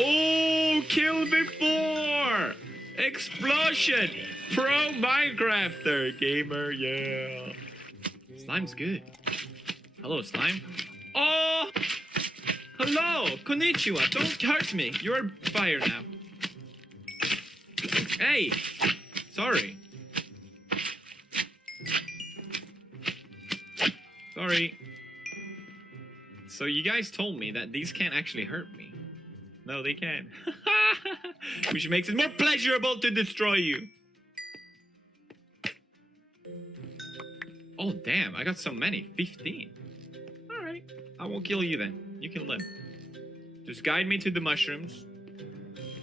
Oh, kill before! Explosion! Pro Minecrafter gamer, yeah. Slime's good. Hello, slime. Oh! Hello! Konnichiwa! Don't hurt me! You're on fire now. Hey! Sorry. Sorry. So you guys told me that these can't actually hurt me. No, they can't. Which makes it more pleasurable to destroy you. Oh, damn. I got so many. 15. Alright. I won't kill you then. You can live. Just guide me to the mushrooms.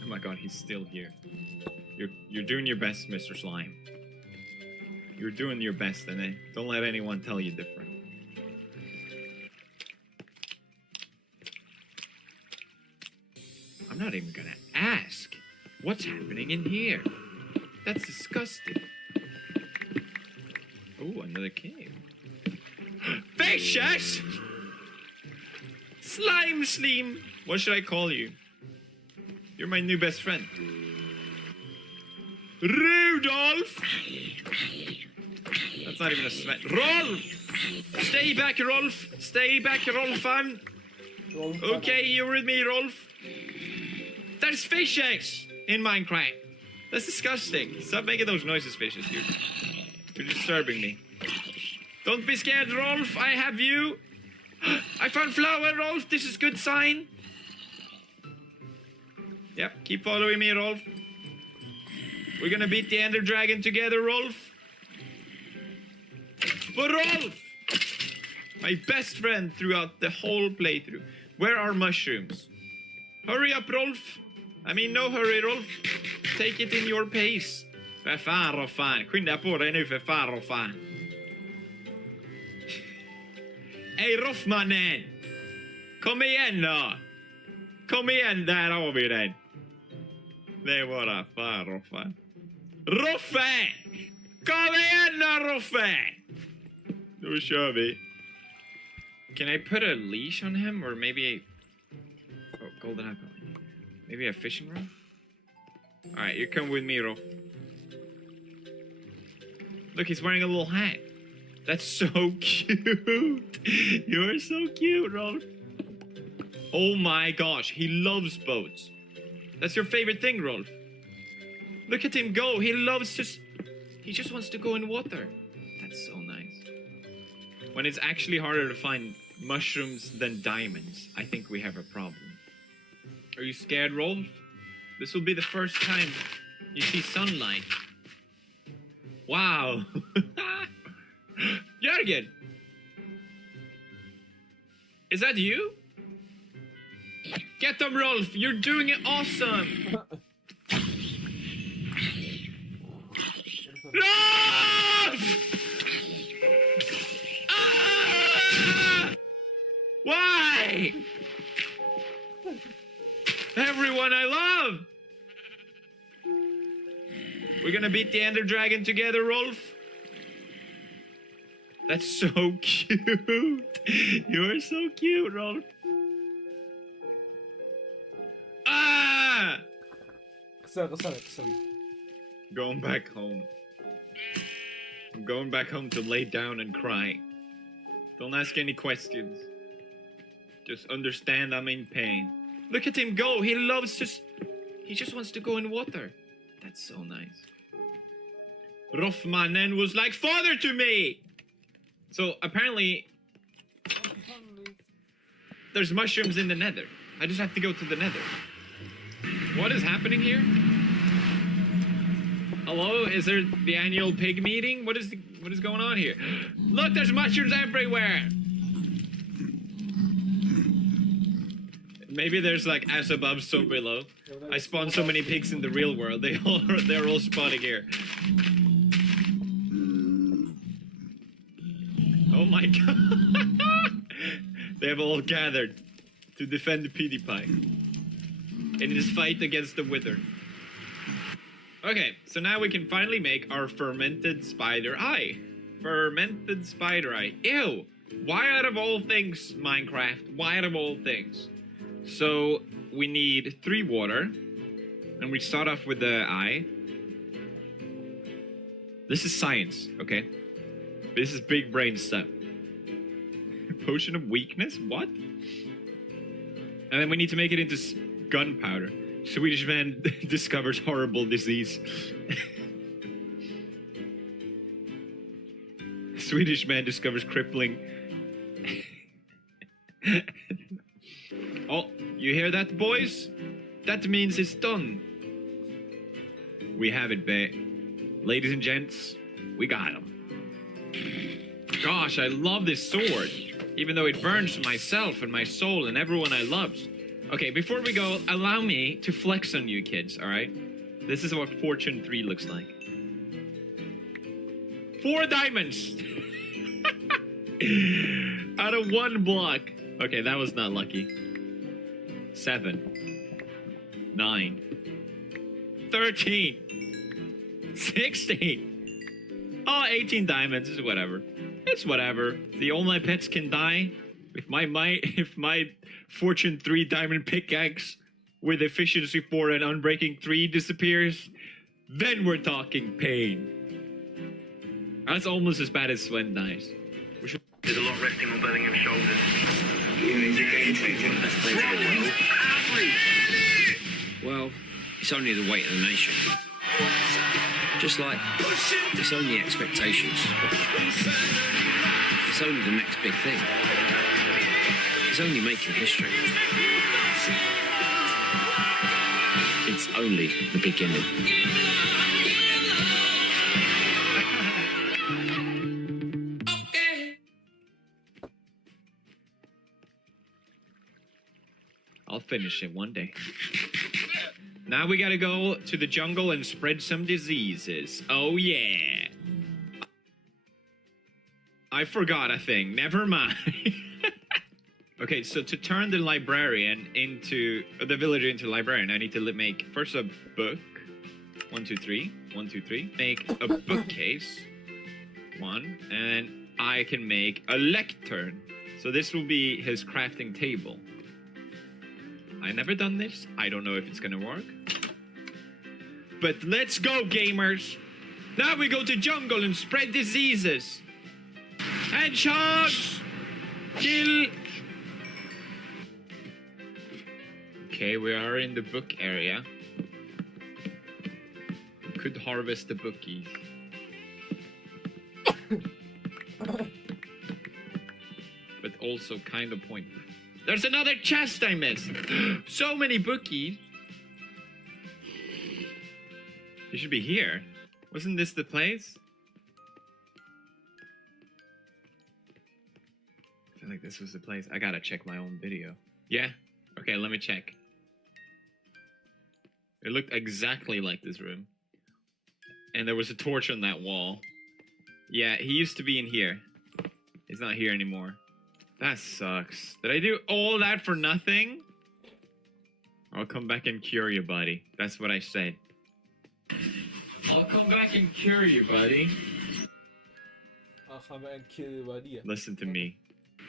Oh my god, he's still here. You're doing your best, Mr. Slime. You're doing your best, and don't let anyone tell you different. I'm not even gonna ask what's happening in here. That's disgusting. Oh, another cave. Fishes! Slime Slim! What should I call you? You're my new best friend. Rudolph! That's not even a sweat. Rolf! Stay back, Rolf! Stay back, Rolfan! Okay, you're with me, Rolf. There's fish eggs in Minecraft. That's disgusting. Stop making those noises, fishes. You're disturbing me. Don't be scared, Rolf. I have you. I found flour, Rolf. This is good sign. Yep, keep following me, Rolf. We're gonna beat the Ender Dragon together, Rolf. But Rolf! My best friend throughout the whole playthrough. Where are mushrooms? Hurry up, Rolf. I mean, no hurry, Rolf. Take it in your pace. För fan, Rolfan. Skynda på dig nu, för fan, Rolfan. Hej, Rolfmannen! Kom igen då! Kom igen, där har vi den. Det var bara fan, Rolfan. Roffe! Kom igen då, Roffe! Då kör vi. Can I put a leash on him, or maybe a... Oh, golden apple. Maybe a fishing rod? Alright, you come with me, Rolf. Look, he's wearing a little hat. That's so cute. You're so cute, Rolf. Oh my gosh, he loves boats. That's your favorite thing, Rolf. Look at him go. He loves just... He just wants to go in water. That's so nice. When it's actually harder to find mushrooms than diamonds, I think we have a problem. Are you scared, Rolf? This will be the first time you see sunlight. Wow. Jörgen! Is that you? Get them, Rolf! You're doing it awesome! Rolf! Ah! Why? Everyone I love! We're gonna beat the Ender Dragon together, Rolf? That's so cute! You're so cute, Rolf! Ah! Going back home. I'm going back home to lay down and cry. Don't ask any questions. Just understand I'm in pain. Look at him go. He loves just... He just wants to go in water. That's so nice. Roffmannen was like father to me! So apparently... There's mushrooms in the nether. I just have to go to the nether. What is happening here? Hello? Is there the annual pig meeting? What is going on here? Look, there's mushrooms everywhere! Maybe there's like as above, so below. I spawned so many pigs in the real world. They're all spawning here. Oh my god! They have all gathered to defend PewDiePie in his fight against the Wither. Okay, so now we can finally make our fermented spider eye. Fermented spider eye. Ew! Why out of all things, Minecraft? Why out of all things? So we need 3 water, and we start off with the eye. This is science, okay? This is big brain stuff. Potion of weakness? What? And then we need to make it into gunpowder. Swedish man discovers horrible disease. Swedish man discovers crippling. Oh, you hear that, boys? That means it's done. We have it, bae. Ladies and gents, we got him. Gosh, I love this sword. Even though it burns myself and my soul and everyone I loved. Okay, before we go, allow me to flex on you kids, alright? This is what Fortune 3 looks like. 4 diamonds! Out of 1 block. Okay, that was not lucky. 7. 9. 13. 16. Oh, 18 diamonds is whatever. It's whatever. The all my pets can die. If my Fortune 3 diamond pickaxe with efficiency 4 and unbreaking 3 disappears, then we're talking pain. That's almost as bad as sweat dice. There's a lot resting on Birmingham's shoulders. Well, it's only the weight of the nation. Just like it's only expectations. It's only the next big thing. It's only making history. It's only the beginning. I'll finish it one day. Now we gotta go to the jungle and spread some diseases. Oh yeah. I forgot a thing. Never mind. Okay, so to turn the librarian into the villager into a librarian, I need to make first a book. 1, 2, 3. 1, 2, 3. Make a bookcase. 1, and I can make a lectern. So this will be his crafting table. I never done this. I don't know if it's gonna work. But let's go, gamers. Now we go to jungle and spread diseases. Hedgehogs! Kill! Okay, we are in the book area. Could harvest the bookies. But also kind of pointless. There's another chest I missed! So many bookies! You should be here. Wasn't this the place? I feel like this was the place. I gotta check my own video. Yeah? Okay, let me check. It looked exactly like this room. And there was a torch on that wall. Yeah, he used to be in here. He's not here anymore. That sucks. Did I do all that for nothing? I'll come back and cure you, buddy. That's what I said. I'll come back and cure you, buddy. I'll come back and kill you, buddy. Listen to me.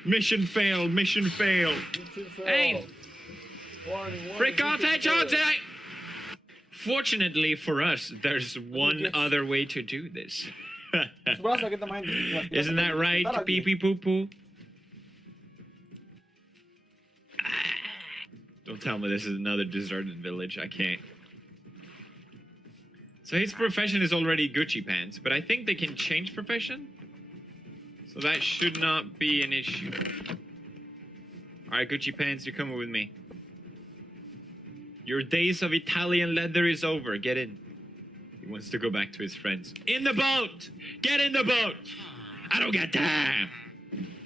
Mission failed, mission failed. Hey! Frick off, hedgehogs! Fortunately for us, there's one other way to do this. Isn't that right, pee pee poo poo? Don't tell me this is another deserted village. I can't. So his profession is already Gucci pants, but I think they can change profession. So that should not be an issue. Alright, Gucci pants, you're coming with me. Your days of Italian leather is over. Get in. He wants to go back to his friends. In the boat! Get in the boat! I don't got time!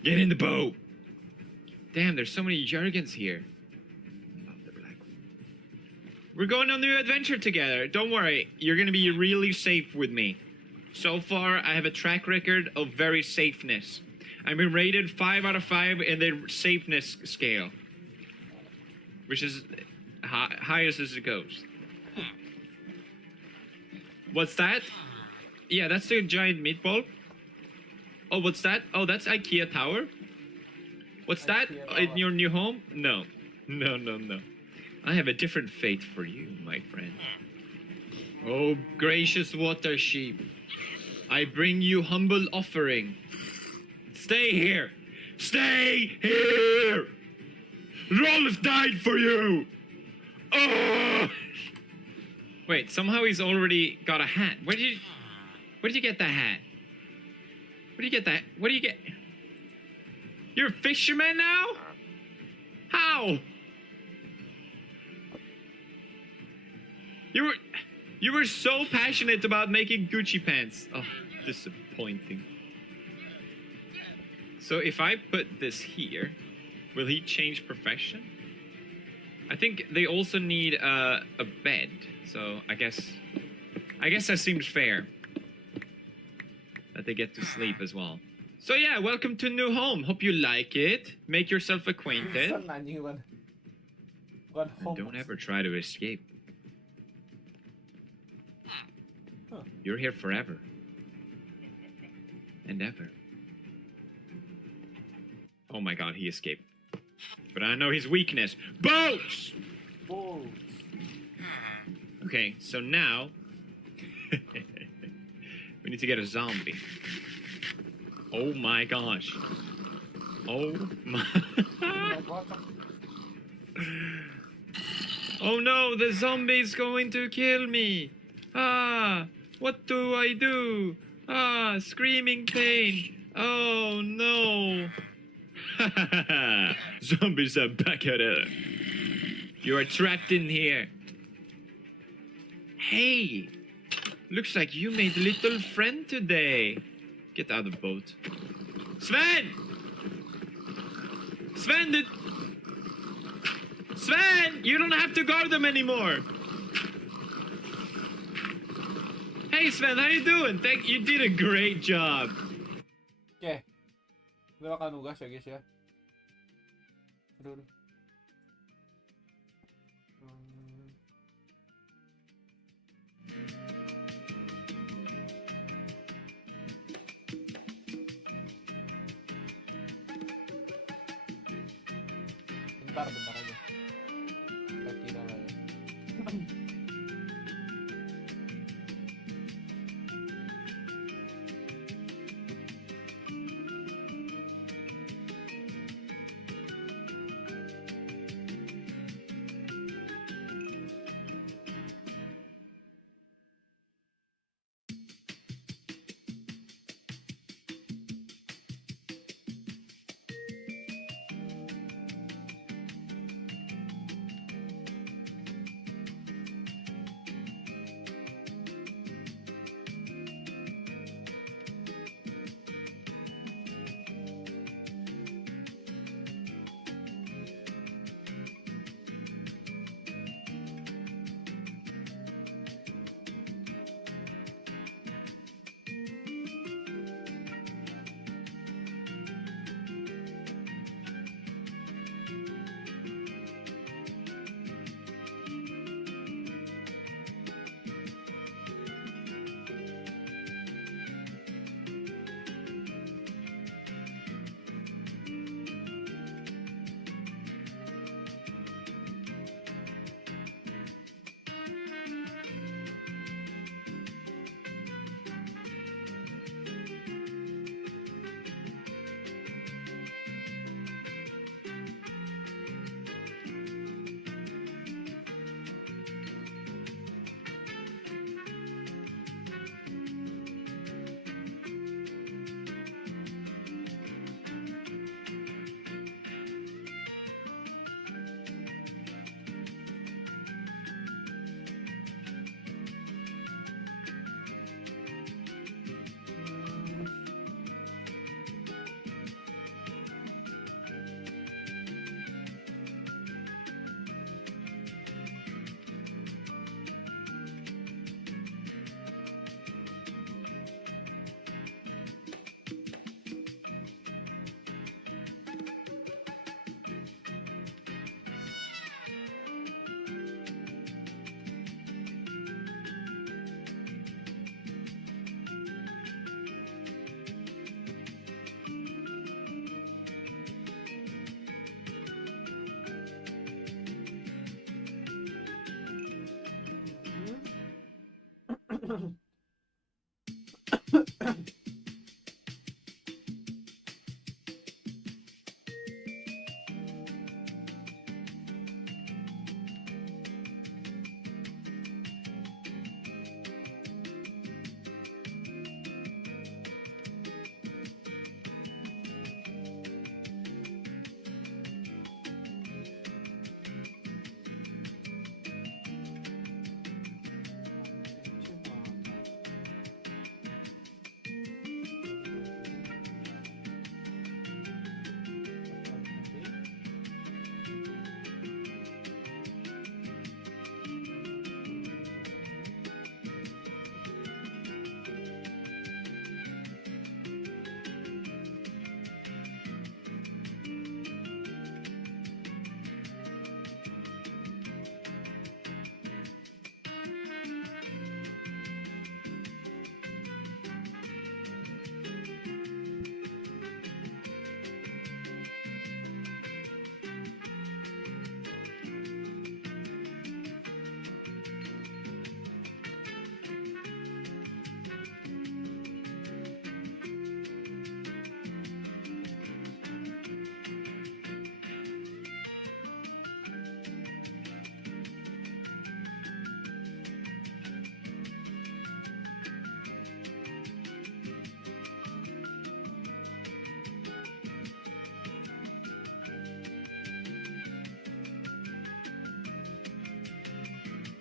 Get in the boat! Damn, there's so many Jurgens here. We're going on a new adventure together. Don't worry, you're gonna be really safe with me. So far, I have a track record of very safeness. I've been rated 5 out of 5 in the safeness scale. Which is highest as it goes. What's that? Yeah, that's the giant meatball. Oh, what's that? Oh, that's IKEA tower. What's that? In your new home? No. No, no, no. I have a different fate for you, my friend. Oh, gracious water sheep. I bring you humble offering. Stay here. Stay here. Rolf died for you. Oh! Wait, somehow he's already got a hat. Where did you get that hat? Where do you get that? What do you get? You're a fisherman now? How? You were so passionate about making Gucci pants. Oh, disappointing. So if I put this here, will he change profession? I think they also need a bed. So I guess that seems fair. That they get to sleep as well. So yeah, welcome to new home. Hope you like it. Make yourself acquainted. And don't ever try to escape. You're here forever. And ever. Oh my god, he escaped. But I know his weakness. Boats! Boats. Okay, so now We need to get a zombie. Oh my gosh. Oh my. Oh no, the zombie's going to kill me. Ah, what do I do? Ah, screaming pain. Oh no. Zombies are back at it. You are trapped in here. Hey, looks like you made a little friend today. Get out of the boat. Sven! Sven, Sven, you don't have to guard them anymore. Hey Sven, how you doing? You did a great job. Oke. Kita bakal nugas ya guys ya. Aduh. Bentar aja. Kira-kira lah ya.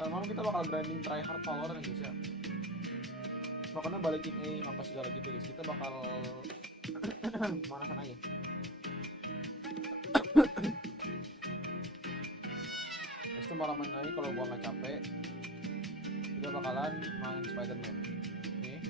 Ntar malam kita bakal grinding try hard Valorant guys ya. Makanya balikin aim apa segala gitu guys. Kita bakal manasan aja. Terus itu malam main lagi kalau gua nggak capek. Kita bakalan main Spider-Man. Nih.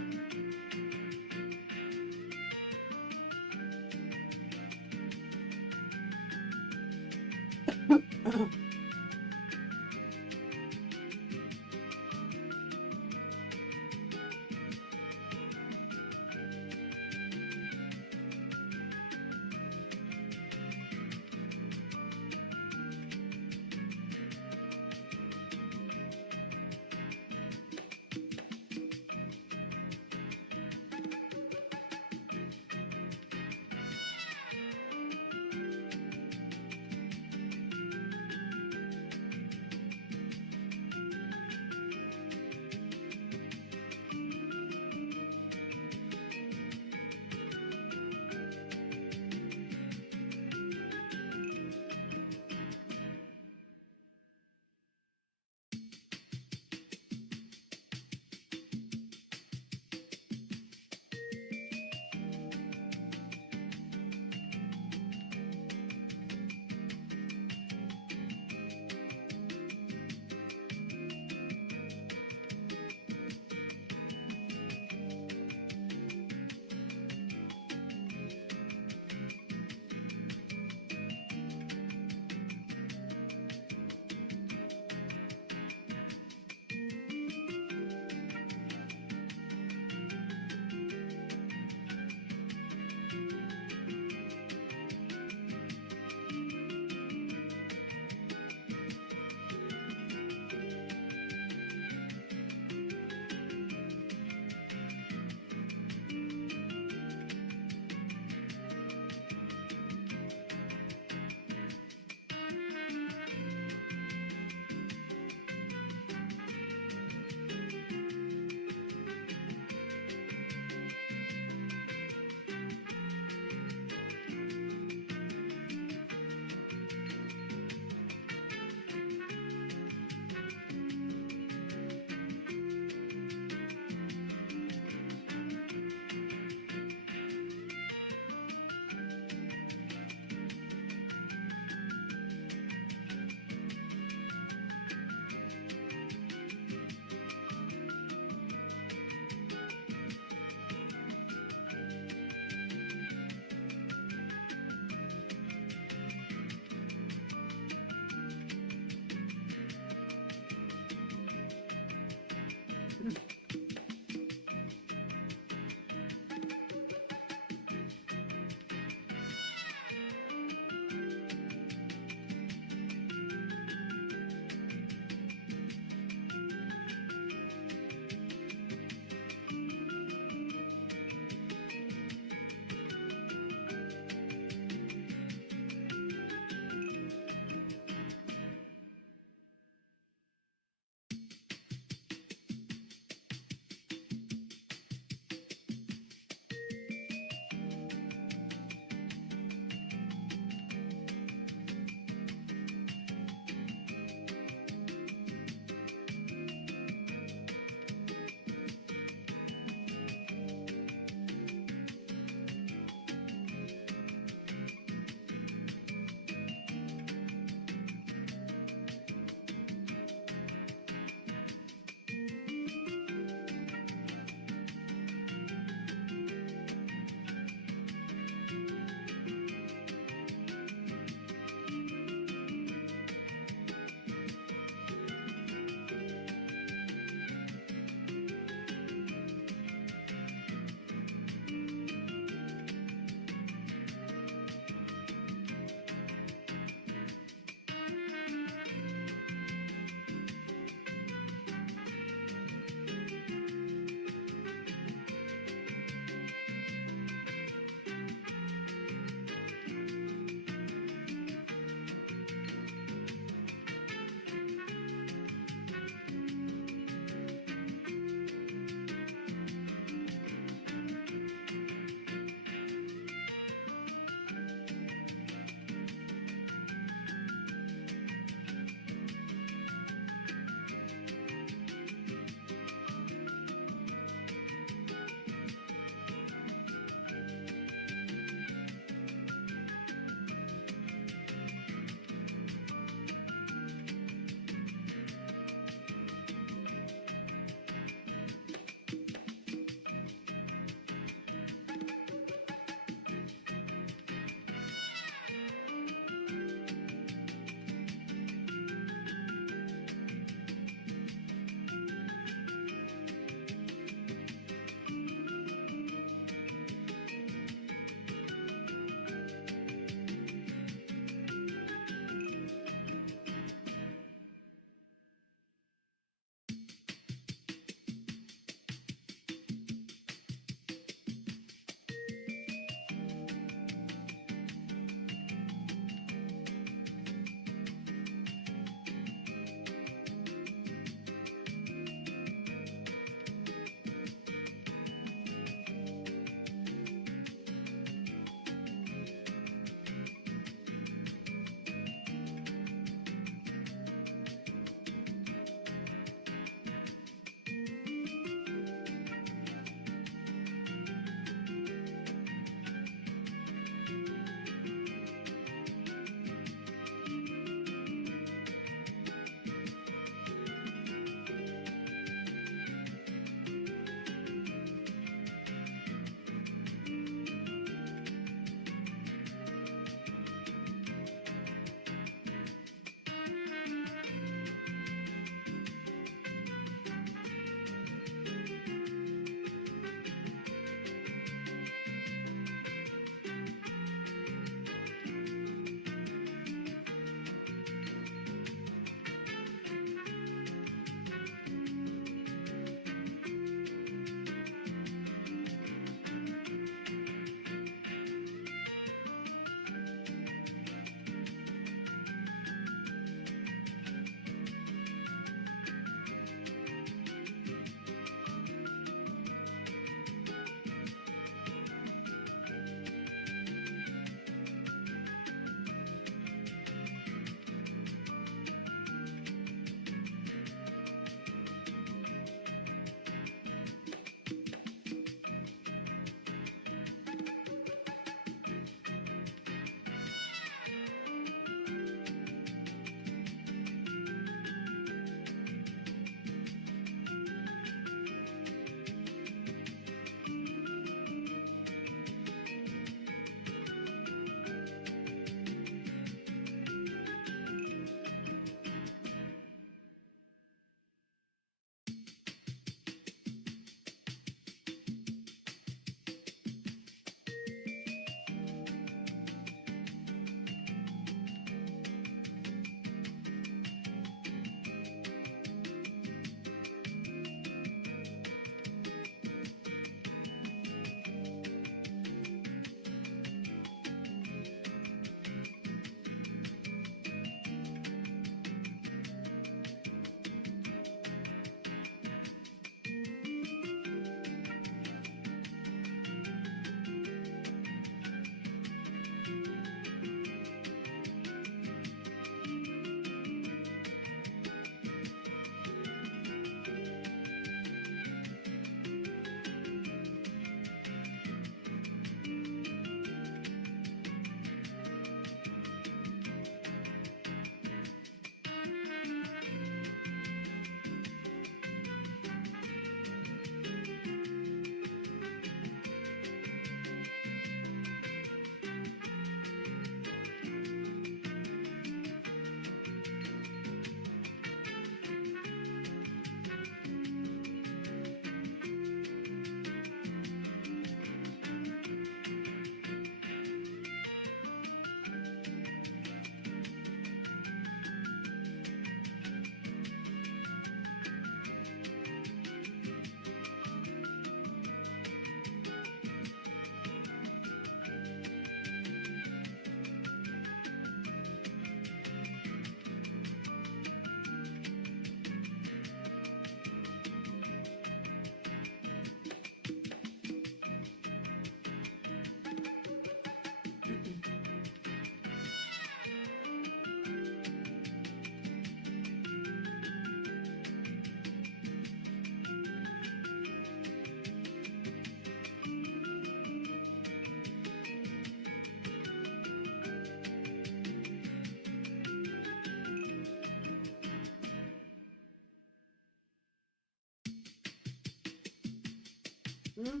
Bang,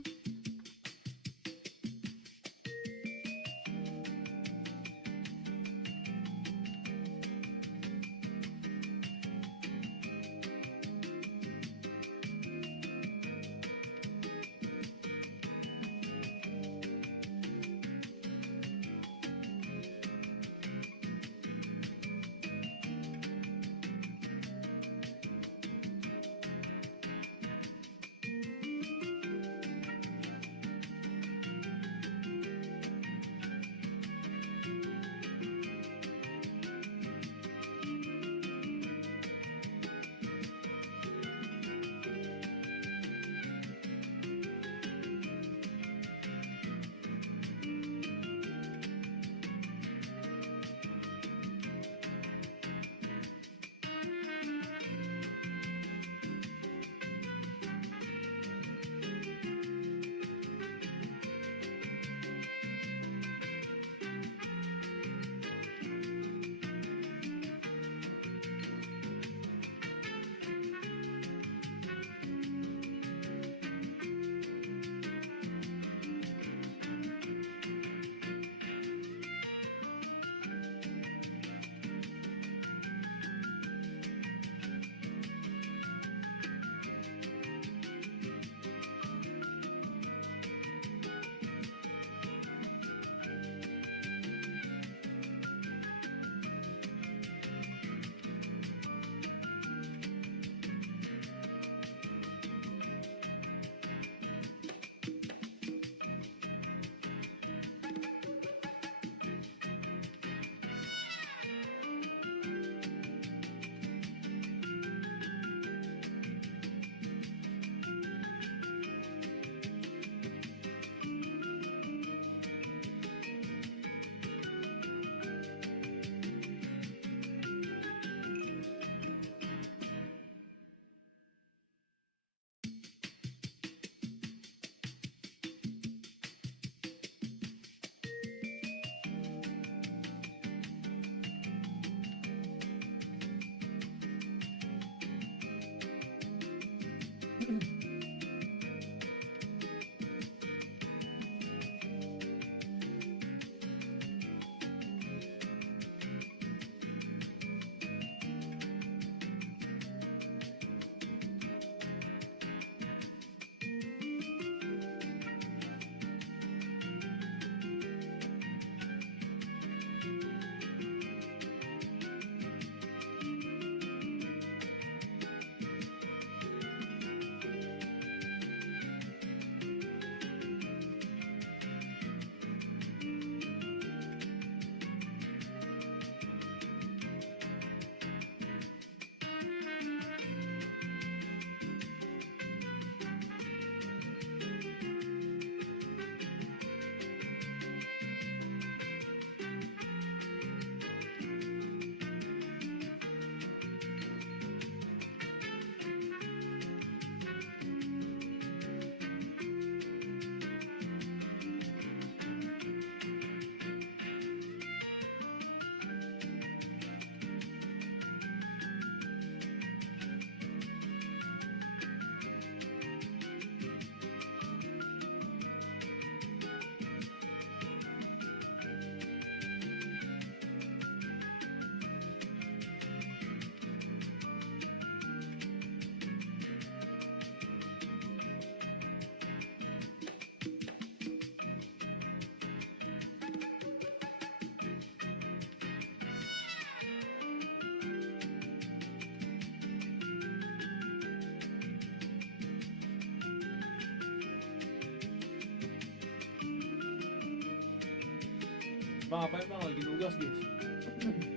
ngapain bang? Lagi nugas guys.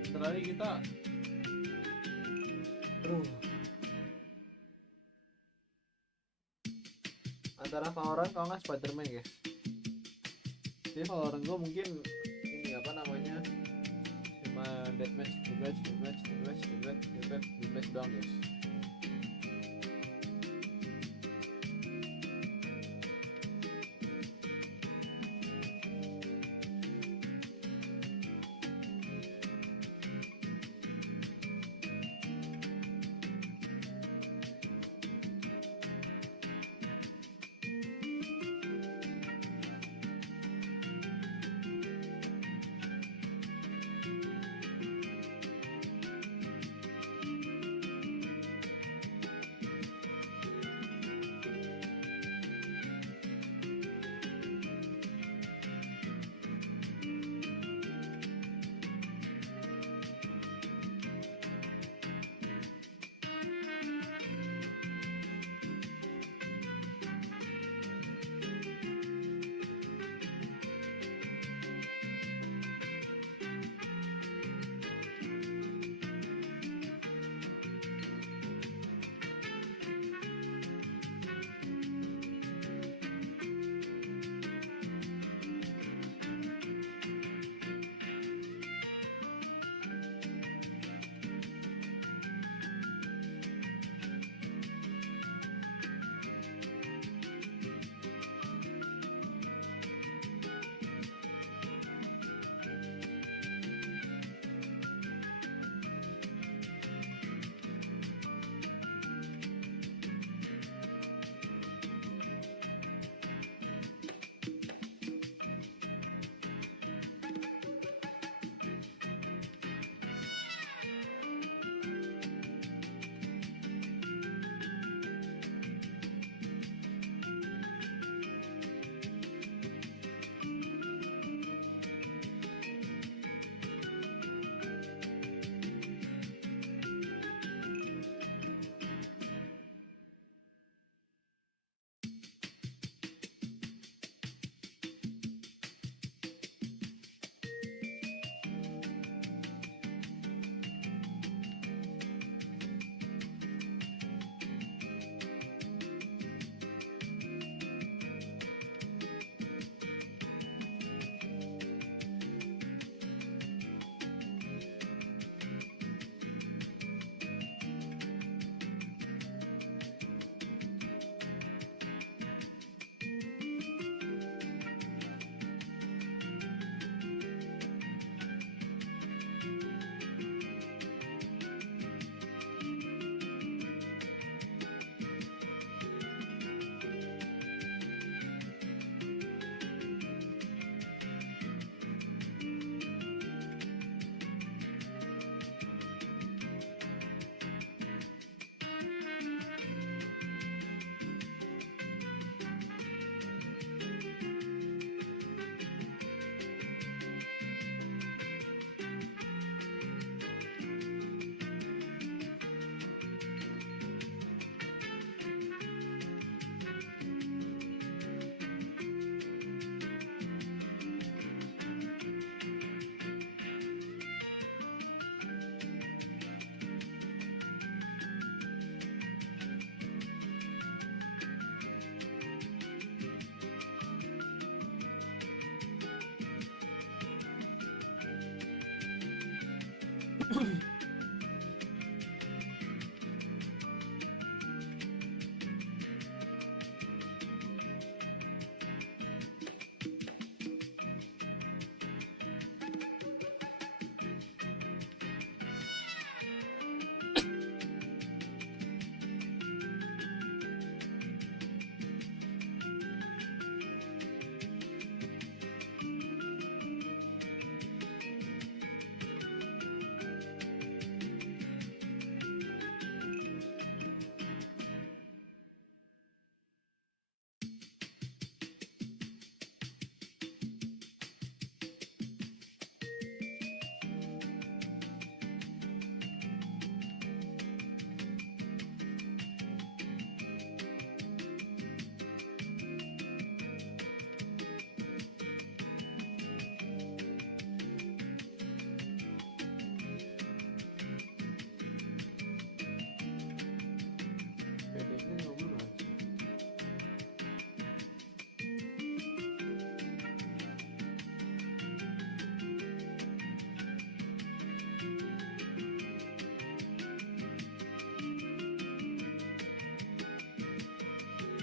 Terakhir kita antara Valorant kalau nggak Spiderman guys. Jadi Valorant gue mungkin ini apa namanya cuma deathmatch doang guys.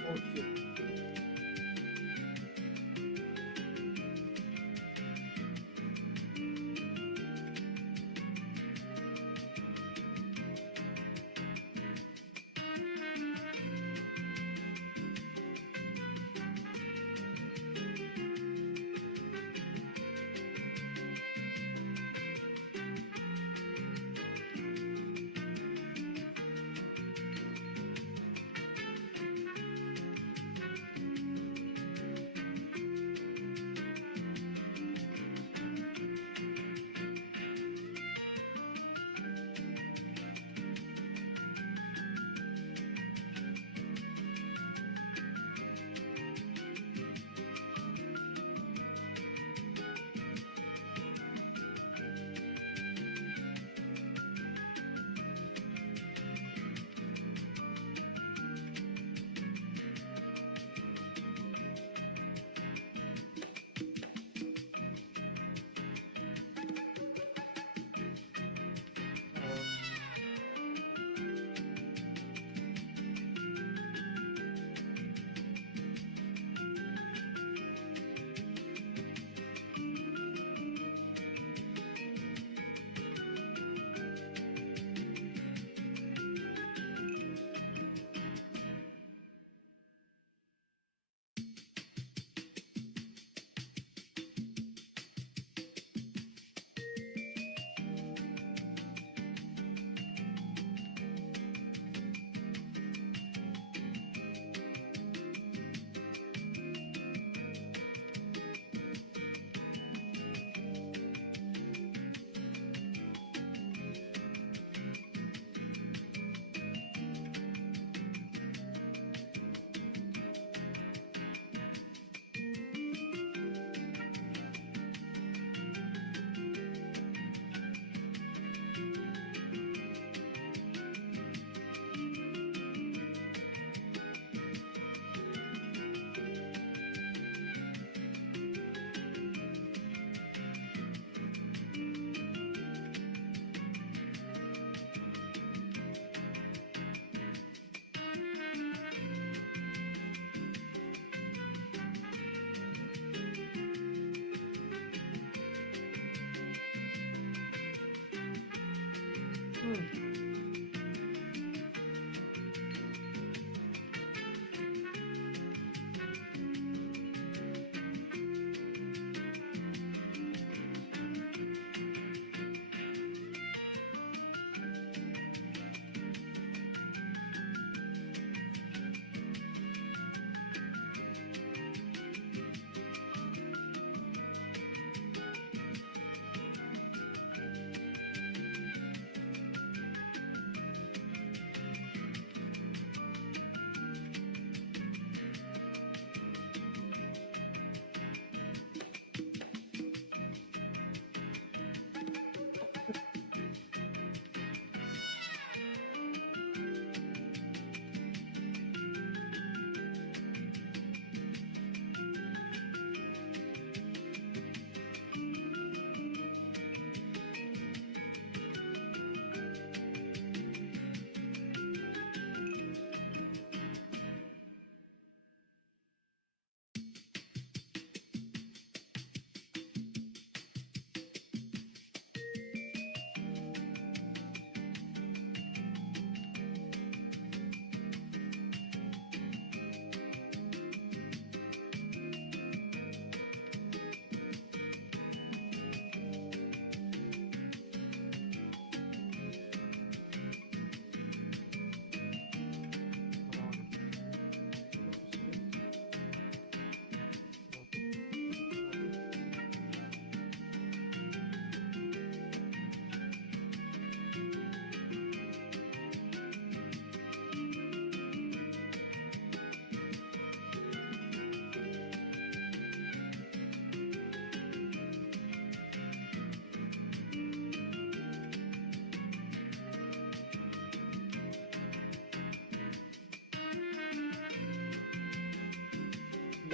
Oh shit.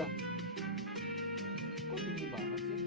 udah. Kok tinggi banget sih?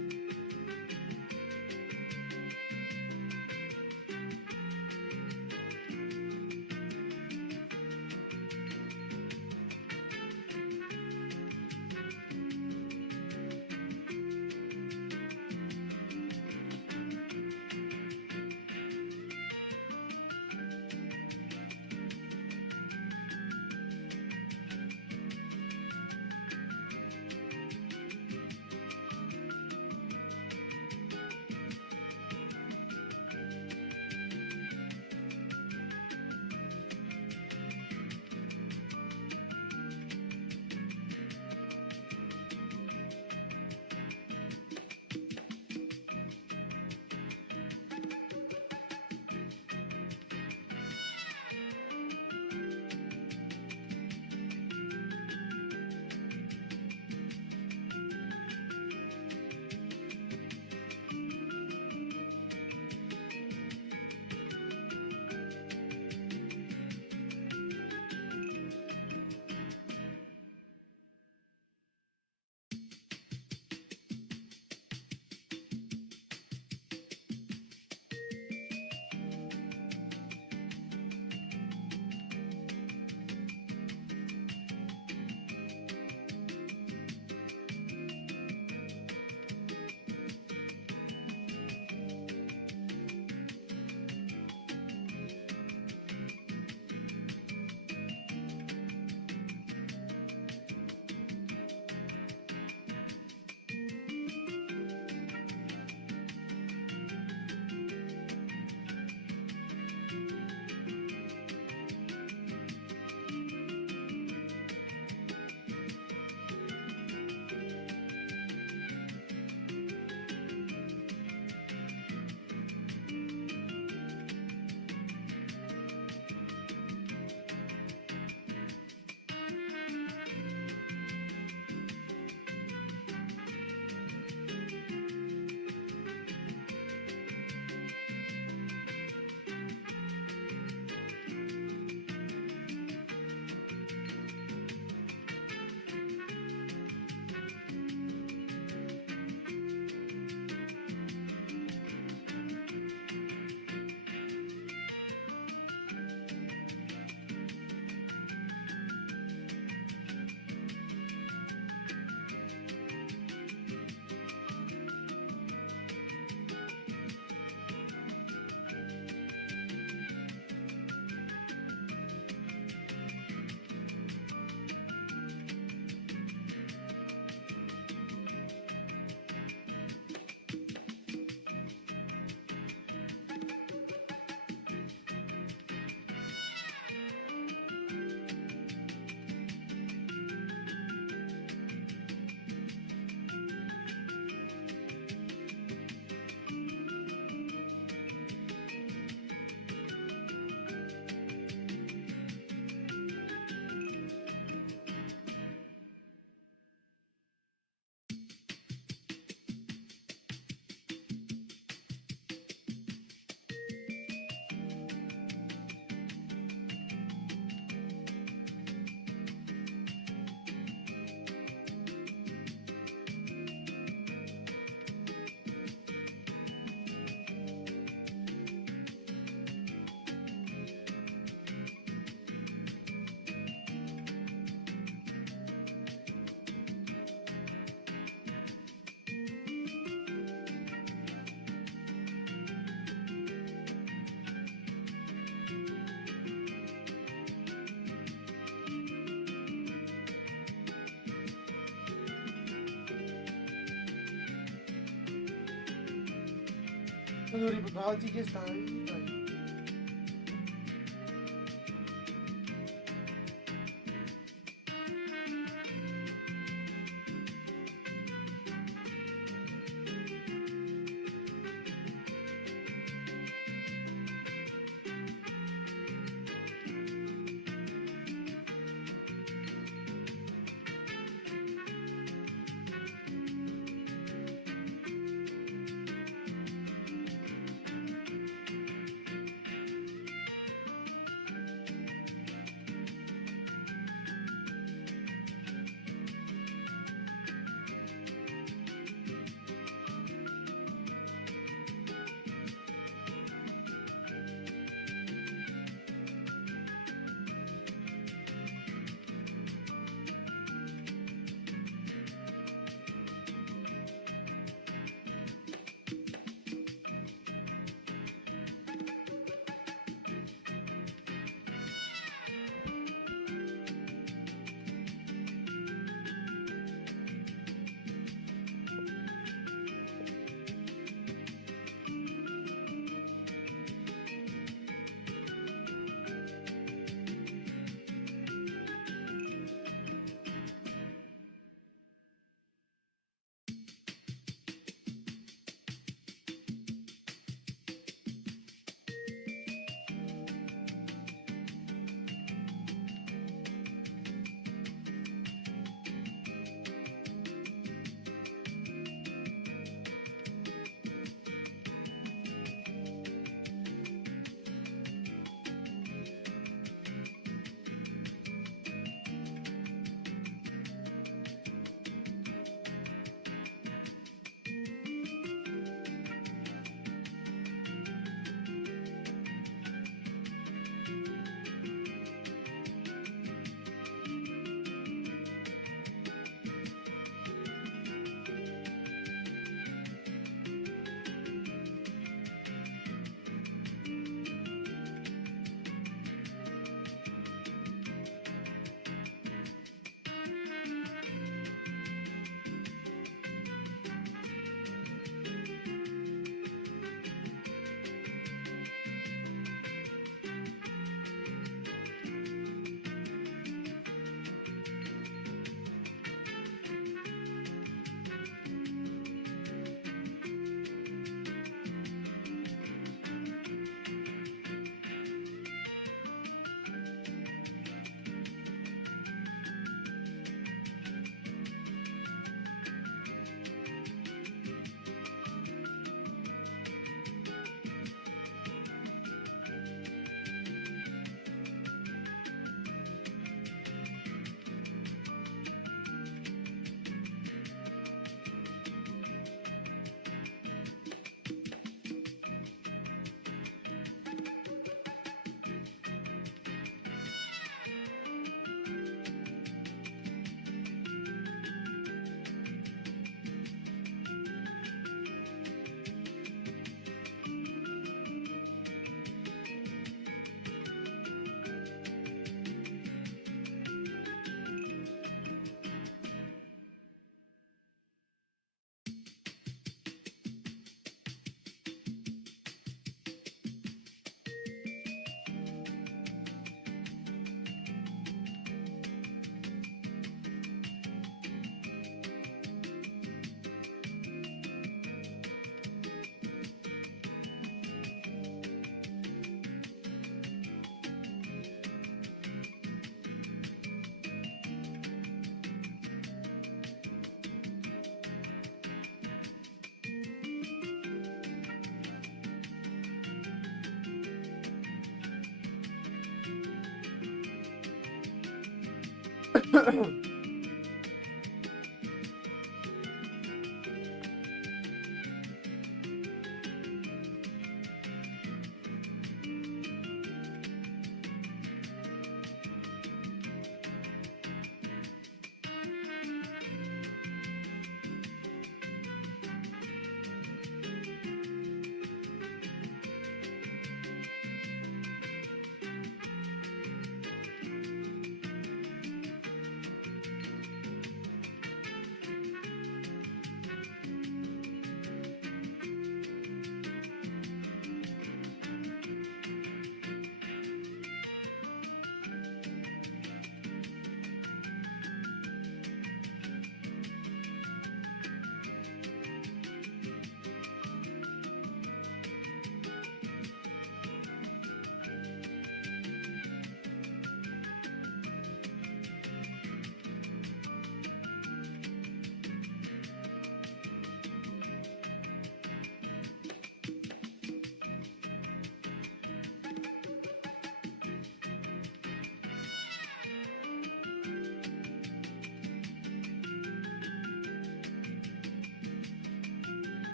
Aduh ribet banget sih guys, tai.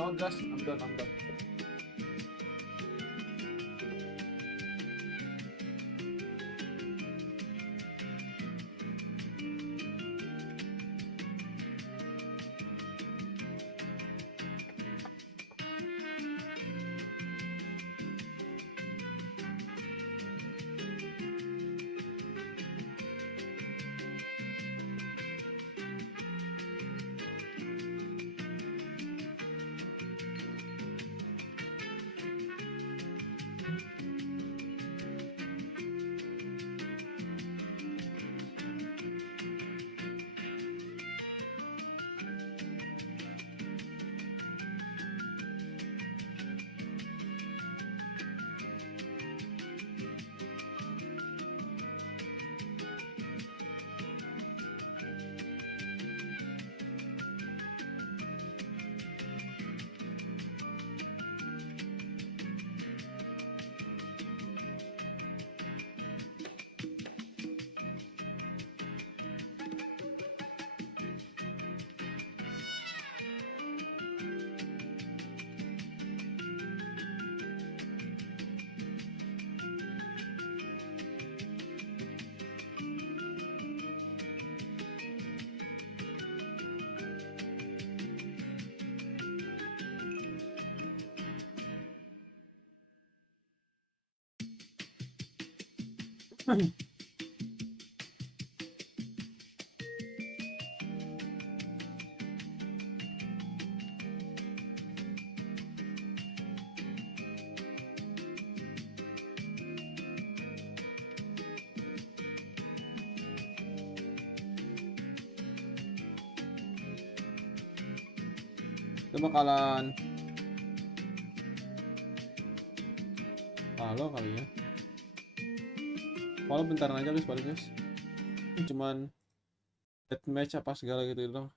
No, Gus, I'm done. Itu bakalan kalo kali ya. Kalau bentaran aja guys, balik guys. Ini cuman death match apa segala gitu dong.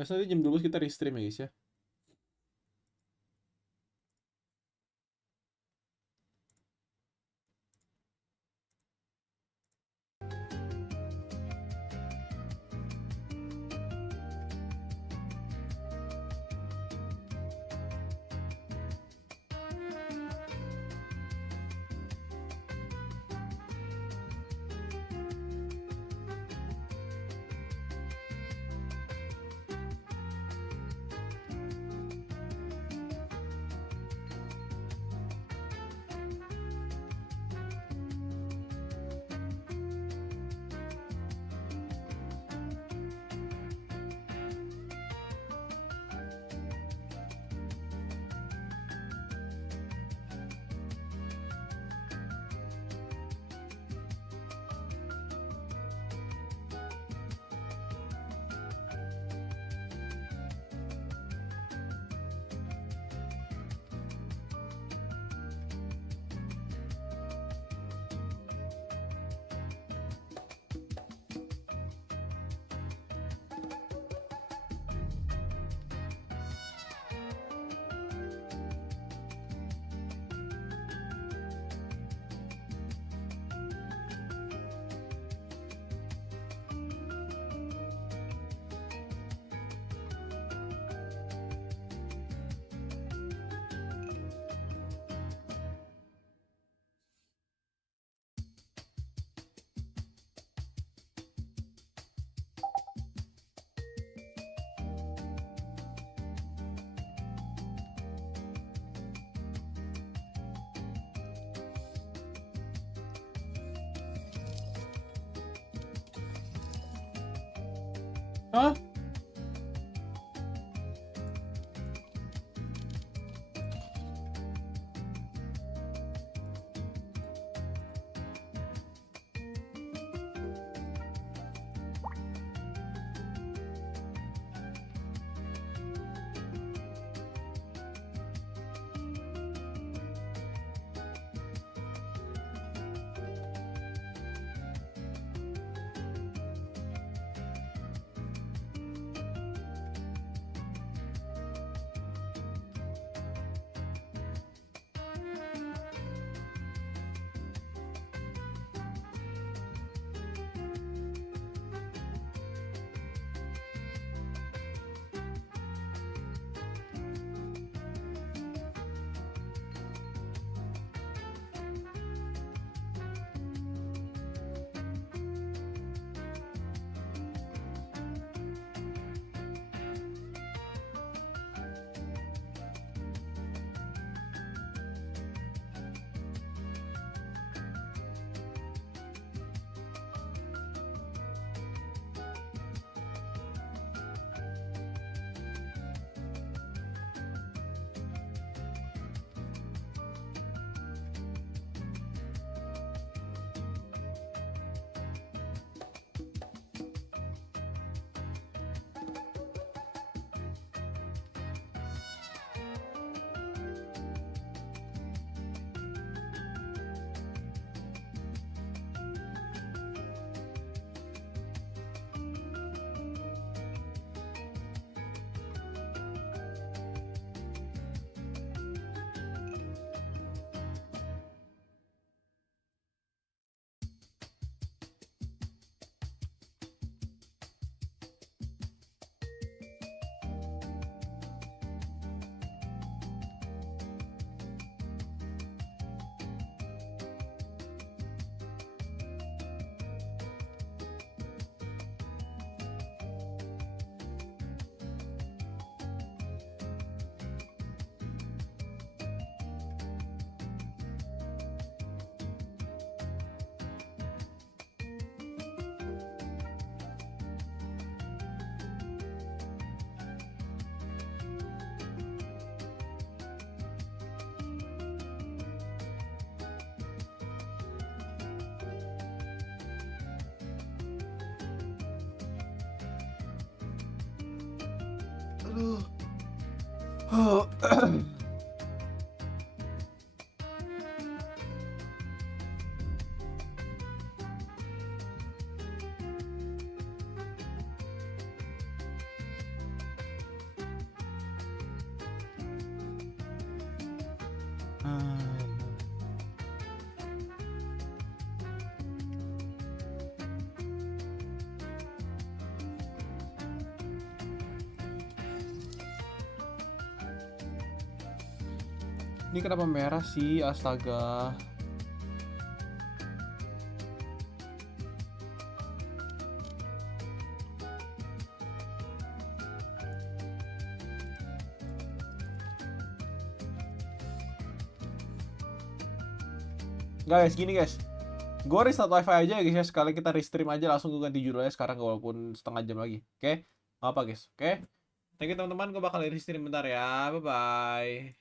Biasanya jam 12 kita restream ya guys ya. Hah? Aduh. Oh. Ini kenapa merah sih? Astaga. Guys, gini guys. Gue restart wifi aja ya guys ya. Sekali kita restream aja langsung gue ganti judulnya sekarang walaupun setengah jam lagi. Oke? Gak apa guys. Oke? Thank you teman-teman. Gue bakal restream bentar ya. Bye-bye.